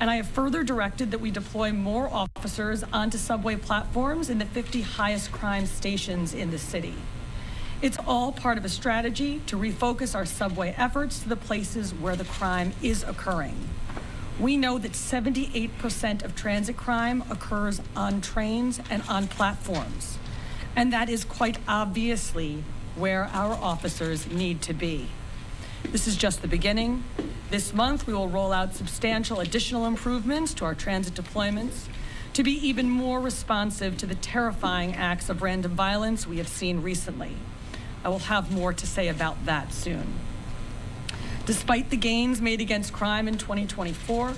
And I have further directed that we deploy more officers onto subway platforms in the 50 highest crime stations in the city. It's all part of a strategy to refocus our subway efforts to the places where the crime is occurring. We know that 78% of transit crime occurs on trains and on platforms. And that is quite obviously where our officers need to be. This is just the beginning. This month, we will roll out substantial additional improvements to our transit deployments to be even more responsive to the terrifying acts of random violence we have seen recently. I will have more to say about that soon. Despite the gains made against crime in 2024,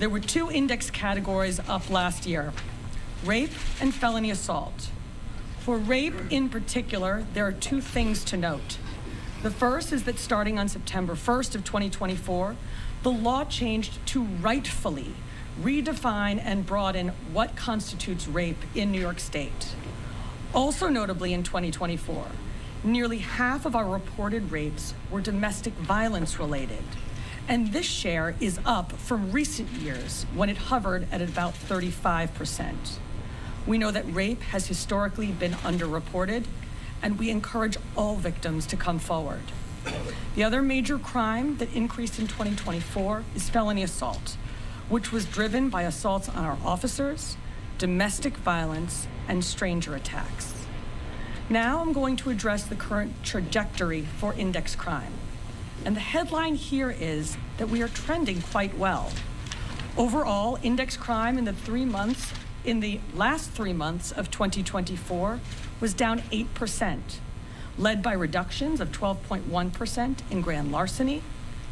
there were 2 index categories up last year: rape and felony assault. For rape in particular, there are 2 things to note. The first is that starting on September 1st of 2024, the law changed to rightfully redefine and broaden what constitutes rape in New York State. Also notably in 2024, nearly half of our reported rapes were domestic violence related, and this share is up from recent years when it hovered at about 35%. We know that rape has historically been underreported, and we encourage all victims to come forward. The other major crime that increased in 2024 is felony assault, which was driven by assaults on our officers, domestic violence, and stranger attacks. Now I'm going to address the current trajectory for index crime. And the headline here is that we are trending quite well. Overall, index crime in the last 3 months of 2024 was down 8%, led by reductions of 12.1% in grand larceny,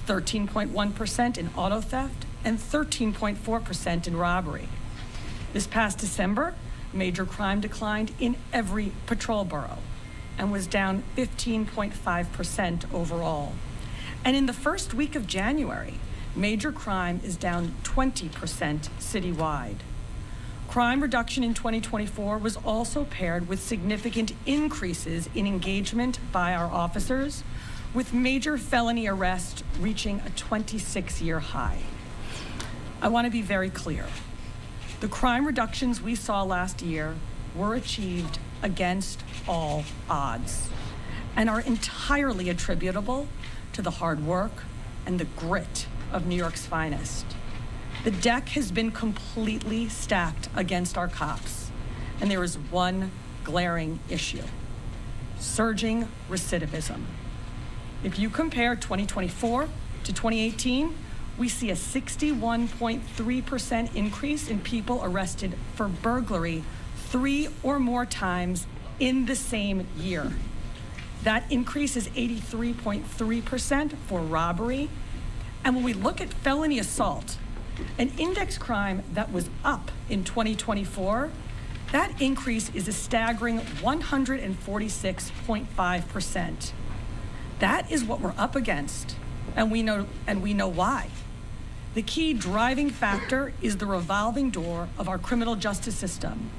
13.1% in auto theft, and 13.4% in robbery. This past December, major crime declined in every patrol borough and was down 15.5% overall. And in the first week of January, major crime is down 20% citywide. Crime reduction in 2024 was also paired with significant increases in engagement by our officers, with major felony arrests reaching a 26-year high. I want to be very clear. The crime reductions we saw last year were achieved against all odds and are entirely attributable to the hard work and the grit of New York's finest. The deck has been completely stacked against our cops, and there is one glaring issue: surging recidivism. If you compare 2024 to 2018, we see a 61.3% increase in people arrested for burglary 3 or more times in the same year. That increase is 83.3% for robbery. And when we look at felony assault, an index crime that was up in 2024, that increase is a staggering 146.5%. That is what we're up against, and we know why. The key driving factor is the revolving door of our criminal justice system,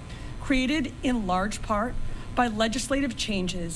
created in large part by legislative changes